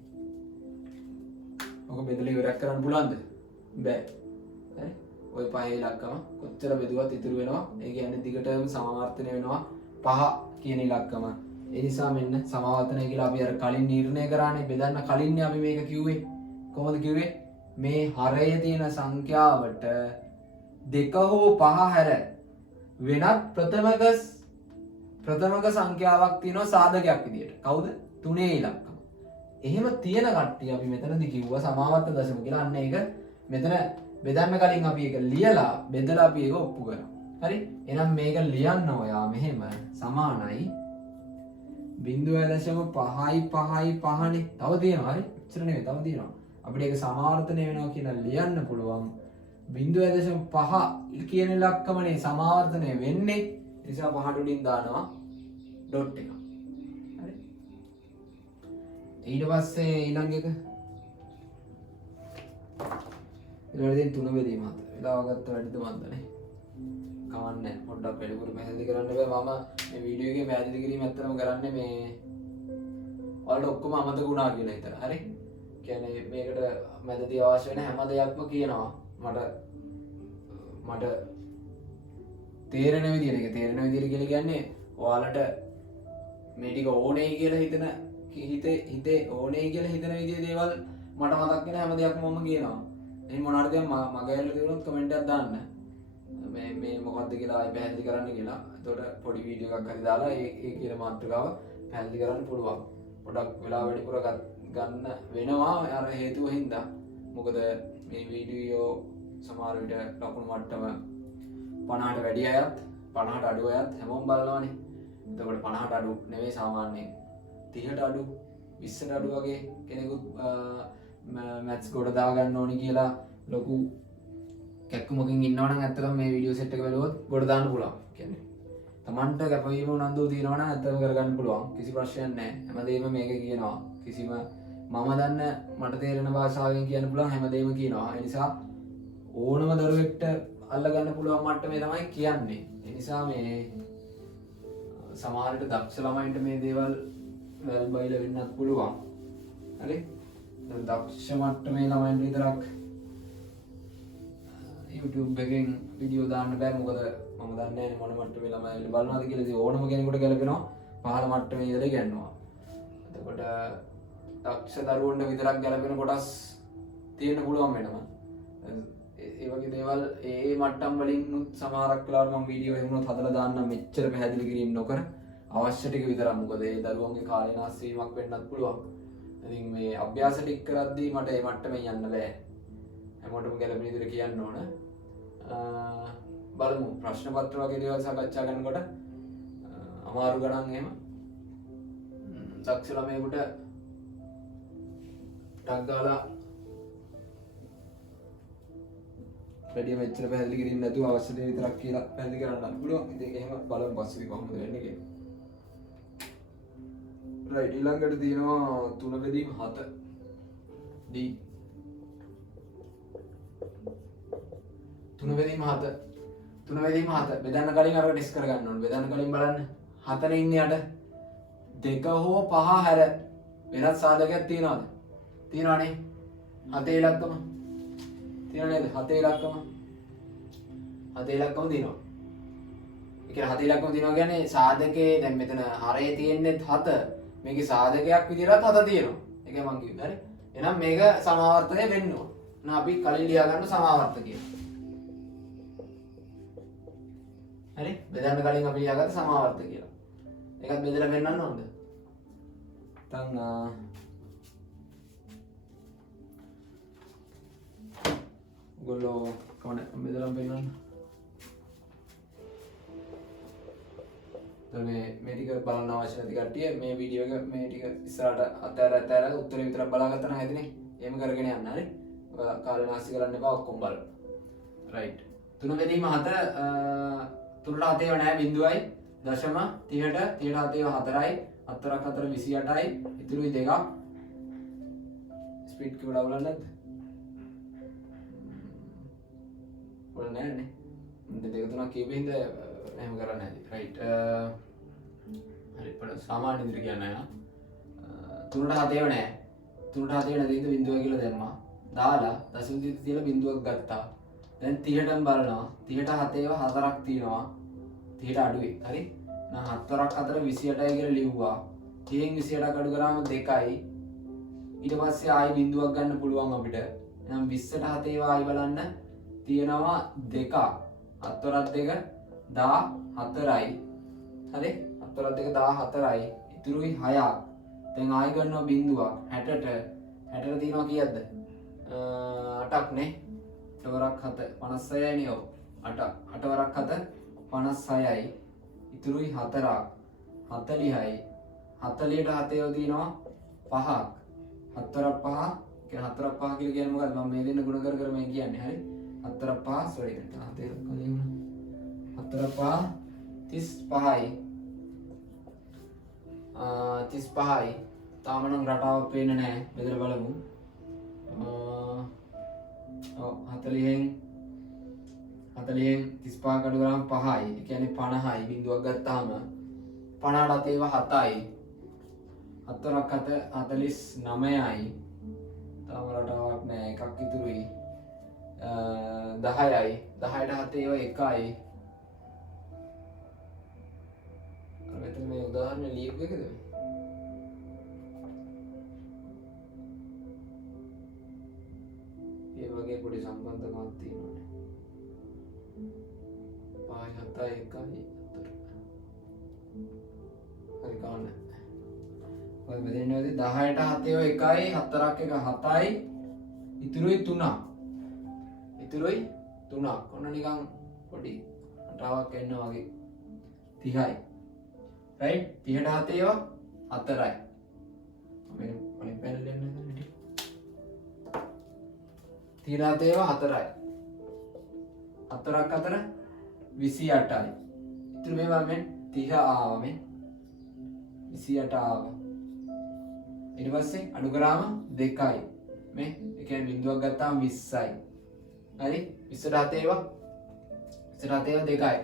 ඔක බෙදලා ඉවරයක් කරන්න පුළුවන්ද? බෑ. හරි? ওই පහේ ඉලක්කම කොච්චර බෙදුවත් ඉතුරු වෙනවා. ඒ කියන්නේ දිගටම සමාවර්තනය වෙනවා 5 කියන ඉලක්කම. ඒ නිසා මෙන්න සමාවර්තනය කියලා අපි අර කලින් නිර්ණය කරානේ. බෙදන්න කලින්නේ අපි මේක කිව්වේ. කොහොමද කිව්වේ? මේ හරයේ තියෙන සංඛ්‍යාවට 2 හෝ 5 හැර වෙනත් ප්‍රථමක සංඛ්‍යාවක් තියෙනවා සාධකයක් විදියට. කවුද? 3 ඉලක්කම. එහෙම තියෙන කට්ටිය අපි මෙතනදී කිව්වා සමාවර්ත දශම කියලා. අන්න ඒක මෙතන බෙදන්න කලින් අපි ඒක ලියලා බෙදලා අපි ඒක ඔප්පු කරා. හරි? එහෙනම් මේක ලියන්න ඔයා මෙහෙම සමානයි 0.5යි 5නේ. තව තියෙනවා. හරි? ඉච්චර නෙවෙයි තව තියෙනවා. අපිට ඒක සමාවර්තනය වෙනවා කියලා ලියන්න පුළුවන්. 0.5 කියන ඉලක්කමනේ සමාවර්තනය වෙන්නේ. ඒ නිසා 5ට උඩින් දානවා ඩොට් එක. හරි? ඊට පස්සේ ඊළඟ එක ඊළඟ 3 බෙදීම හත. වෙලාව ගත්ත වැඩිද මන්දනේ. කවන්නේ පොඩ්ඩක් වැඩිපුර පැහැදිලි කරන්න බෑ. මම මේ වීඩියෝ එකේ පැහැදිලි කිරීම ඇත්තටම කරන්නේ මේ ඔයාලට ඔක්කොම අමතක වුණා කියලා හිතලා. හරි? කියන්නේ මේකට මැදදී අවශ්‍ය වෙන හැම දෙයක්ම කියනවා. මට තේරෙන විදිහට ඒක තේරෙන විදිහට කියලා කියන්නේ ඔයාලට මේ ටික ඕනේ කියලා හිතේ ඕනේ කියලා හිතන විදිහේ දේවල් මට මතක් වෙන හැම දෙයක්ම මම කියනවා. එහෙනම් මොනවාද දැන් මගේ ඇල්ල තිබුණොත් කමෙන්ට් එකක් දාන්න. මේ මොකක්ද කියලා ආයෙ පැහැදිලි කරන්න කියලා. එතකොට පොඩි වීඩියෝ එකක් හරි දාලා ඒ කියන මාතෘකාව පැහැදිලි කරන්න පුළුවන්. පොඩක් වෙලා වැඩිපුර ගන්න වෙනවා අර හේතුව හින්දා. මොකද මේ වීඩියෝ සමහර විට ලකුණු මට්ටම 50ට වැඩි අයත් 50ට අඩු අයත් හැමෝම බලනවානේ. එතකොට 50ට අඩු නෙවෙයි සාමාන්‍යයෙන් 30ට අඩු 20ට අඩු වගේ කෙනෙකුත් මැත්ස් කොට දාගන්න ඕනි කියලා ලොකු කැක්කුමකින් ඉන්නවනම් ඇත්තටම මේ වීඩියෝ සෙට් එක බලුවොත් කොට දාන්න පුළුවන්. කියන්නේ තමන්ට කැපවීම උනන්දුව තියෙනවා නම් ඇත්තම කරගන්න පුළුවන්. කිසි ප්‍රශ්නයක් නැහැ. හැමදේම මේක කියනවා. කිසිම මම දන්න මට තේරෙන භාෂාවෙන් කියන්න පුළුවන් හැමදේම කියනවා. ඒ නිසා ඕනම දරුවෙක්ට අල්ලගන්න පුළුවන් මට්ටමේ තමයි කියන්නේ. ඒ නිසා මේ සමහරට දක්ෂ ළමයින්ට මේ දේවල් වැල් බයිලා වෙන්නත් පුළුවන්. හරි? දක්ෂ මට්ටමේ ළමයින්ට විතරක් YouTube එකෙන් වීඩියෝ දාන්න බෑ. මොකද මම දන්නේ නැහැ මොන මට්ටමේ ළමයි බලනවාද කියලා. ඉතින් ඕනම කෙනෙකුට ගැලපෙනවා පහළ මට්ටමේ ඉඳලා ඉගෙනනවා. එතකොට දක්ෂ දරුවන්ට විතරක් ගැලපෙන කොටස් තියෙන්න පුළුවන් වෙනවා. ඒ වගේ දේවල් ඒ මට්ටම් වලින් සමහරක් වෙලාවට මම වීඩියෝ එහෙමනොත් හදලා දාන්නම් මෙච්චර පැහැදිලි කිරීම නොකර අවශ්‍ය ටික විතරක්. මොකද ඒ දරුවන්ගේ කාලේ නාස්ති වීමක් වෙන්නත් පුළුවන්. ඉතින් මේ අභ්‍යාස ටික කරද්දී මට ඒ මට්ටමෙන් යන්න බෑ. හැමෝටම ගැලපෙන විදිහට කියන්න ඕන. බලමු ප්‍රශ්න පත්‍ර වගේ දේවල් සාකච්ඡා කරනකොට අමාරු ගණන් එහෙම දක්ෂ ළමයෙකුට ටක් ගාලා වැඩි මෙච්චර පැහැදිලි කිරීම නැතුව අවශ්‍ය දේ විතරක් කියලා පැහැදිලි කරන්න පුළුවන්. ඉතින් එහෙම බලමු පස්සේ කොහොමද වෙන්නේ කියලා. රයිට් ඊළඟට තියෙනවා 3/7 D 3/7 බෙදන්න කලින් අරක ඩිස් කරගන්න ඕනේ. බෙදන්න කලින් බලන්න 7 ඉන්නේ යට 2 හෝ 5 හැර වෙනත් සාධකයක් තියනවද? තියනවනේ. 7 ඉලක්කම තියනව නේද? 7 ඉලක්කම තියෙනවා. ඒ කියන්නේ 7 ඉලක්කම තියෙනවා කියන්නේ සාධකේ දැන් මෙතන හරේ තියෙන්නේ 7. මේකේ සාධකයක් විදිහට 7 තියෙනවා. ඒකයි මම කිව්වේ. හරි. එහෙනම් මේක සමාවර්තනය වෙන්න ඕන. එහෙනම් අපි කලින් ලියා ගන්න සමාවර්ත කියලා. හරි. බෙදන්න කලින් අපි ලියාගත්ත සමාවර්ත කියලා. ඒකත් බෙදලා පෙන්නන්න ඕනද? නැත්නම් ඔයගොල්ලෝ කොහොමද බෙදලා පෙන්නන්න? මේ ටික බලන්න අවශ්‍ය නැති කට්ටිය මේ වීඩියෝ එක මේ ටික ඉස්සරහට අතෑර උත්තරේ විතරක් බලාගත්තා නම් ඇතිනේ. එහෙම කරගෙන යන්න. හරි. කාලේ නාස්ති කරන්න එපා ඔක්කොම බලන්න. රයිට්. 3/7 3ට 7 නැහැ බිඳුවයි දශම 30ට 30ට 7 4යි 4ක් 4 28යි ඉතුරුයි 2ක්. ස්පීඩ් එක වඩා බලන්න නැද්ද? වල නැහැ නේ. දෙක තුනක් කියපෙන්ද එහෙම කරන්නේ නැති. රයිට්. හරි පොඩ සාමාන්‍ය විදිහට කියන්න යනවා. 3ට 7 නැහැ. 3ට 7 නැතිද බිඳුව කියලා දැම්මා. දාලා දශම තියලා බිඳුවක් ගත්තා. දැන් 30ටම බලනවා. 30ට 7 4ක් තියෙනවා. 30ට අඩුයි. හරි. එහෙනම් 4ක් 4 28යි කියලා ලිව්වා. 30න් 28ක් අඩු කරාම 2යි. ඊට පස්සේ ආයි බිඳුවක් ගන්න පුළුවන් අපිට. එහෙනම් 20ට 7 ආයි බලන්න තියෙනවා 2ක්. 4ක් 2 14යි. හරි. 4ක් 2 14යි. ඉතුරුයි 6ක්. දැන් ආයි ගන්නවා බිඳුවක් 60ට. 60ට තියෙනවා කීයක්ද? 8ක් නේ. 8 වරක් 7 56යි නේ. 8 වරක් 7 56යි. ඉතුරුයි 4ක් 40යි. 40ට 7 තියෙනවා 5ක්. 4ක් 5 කියන්නේ 4ක් 5 කියලා කියන්නේ මොකද්ද? මම මේ දෙන්න ගුණ කර මේ කියන්නේ. හරි. 4ක් 5 sorry 7 කලින් 4ක් 5 35යි. 35යි. තාම නම් රටාවක් පේන්නේ නැහැ. බෙදලා බලමු. 40න් 35 අඩු කරාම 5යි. ඒ කියන්නේ 50යි. බිඳුවක් ගත්තාම 50ට 7යි. 4ක් 49යි. තාම රටාවක් නැහැ. එකක් ඉතුරුයි. 10යි. 10ට 7 1යි. මෙතන මේ උදාහරණ ලියපු එකද? ඒ වගේ පොඩි සම්බන්ධකමක් තියෙනවානේ. 5 7 1යි 4. හරි ගන්න. ඔය මෙතන 10ට 7 1යි 4ක් 1 7යි ඉතුරුයි 3ක්. ඔන්න නිකන් පොඩි රටාවක් එනවා වගේ 30යි. right 30ට 7 4යි. මම වලින් පැනලා යන්න නේද? 30ට 4යි. 4ක් 4 28යි. ඉතින් මේ බලන්න 30 ආවා මේ 28 ආවා ඊට පස්සේ අඩු කරාම 2යි මේ ඒ කියන්නේ බිංදුවක් ගත්තාම 20යි හරි 20ට 7 ඒවා 20ට 7 ඒවා 2යි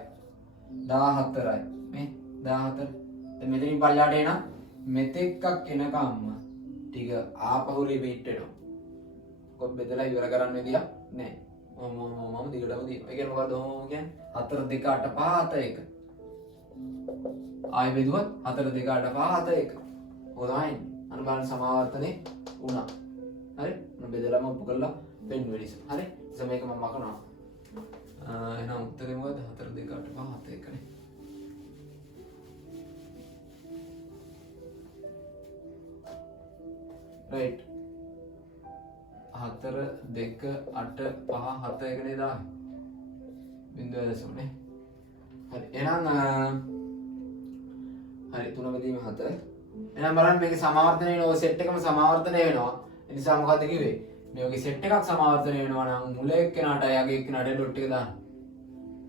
14යි මේ 14 දැන් මෙතනින් පල්ලයට එන මෙතෙක්ක් එනකම්ම ටික ආපහු රිපීට් වෙනවා කොත් බෙදලා ඉවර කරන්න විදියක් නැහැ මම දිගටම දින. ඒ කියන්නේ මොකද්ද ඔහොම කියන්නේ 4 2 8 5 7 1. ආයෙ බෙදුවත් 4 2 8 5 7 1. ඔය තමයි. අන්න බලන්න සමාවර්තනේ වුණා. හරි? මම බෙදලාම ඔප්පු කරලා පෙන්නුවේ නිසා. හරි? ඉතින් මේක මම මකනවා. එහෙනම් උත්තරේ මොකද්ද? 4 2 8 5 7 1 නේ. right. 4 2 8 5 7 එකනේ දාන්නේ. බිංදුව දශම නේ. හරි. එහෙනම් හරි 3 බෙදීම 7. එහෙනම් බලන්න මේකේ සමාවර්තනය වෙන ඔය සෙට් එකම සමාවර්තනය වෙනවා. ඒ නිසා මොකද්ද කිව්වේ? මේ වගේ සෙට් එකක් සමාවර්තනය වෙනවා නම් මුල එක්කෙනාට යගේ එක්කෙනාට ඩොට් එක දාන්න.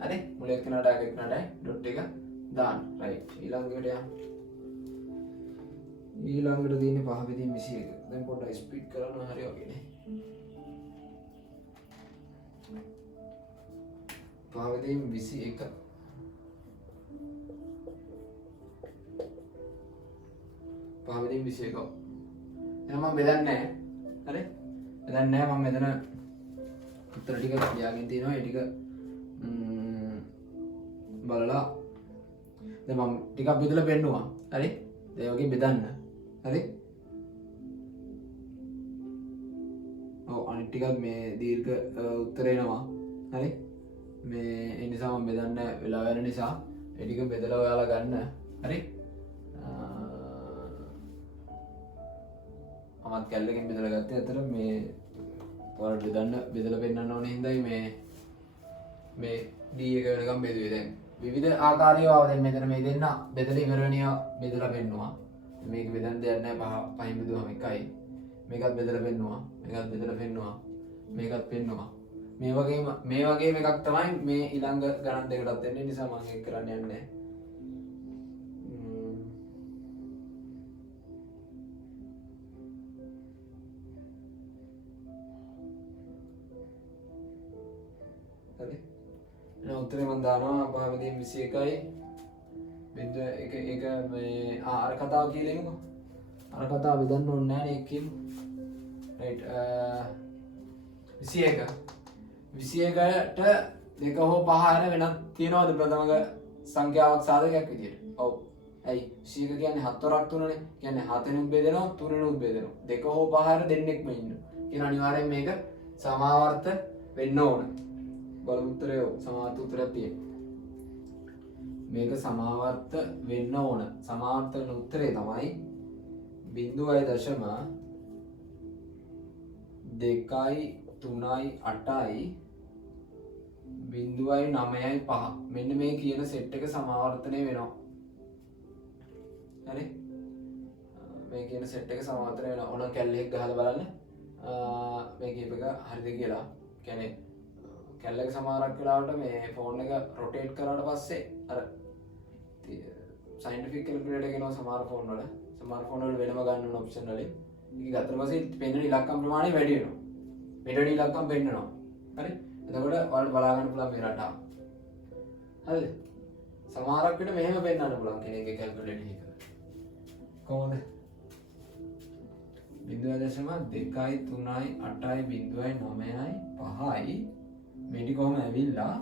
හරි? මුල එක්කෙනාට යගේ එක්කෙනාට ඩොට් එක දාන්න. right. ඊළඟට යන්න. ඊළඟට තියෙන්නේ 5 බෙදීම 21. දැන් පොඩ්ඩක් ස්පීඩ් කරන්න හරි වගේ නේ. 5 බෙදීම 21. 5 බෙදීම 21. එහෙනම් මම බෙදන්නේ නැහැ. හරි? බෙදන්නේ නැහැ මම මෙතන උත්තර ටික ලියාගෙන තියෙනවා. ඒ ටික බලලා දැන් මම ටිකක් බෙදලා පෙන්නුවා. හරි? ඒ වගේ බෙදන්න. හරි? ඔව් අනිත් ටිකත් මේ දීර්ඝ උත්තර එනවා. හරි? මේ ඒ නිසා මම බෙදන්න වෙලා වෙන නිසා ඒ ටික බෙදලා ඔයාලා ගන්න. හරි? මමත් කැල්ලකින් බෙදලා ගත්තේ. අතර මේ ඔයාලට බෙදලා පෙන්නන්න ඕනේ හින්දායි මේ D එක වෙනකම් බෙදුවේ. දැන් විවිධ ආකාරයව ආව. දැන් මෙතන මේ දෙන්න බෙදලා ඉවර වෙනියා බෙදලා පෙන්නුවා. මේක බෙදන්න දෙයක් නැහැ. පහින් බෙදුවම එකයි. මේකත් බෙදලා පෙන්නුවා. මේකත් බෙදලා පෙන්නුවා. මේකත් පෙන්නුවා. මේ වගේම එකක් තමයි මේ ඊළඟ ගණන් දෙකටත් එන්නේ. නිසා මම ඒක කරන්න යන්නේ නැහැ. හරි. එහෙනම් උත්තරේ මම දානවා 5 බෙදීම 21යි. බින්දුව එක මේ අර කතාව කියලා එමුකෝ. අර කතාව බෙදන්න ඕනේ නැහැ නේ කියමු. right 21 21ට දෙක හෝ පහ අර වෙනත් තියනවද ප්‍රථම සංඛ්‍යාවක් සාධකයක් විදියට? ඔව්. ඇයි 21 කියන්නේ 7 වරක් 3නේ. කියන්නේ 7 නුත් බෙදෙනවා 3 නුත් බෙදෙනවා. දෙක හෝ පහ අර දෙන්නෙක්ම ඉන්නවා. කියන අනිවාර්යෙන් මේක සමාවර්ත වෙන්න ඕන. බලමු උත්තරය සමාවර්ත උත්තරයක් තියෙනවා. මේක සමාවර්ත වෙන්න ඕන. සමාවර්ත වෙන උත්තරේ තමයි 0.2යි 3යි 8යි 0.9යි 5. මෙන්න මේ කියන සෙට් එක සමාවර්තනය වෙනවා. හරි? මේ කියන සෙට් එක සමාවර්තනය වෙනවා. ඕන කැල්ලයක් ගහලා බලන්න. මේ කීප එක හරිද කියලා. කියන්නේ කැල්ලක සමහරක් වෙලාවට මේ ෆෝන් එක රොටේට් කරාට පස්සේ අර සයින්ටිෆික් කැල්කියුලේටර් එක එනවා සමහර ෆෝන් වල. සමහර ෆෝන් වල වෙනම ගන්න ඕන ඔප්ෂන් වලින්. ඒක ගත්තට පස්සේ පෙන්වන ඉලක්කම් ප්‍රමාණය වැඩි වෙනවා. මෙතන ඉලක්කම් පෙන්වනවා. හරි? එතකොට ඔයාලට බලා ගන්න පුළුවන් මේ රටාව. හරිද? සමහරක් විට මෙහෙම පෙන්වන්න පුළුවන් කෙනෙක්ගේ කැල්කියුලේටර් එක. කොහොමද? 0.2යි 3යි 8යි 0.9යි 5යි මේ ටික කොහම ඇවිල්ලා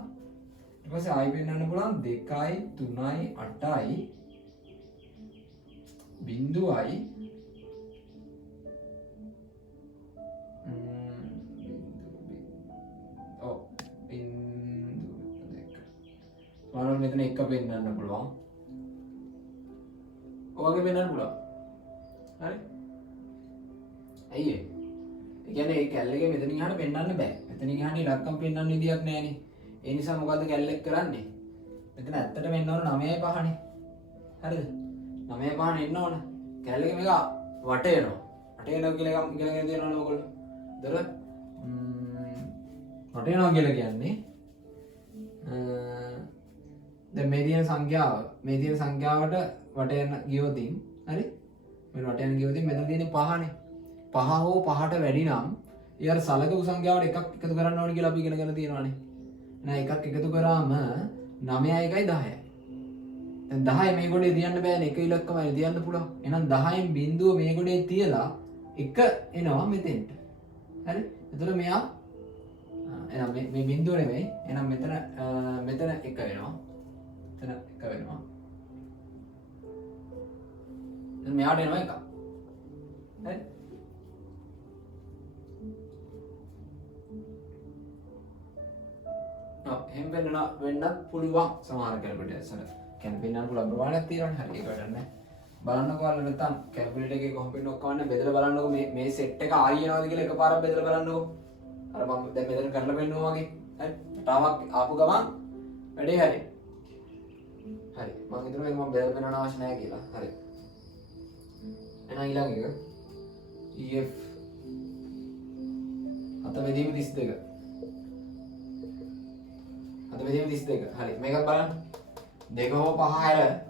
ඊට පස්සේ ආයෙ පෙන්වන්න පුළුවන් 2යි 3යි 8යි 0යි ඔයාලට මෙතන එක පෙන්වන්න පුළුවන්. ඔයගේ පෙන්වන්න පුළුවන්. හරි? ඇයි ඒ? ඒ කියන්නේ ඒ කැල්ලේ මෙතනින් එහාට පෙන්වන්න බෑ. මෙතනින් එහාට ඉලක්කම් පෙන්වන්න විදියක් නෑනේ. ඒ නිසා මොකද්ද කැල්ලෙක් කරන්නේ? මෙතන ඇත්තටම එන්න ඕන 9යි 5නේ. හරිද? 9යි 5නේ එන්න ඕන. කැල්ලේ මේක වට වෙනවා. වට වෙනවා කියලා එකක් ඉගෙනගෙන තියෙනවනේ ඔයගොල්ලෝ. දර වට වෙනවා කියලා කියන්නේ දැන් මේ තියෙන සංඛ්‍යාවට වට යන ගියොතින් හරි මේ වට යන ගියොතින් මෙතන තියෙන්නේ 5නේ 5 හෝ 5ට වැඩි නම් ඊයර සලකපු සංඛ්‍යාවට එකක් එකතු කරන්න ඕනේ කියලා අපි ඉගෙනගෙන තියෙනවානේ එහෙනම් එකක් එකතු කරාම 9යි 1යි 10යි දැන් 10 මේ ගොඩේ තියන්න බෑනේ එක ඉලක්කමයි තියන්න පුළුවන් එහෙනම් 10න් බිඳුව මේ ගොඩේ තියලා එක එනවා මෙතෙන්ට හරි එතකොට මෙයා එහෙනම් මේ බිඳුව නෙමෙයි එහෙනම් මෙතන එක වෙනවා මෙතන එක වෙනවා දැන් මෙයාට එනවා එක හරි එහෙම වෙන්නත් පුළුවන් සමහර කෙනෙකුට ඇසල කියන්නේ වෙන්නත් පුළුවන් ප්‍රමාණයක් තියෙනවනේ හරි ඒක වැඩක් නැහැ බලන්නකෝ අර නැත්තම් කැල්කියුලේටර් එකේ කොහොම වෙන්නේ ඔක්කොම බෙදලා බලන්නකෝ මේ සෙට් එක ආයි එනවද කියලා එකපාරක් බෙදලා බලන්නකෝ අර මම දැන් මෙතන කරලා පෙන්නනවා වගේ හරි තාමක් ආපු ගමන් වැඩේ හරි හරි මම හිතනවා මේක මම බෙදලා පෙන්නන්න අවශ්‍ය නැහැ කියලා හරි එහෙනම් ඊළඟ එක EF අත බෙදීම 32 අත බෙදීම 32 හරි මේක බලන්න දෙක හෝ පහ හැර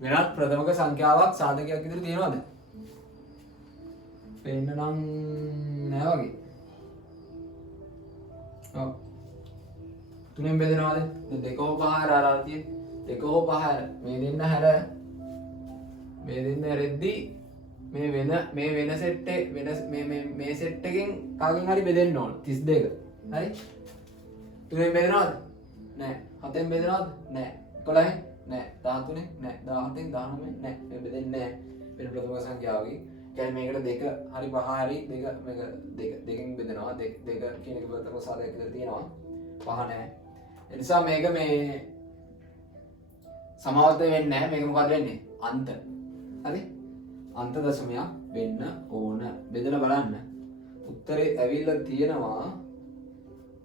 වෙනත් ප්‍රථමක සංඛ්‍යාවක් සාධකයක් විතර තියෙනවද? පේන්න නම් නෑ වගේ. ඔව්. තුනෙන් බෙදනවද? දෙක හෝ පහ හැර අර තියෙන්නේ. දෙක හෝ පහ හැර මේ දෙන්න හැර මේ දෙන්න හැරෙද්දි මේ වෙන සෙට් එක වෙන මේ සෙට් එකෙන් කාගෙන් හරි බෙදෙන්න ඕන 32. හරි? තුනෙන් බෙදනවද? නෑ. හතෙන් බෙදනවද? නෑ. 11 නෑ 13 නෑ 17 19 නෑ මේ බෙදෙන්නේ නෑ වෙන ප්‍රථම සංඛ්‍යාවකින් කියන්නේ මේකට දෙක හරි පහ හරි දෙකකින් බෙදෙනවා දෙක කියන එක ප්‍රථම සාධකයක් විතර තියෙනවා පහ නෑ ඒ නිසා මේක මේ සමාවර්ත වෙන්නේ නෑ මේක මොකද වෙන්නේ අන්ත හරි අන්ත දශමයක් වෙන්න ඕන බෙදලා බලන්න උත්තරේ ඇවිල්ලා තියෙනවා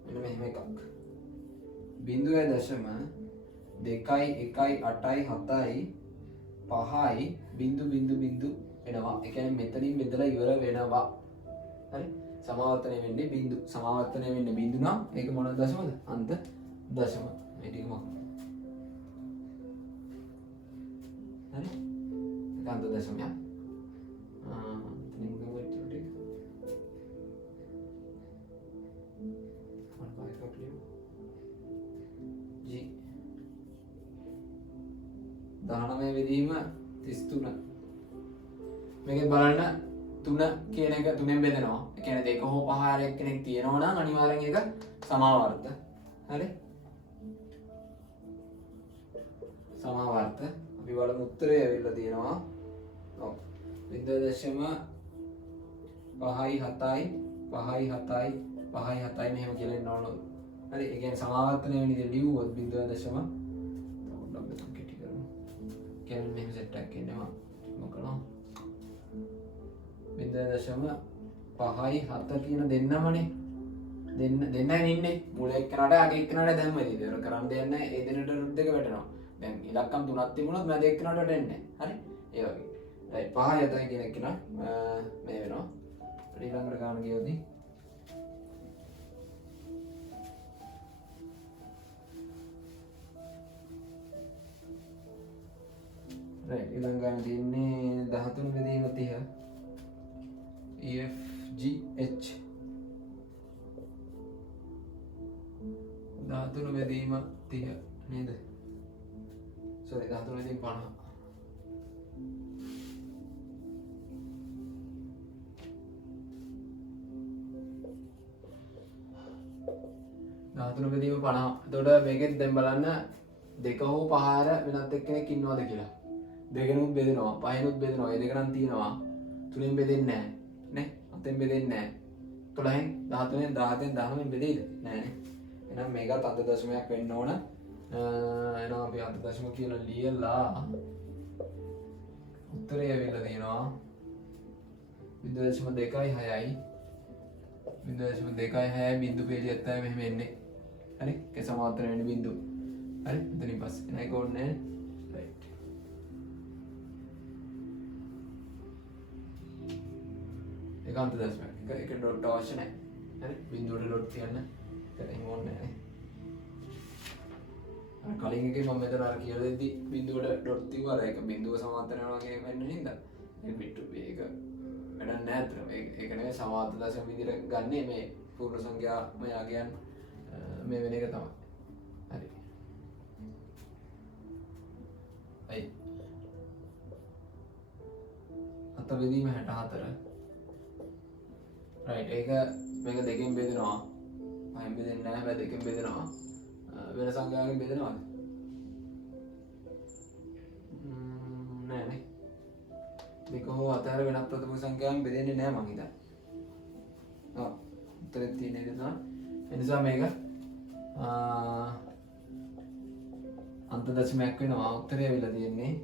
මෙන්න මෙහෙම එකක් 0.2 2යි 1යි 8යි 7යි 5යි බිංදු එනවා ඒ කියන්නේ මෙතනින් බෙදලා ඉවර වෙනවා හරි සමාවර්තනය වෙන්නේ බිංදු නම් ඒක මොන දශමද අන්ත දශම මේ ටික මොකක්ද හරි ඒක අන්ත දශමයක් එතනින් ගමු ටික G 19 බෙදීම 33 මේකෙන් බලන්න 3 කියන එක 3ෙන් බෙදෙනවා ඒ කියන්නේ දෙක හෝ පහ ආරයක් කෙනෙක් තියෙනවා නම් අනිවාර්යෙන් ඒක සමාවර්ත හරි සමාවර්ත අපි බලමු උත්තරේ ඇවිල්ලා තියෙනවා ඔව් 0.5යි 7යි 5යි 7යි 5යි 7යි මෙහෙම කියලා එන්න ඕන හරි ඒ කියන්නේ සමාවර්තනය වෙන විදිහ ලියුවොත් 0.5 කියන්නේ මෙහෙම සෙට් එකක් ඉන්නවා මොකනවා 0.5යි 7 කියන දෙන්නමනේ දෙන්නයි ඉන්නේ මුල එක්කනට අග එක්කනට දැම්මද ඉතින් ඒක කරන්න දෙයක් නැහැ ඒ දෙන්නට රුට් දෙක වැටෙනවා දැන් ඉලක්කම් තුනක් තිබුණොත් මැද එක්කනට වැටෙන්නේ හරි ඒ වගේ රයිට් 5යි 7යි කියන එක මේ වෙනවා ඊළඟට ගන්න ගියොත් right ඊළඟ ගන්න තියෙන්නේ 13 බෙදීම 30 EFGH 13 බෙදීම 30 නේද sorry 13 බෙදීම 50 13 බෙදීම 50 එතකොට මේකෙන් දැන් බලන්න දෙක හෝ පහ ආර වෙනත් එක්කෙනෙක් ඉන්නවද කියලා දෙකෙනුත් බෙදෙනවා පහෙනුත් බෙදෙනවා ඒ දෙක නම් තියෙනවා තුනෙන් බෙදෙන්නේ නැහැ නේ හතෙන් බෙදෙන්නේ නැහැ 12න් 13න් 17න් 19න් බෙදෙයිද නැහැනේ එහෙනම් මේකත් අන්ත දශමයක් වෙන්න ඕන එහෙනම් අපි අන්ත දශම කියලා ලියලා උත්තරය ඇවිල්ලා තියෙනවා 0.26යි 0.26යි බිංදු පේලියක් තමයි මෙහෙම එන්නේ හරි ඒ සමාන්තර වෙන බිංදු හරි මෙතනින් පස්සේ එන එක ඕනේ රයිට් ඒකාන්ත දශමයක් එක ඩොට් අවශ්‍ය නැහැ හරි බිංදුවට ඩොට් තියන්න ඒක ඕනේ නැහැ කලින් එකේ මම මෙතන අර කියලා දෙද්දි බිඳුවට ඩොට් තියුවා අර ඒක බිඳුව සමාන්තර යනවා වගේ වෙන්න හින්දා මේ පිටු මේක වැඩක් නැහැ අතන ඒක නෙවෙයි සමාන්තර දශම විදිහට ගන්නේ මේ පූර්ණ සංඛ්‍යා මයාගයන් මේ වෙන එක තමයි හරි අයි අත බෙදීම 64 රයිට් ඒක මේක දෙකෙන් බෙදෙනවා පහෙන් බෙදෙන්නේ නැහැ හැබැයි දෙකෙන් බෙදෙනවා වෙන සංඛ්‍යාවකින් බෙදෙනවද නෑ නේ දෙක හෝ අතර වෙනත් ප්‍රථම සංඛ්‍යාවෙන් බෙදෙන්නේ නැහැ මං හිතන්නේ ඔව් උත්තරේ තියෙන එක තමයි ඒ නිසා මේක අන්ත දශමයක් වෙනවා උත්තරය වෙලා තියෙන්නේ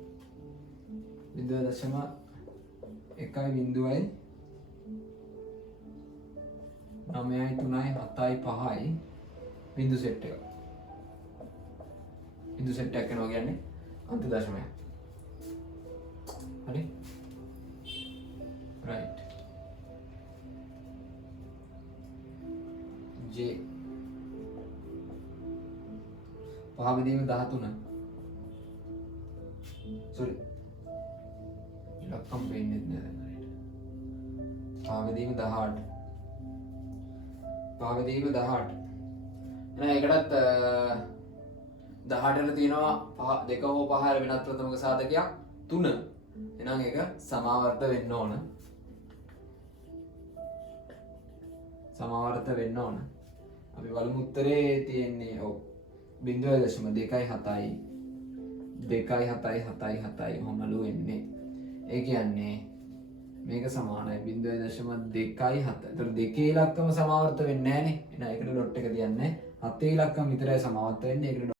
0.1.0.9යි 3යි 7යි 5යි බිඳු සෙට් එක බිඳු සෙට් එකක් වෙනවා කියන්නේ අන්ත දශමයක් හරි right J පහ බෙදීම 13 sorry ඉලක්කම් වෙන්නේ නැහැ දැන් හරියට පහ බෙදීම 18 පහ බෙදීම 18 එහෙනම් ඒකටත් 18 වල තියෙනවා පහ දෙක හෝ පහ වෙනත් ප්‍රථමක සාධකයක් 3 එහෙනම් ඒක සමාවර්ත වෙන්න ඕන සමාවර්ත වෙන්න ඕන අපි බලමු උත්තරේ තියෙන්නේ ඔව් 0.2.7යි 2.7.7.7යි මොනලු වෙන්නේ ඒ කියන්නේ මේක සමානයි 0.2.7 ඒතර දෙකේ ඉලක්කම සමාවර්ත වෙන්නේ නැහැ නේ එහෙනම් ඒකට ඩොට් එක තියන්නේ 7 ඉලක්කම විතරයි සමාවර්ත වෙන්නේ ඒකට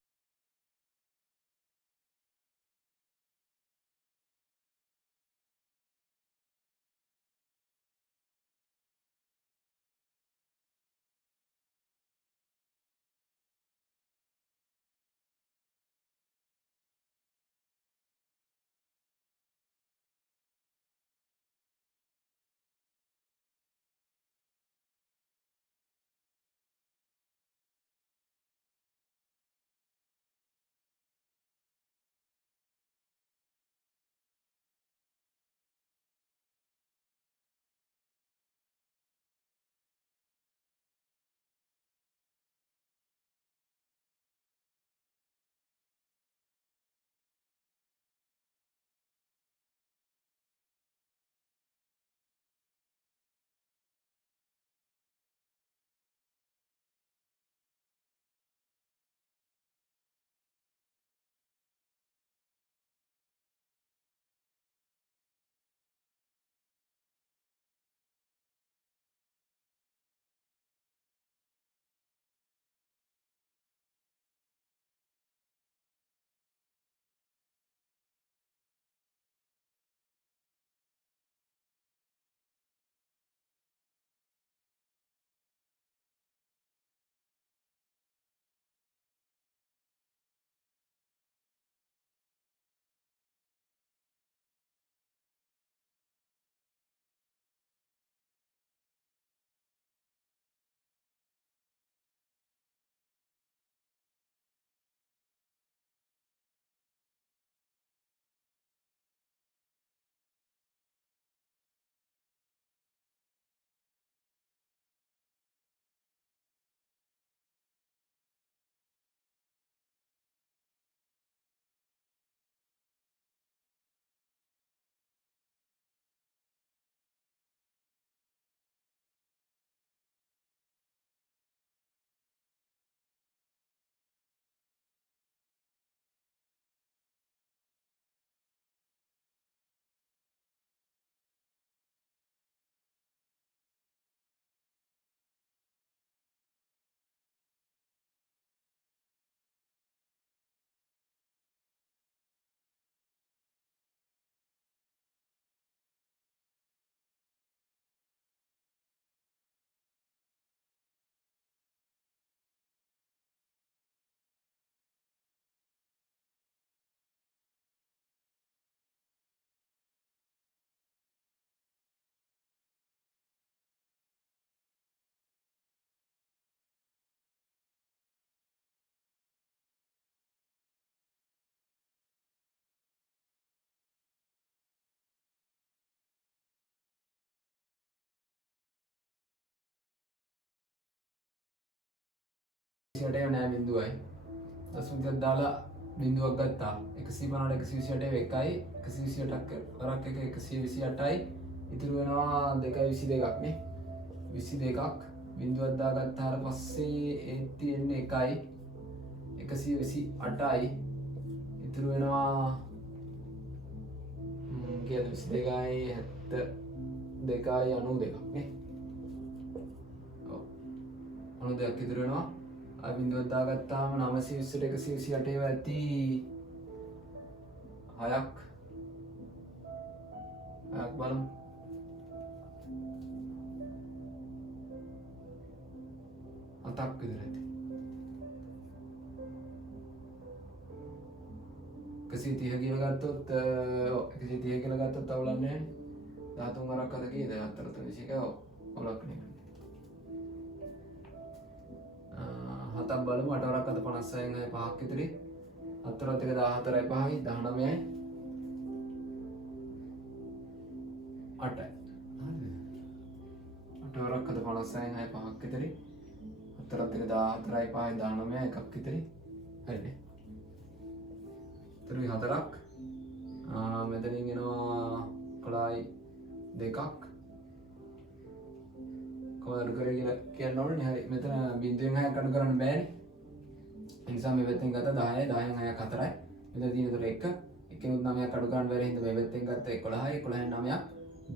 128 නෑ බිඳුවයි. දශමිකයක් දාලා බිඳුවක් ගත්තා. 150 128 එකයි 128ක් වරක් එක 128යි. ඉතුරු වෙනවා 222ක් නේ. 22ක් බිඳුවක් දාගත්තාට පස්සේ ඒ තියෙන්නේ 1යි 128යි. ඉතුරු වෙනවා කීයද 22යි 72යි 92ක් නේ. ඔව් 92ක් ඉතුරු වෙනවා. ආ බිඳුවක් දාගත්තාම 920ට 128 ඇති 6ක් බලමු. 7ක් විතර ඇති. 130 කියලා ගත්තොත් 130 කියලා ගත්තොත් අවුලන්නේ නැහැ. 13 වරක් අද කීයද? 4 21 අවුලක් නේ. 7ක් බලමු. 8 වරක් අද 56න් 5ක් ඉතිරි. 7 වරක් එක 14යි 5යි 19යි 8යි. හරිද? 8 වරක් අද 56න් 5ක් ඉතිරි. 7 වරක් එක 14යි 5යි 19යි එකක් ඉතිරි. හරිනේ. ඉතිරි 4ක්. මෙතනින් එනවා 11යි 2ක්. කොහොමද අඩු කරේ කියලා කියන්න ඕනේ. හරි. මෙතන බිඳුවෙන් 6ක් අඩු කරන්න බෑනේ. ඒ නිසා මේ පැත්තෙන් ගත්ත 10යි 10න් 6ක් 4යි. මෙතන තියෙන උතර 1 එකෙනුත් 9ක් අඩු කරන්න බැරි හින්දා මේ පැත්තෙන් ගත්ත 11යි 11න් 9ක්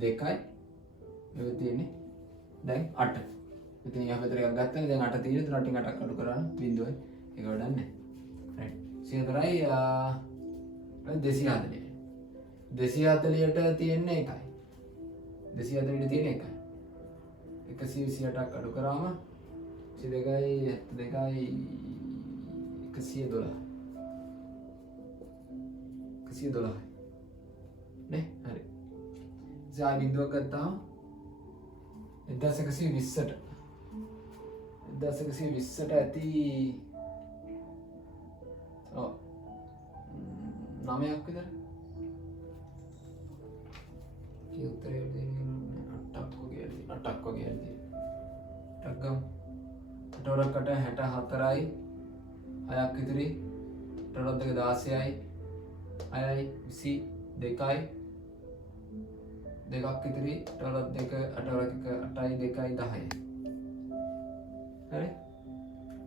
2යි. මේ තියෙන්නේ දැන් 8. ඉතින් යා පැත්තට එකක් ගත්තා. දැන් 8 තියෙන. තුනට 8ක් අඩු කරන්න බිඳුවයි. ඒක වැඩක් නැහැ. රයිට්. 104යි 240. 240ට තියෙන්නේ 1යි. 240ට තියෙන්නේ 1යි. 128ක් අඩු කරාම 22යි 72යි 112. 112යි. නේ? හරි. ඉතින් බිඳුවක් ගත්තාම 1120ට 1120ට ඇති 9ක් විතර. ඒ උත්තරේ දෙන්නේ 8ක් වගේ ඇති. 8ක් වගේ ඇති. 8ක් ගමු. 8 වරකට 64යි 6ක් ඉතිරි. 8 වරක් දෙක 16යි 6යි 22යි දෙකක් ඉතිරි. 8 වරක් දෙක 8 වරක් එක 8යි 2යි 10යි. හරි.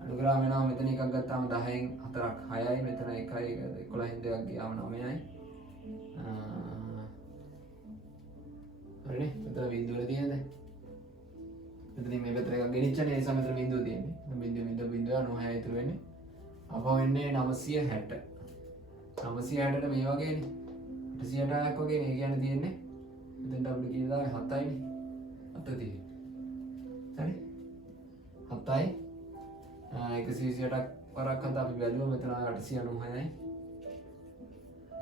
අඩු කරාම වෙනවා මෙතන එකක් ගත්තාම 10න් 4ක් 6යි. මෙතන 1යි 11න් 2ක් ගියාම 9යි. හරිනේ. මෙතන බිඳුව තියෙනද? මෙතන මේ පැත්තට එකක් ගෙනිච්චනේ. ඒ නිසා මෙතන බිඳුව තියෙන්නේ. බිඳුව 9යි ඉතුරු වෙන්නේ. අපව වෙන්නේ 960. 960ට මේ වගේනේ. 860ක් වගේ මේ කියන්නේ තියෙන්නේ. මෙතෙන් W කියලා 7යිනේ. 7 තියෙන්නේ. හරි? 7යි 128ක් වරක් අද අපි බැලුවා. මෙතන 896යි.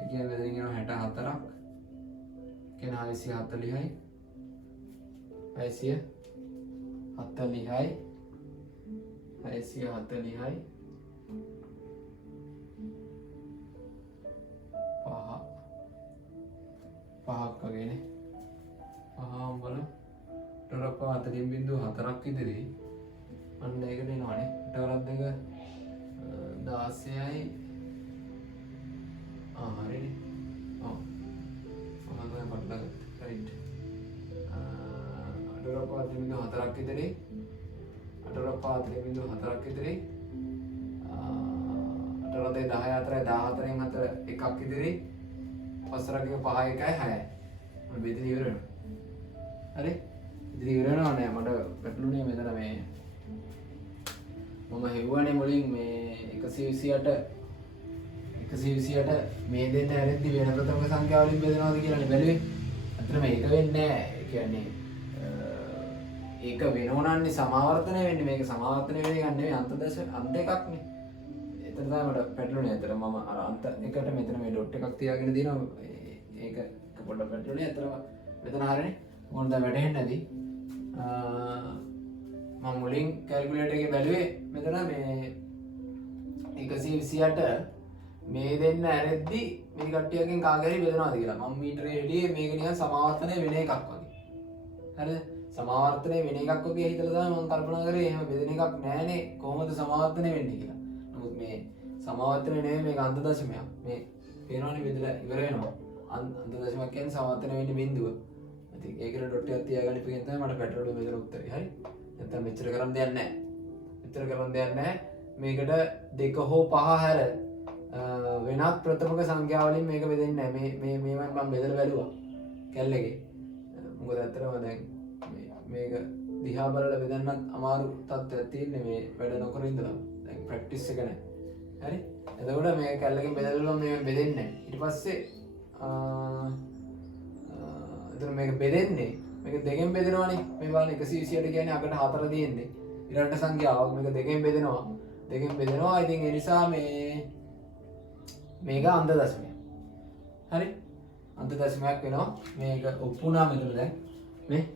ඒ කියන්නේ මෙතනින් එනවා 64ක්. කියන 640යි 640යි 640යි 5ක් වගේනේ. 5ම බලමු. ටොරප්ප 4.4ක් ඉදිරි. අන්න ඒකට එනවනේ. ටොරප් දෙක 16යි හරිනේ. ඔව් right. අටරපා 4.4ක් ඉදිරි. අටරපා 4.4ක් ඉදිරි. අටරතේ 10 4යි 14න් 4 එකක් ඉදිරි. පස්සරක 5 1යි 6යි. මම බෙදලා ඉවර වෙනවා. හරි? ඉතින් ඉවර වෙනවා නෑ. මට පැටළුනේ මෙතන මේ මම හෙව්වනේ මුලින් මේ 128 මේ දෙන්න ඇරෙද්දි වෙන ප්‍රථම සංඛ්‍යාව වලින් බෙදනවාද කියලානේ බැලුවේ. අතන මේක වෙන්නේ නැහැ. ඒ කියන්නේ ඒක වෙනෝනන්නේ සමාවර්තනය වෙන්නේ. මේක සමාවර්තනය වෙන එකක් නෙවෙයි අන්ත එකක්නේ. එතන තමයි මට පැටළුනේ. අතන මම අර අන්ත එකට මෙතන මේ ඩොට් එකක් තියාගෙන දිනවා. ඒක පොඩ්ඩක් පැටළුනේ. අතන මෙතන හරිනේ. මොකද වැටෙන්නේ නැති. මම මුලින් කැල්කියුලේටර් එකේ බැලුවේ මෙතන මේ 128 මේ දෙන්න ඇරෙද්දි මේ කට්ටියකින් කාගෙරි බෙදනවාද කියලා. මම මීටරේ හිටියේ මේක නිකන් සමාවර්තනය වෙන එකක් වගේ. හරිද? සමාවර්තනය වෙන එකක් වගේ හිතලා තමයි මම කල්පනා කරේ එහෙම බෙදෙන එකක් නෑනේ කොහොමද සමාවර්තනය වෙන්නේ කියලා. නමුත් මේ සමාවර්තනය නෙවෙයි මේක අන්ත දශමයක්. මේ පේනවනේ බෙදලා ඉවර වෙනවා. අන්ත දශමයක් කියන්නේ සමාවර්තනය වෙන්නේ බිඳුව. ඉතින් ඒකට ඩොට් එකක් තියාගන්න ඉපින් තමයි මට පැටලුණු මෙතන උත්තරේ. හරි. නැත්තම් මෙච්චර කරන්න දෙයක් නෑ. මෙච්චර කරන්න දෙයක් නෑ. මේකට 2 හෝ 5 හැර වෙනත් ප්‍රථමක සංඛ්‍යාවලින් මේක බෙදෙන්නේ නෑ. මේ මම බෙදලා බැලුවා. කැල්ලගේ. මොකද ඇත්තටම දැන් මේක දිහා බලලා බෙදන්නත් අමාරු තත්ත්වයක් තියෙන්නේ මේ වැඩ නොකර ඉඳලා. දැන් ප්‍රැක්ටිස් එක නැහැ. හරි? එතකොට මේ කැල්ලකින් බෙදලා මේ බෙදෙන්නේ නැහැ. ඊට පස්සේ එතන මේක බෙදෙන්නේ මේක දෙකෙන් බෙදෙනවානේ. මේ බලන්න 128 කියන්නේ අකට 4 තියෙන්නේ. ඊළඟ සංඛ්‍යාව මේක දෙකෙන් බෙදෙනවා. දෙකෙන් බෙදෙනවා. ඉතින් ඒ නිසා මේක අන්ත දශමයක්. හරි? අන්ත දශමයක් වෙනවා. මේක ඔප්පුණා මෙතන දැන් මේ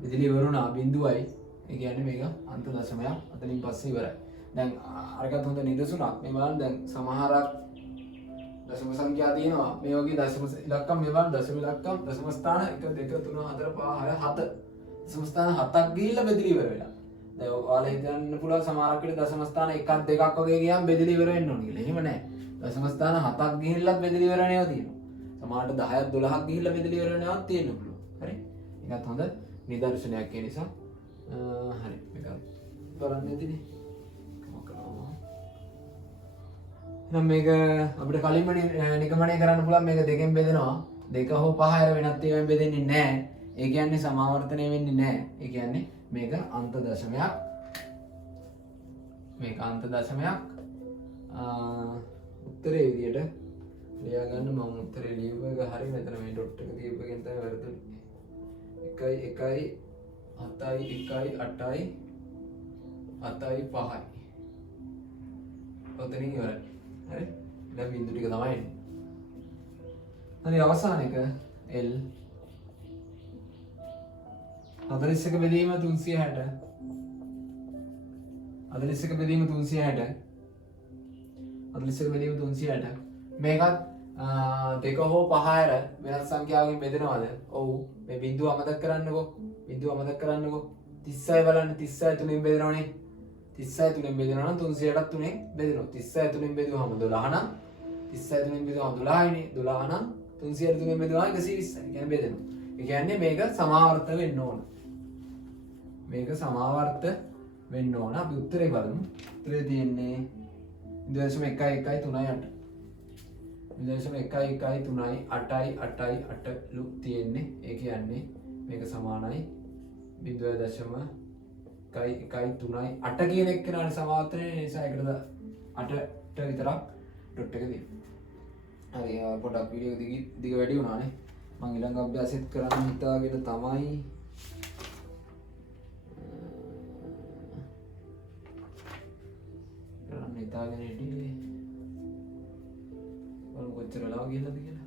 බෙදලි වරුණා බිඳුවයි. ඒ කියන්නේ මේක අන්ත දශමයක්. අතනින් පස්සේ ඉවරයි. දැන් අරකට හොඳ නිදසුණක්. මේ බලන්න දැන් සමහරක් දශම සංඛ්‍යා තියෙනවා. මේ වගේ දශම ඉලක්කම් මේ බලන්න දශම ඉලක්කම් දශම ස්ථාන 1 2 3 4 5 6 7 දශම ස්ථාන 7ක් ගිහිල්ලා බෙදලි ඉවර වෙලා. දැන් ඔයාලා හිතන්න පුළුවන් සමහරක් විට දශම ස්ථාන 1ක් 2ක් වගේ ගියාම බෙදලි ඉවර වෙන්න ඕන කියලා. එහෙම නැහැ. දශම ස්ථාන 7ක් ගිහිල්ලත් බෙදලි ඉවර වෙනවා තියෙනවා. සමහරට 10ක් 12ක් ගිහිල්ලා බෙදලි ඉවර වෙනවත් තියෙන්න පුළුවන්. හරි? ඒකත් හොඳ නිදර්ශනයක් ඒ නිසා. හරි. මේක බලන්න ඇතිනේ. නම් මේක අපිට කලින්ම නිගමනය කරන්න පුළුවන් මේක දෙකෙන් බෙදෙනවා. 2 හෝ 5 හැර වෙනත් ඒවායින් බෙදෙන්නේ නැහැ. ඒ කියන්නේ සමාවර්තනය වෙන්නේ නැහැ. ඒ කියන්නේ මේක අන්ත දශමයක්. මේක අන්ත දශමයක්. උත්තරේ විදියට ලියා ගන්න මම උත්තරේ ලියුව එක හරිය මෙතන මේ ඩොට් එක තියපු එකෙන් තමයි වැරදුනේ. 1 1 7යි 1යි 8යි 7යි 5යි. ඔතනින් ඉවරයි. හරි? දැන් බින්දු ටික තමයි එන්නේ. හරි අවසාන එක L 41 බෙදීම 360 41 බෙදීම 360 41 බෙදීම 360 මේකත් 2 හෝ 5 හැර වෙනත් සංඛ්‍යාවකින් බෙදෙනවද? ඔව්. මේ බිඳුව අමතක කරන්නකෝ. බිඳුව අමතක කරන්නකෝ. 36 බලන්න 36 තුනෙන් බෙදෙනවනේ. 36 තුනෙන් බෙදෙනවා නම් 360ත් තුනෙන් බෙදෙනවා. 36 තුනෙන් බෙදුවාම 12 නම් 36 තුනෙන් බෙදුවාම 12යිනේ. 12 නම් 360 තුනෙන් බෙදුවාම 120යි. කියන්නේ බෙදෙනවා. ඒ කියන්නේ මේක සමාවර්ත වෙන්න ඕන. මේක සමාවර්ත වෙන්න ඕන. අපි උත්තරේ බලමු. උත්තරේ තියෙන්නේ 0.1138 0.1138 ලු තියෙන්නේ. ඒ කියන්නේ මේක සමානයි 0.113 කියන එක කරන්නේ සමාවර්තනය නිසා ඒකට 8ට විතරක් ඩොට් එක දෙනවා. හරි පොඩක් වීඩියෝ එක දිග වැඩි වුණානේ. මම ඊළඟ අභ්‍යාසෙත් කරන්න හිතාගෙන තමයි හිතාගෙන හිටියේ. බලමු කොච්චර වෙලාව ගියලාද කියලා.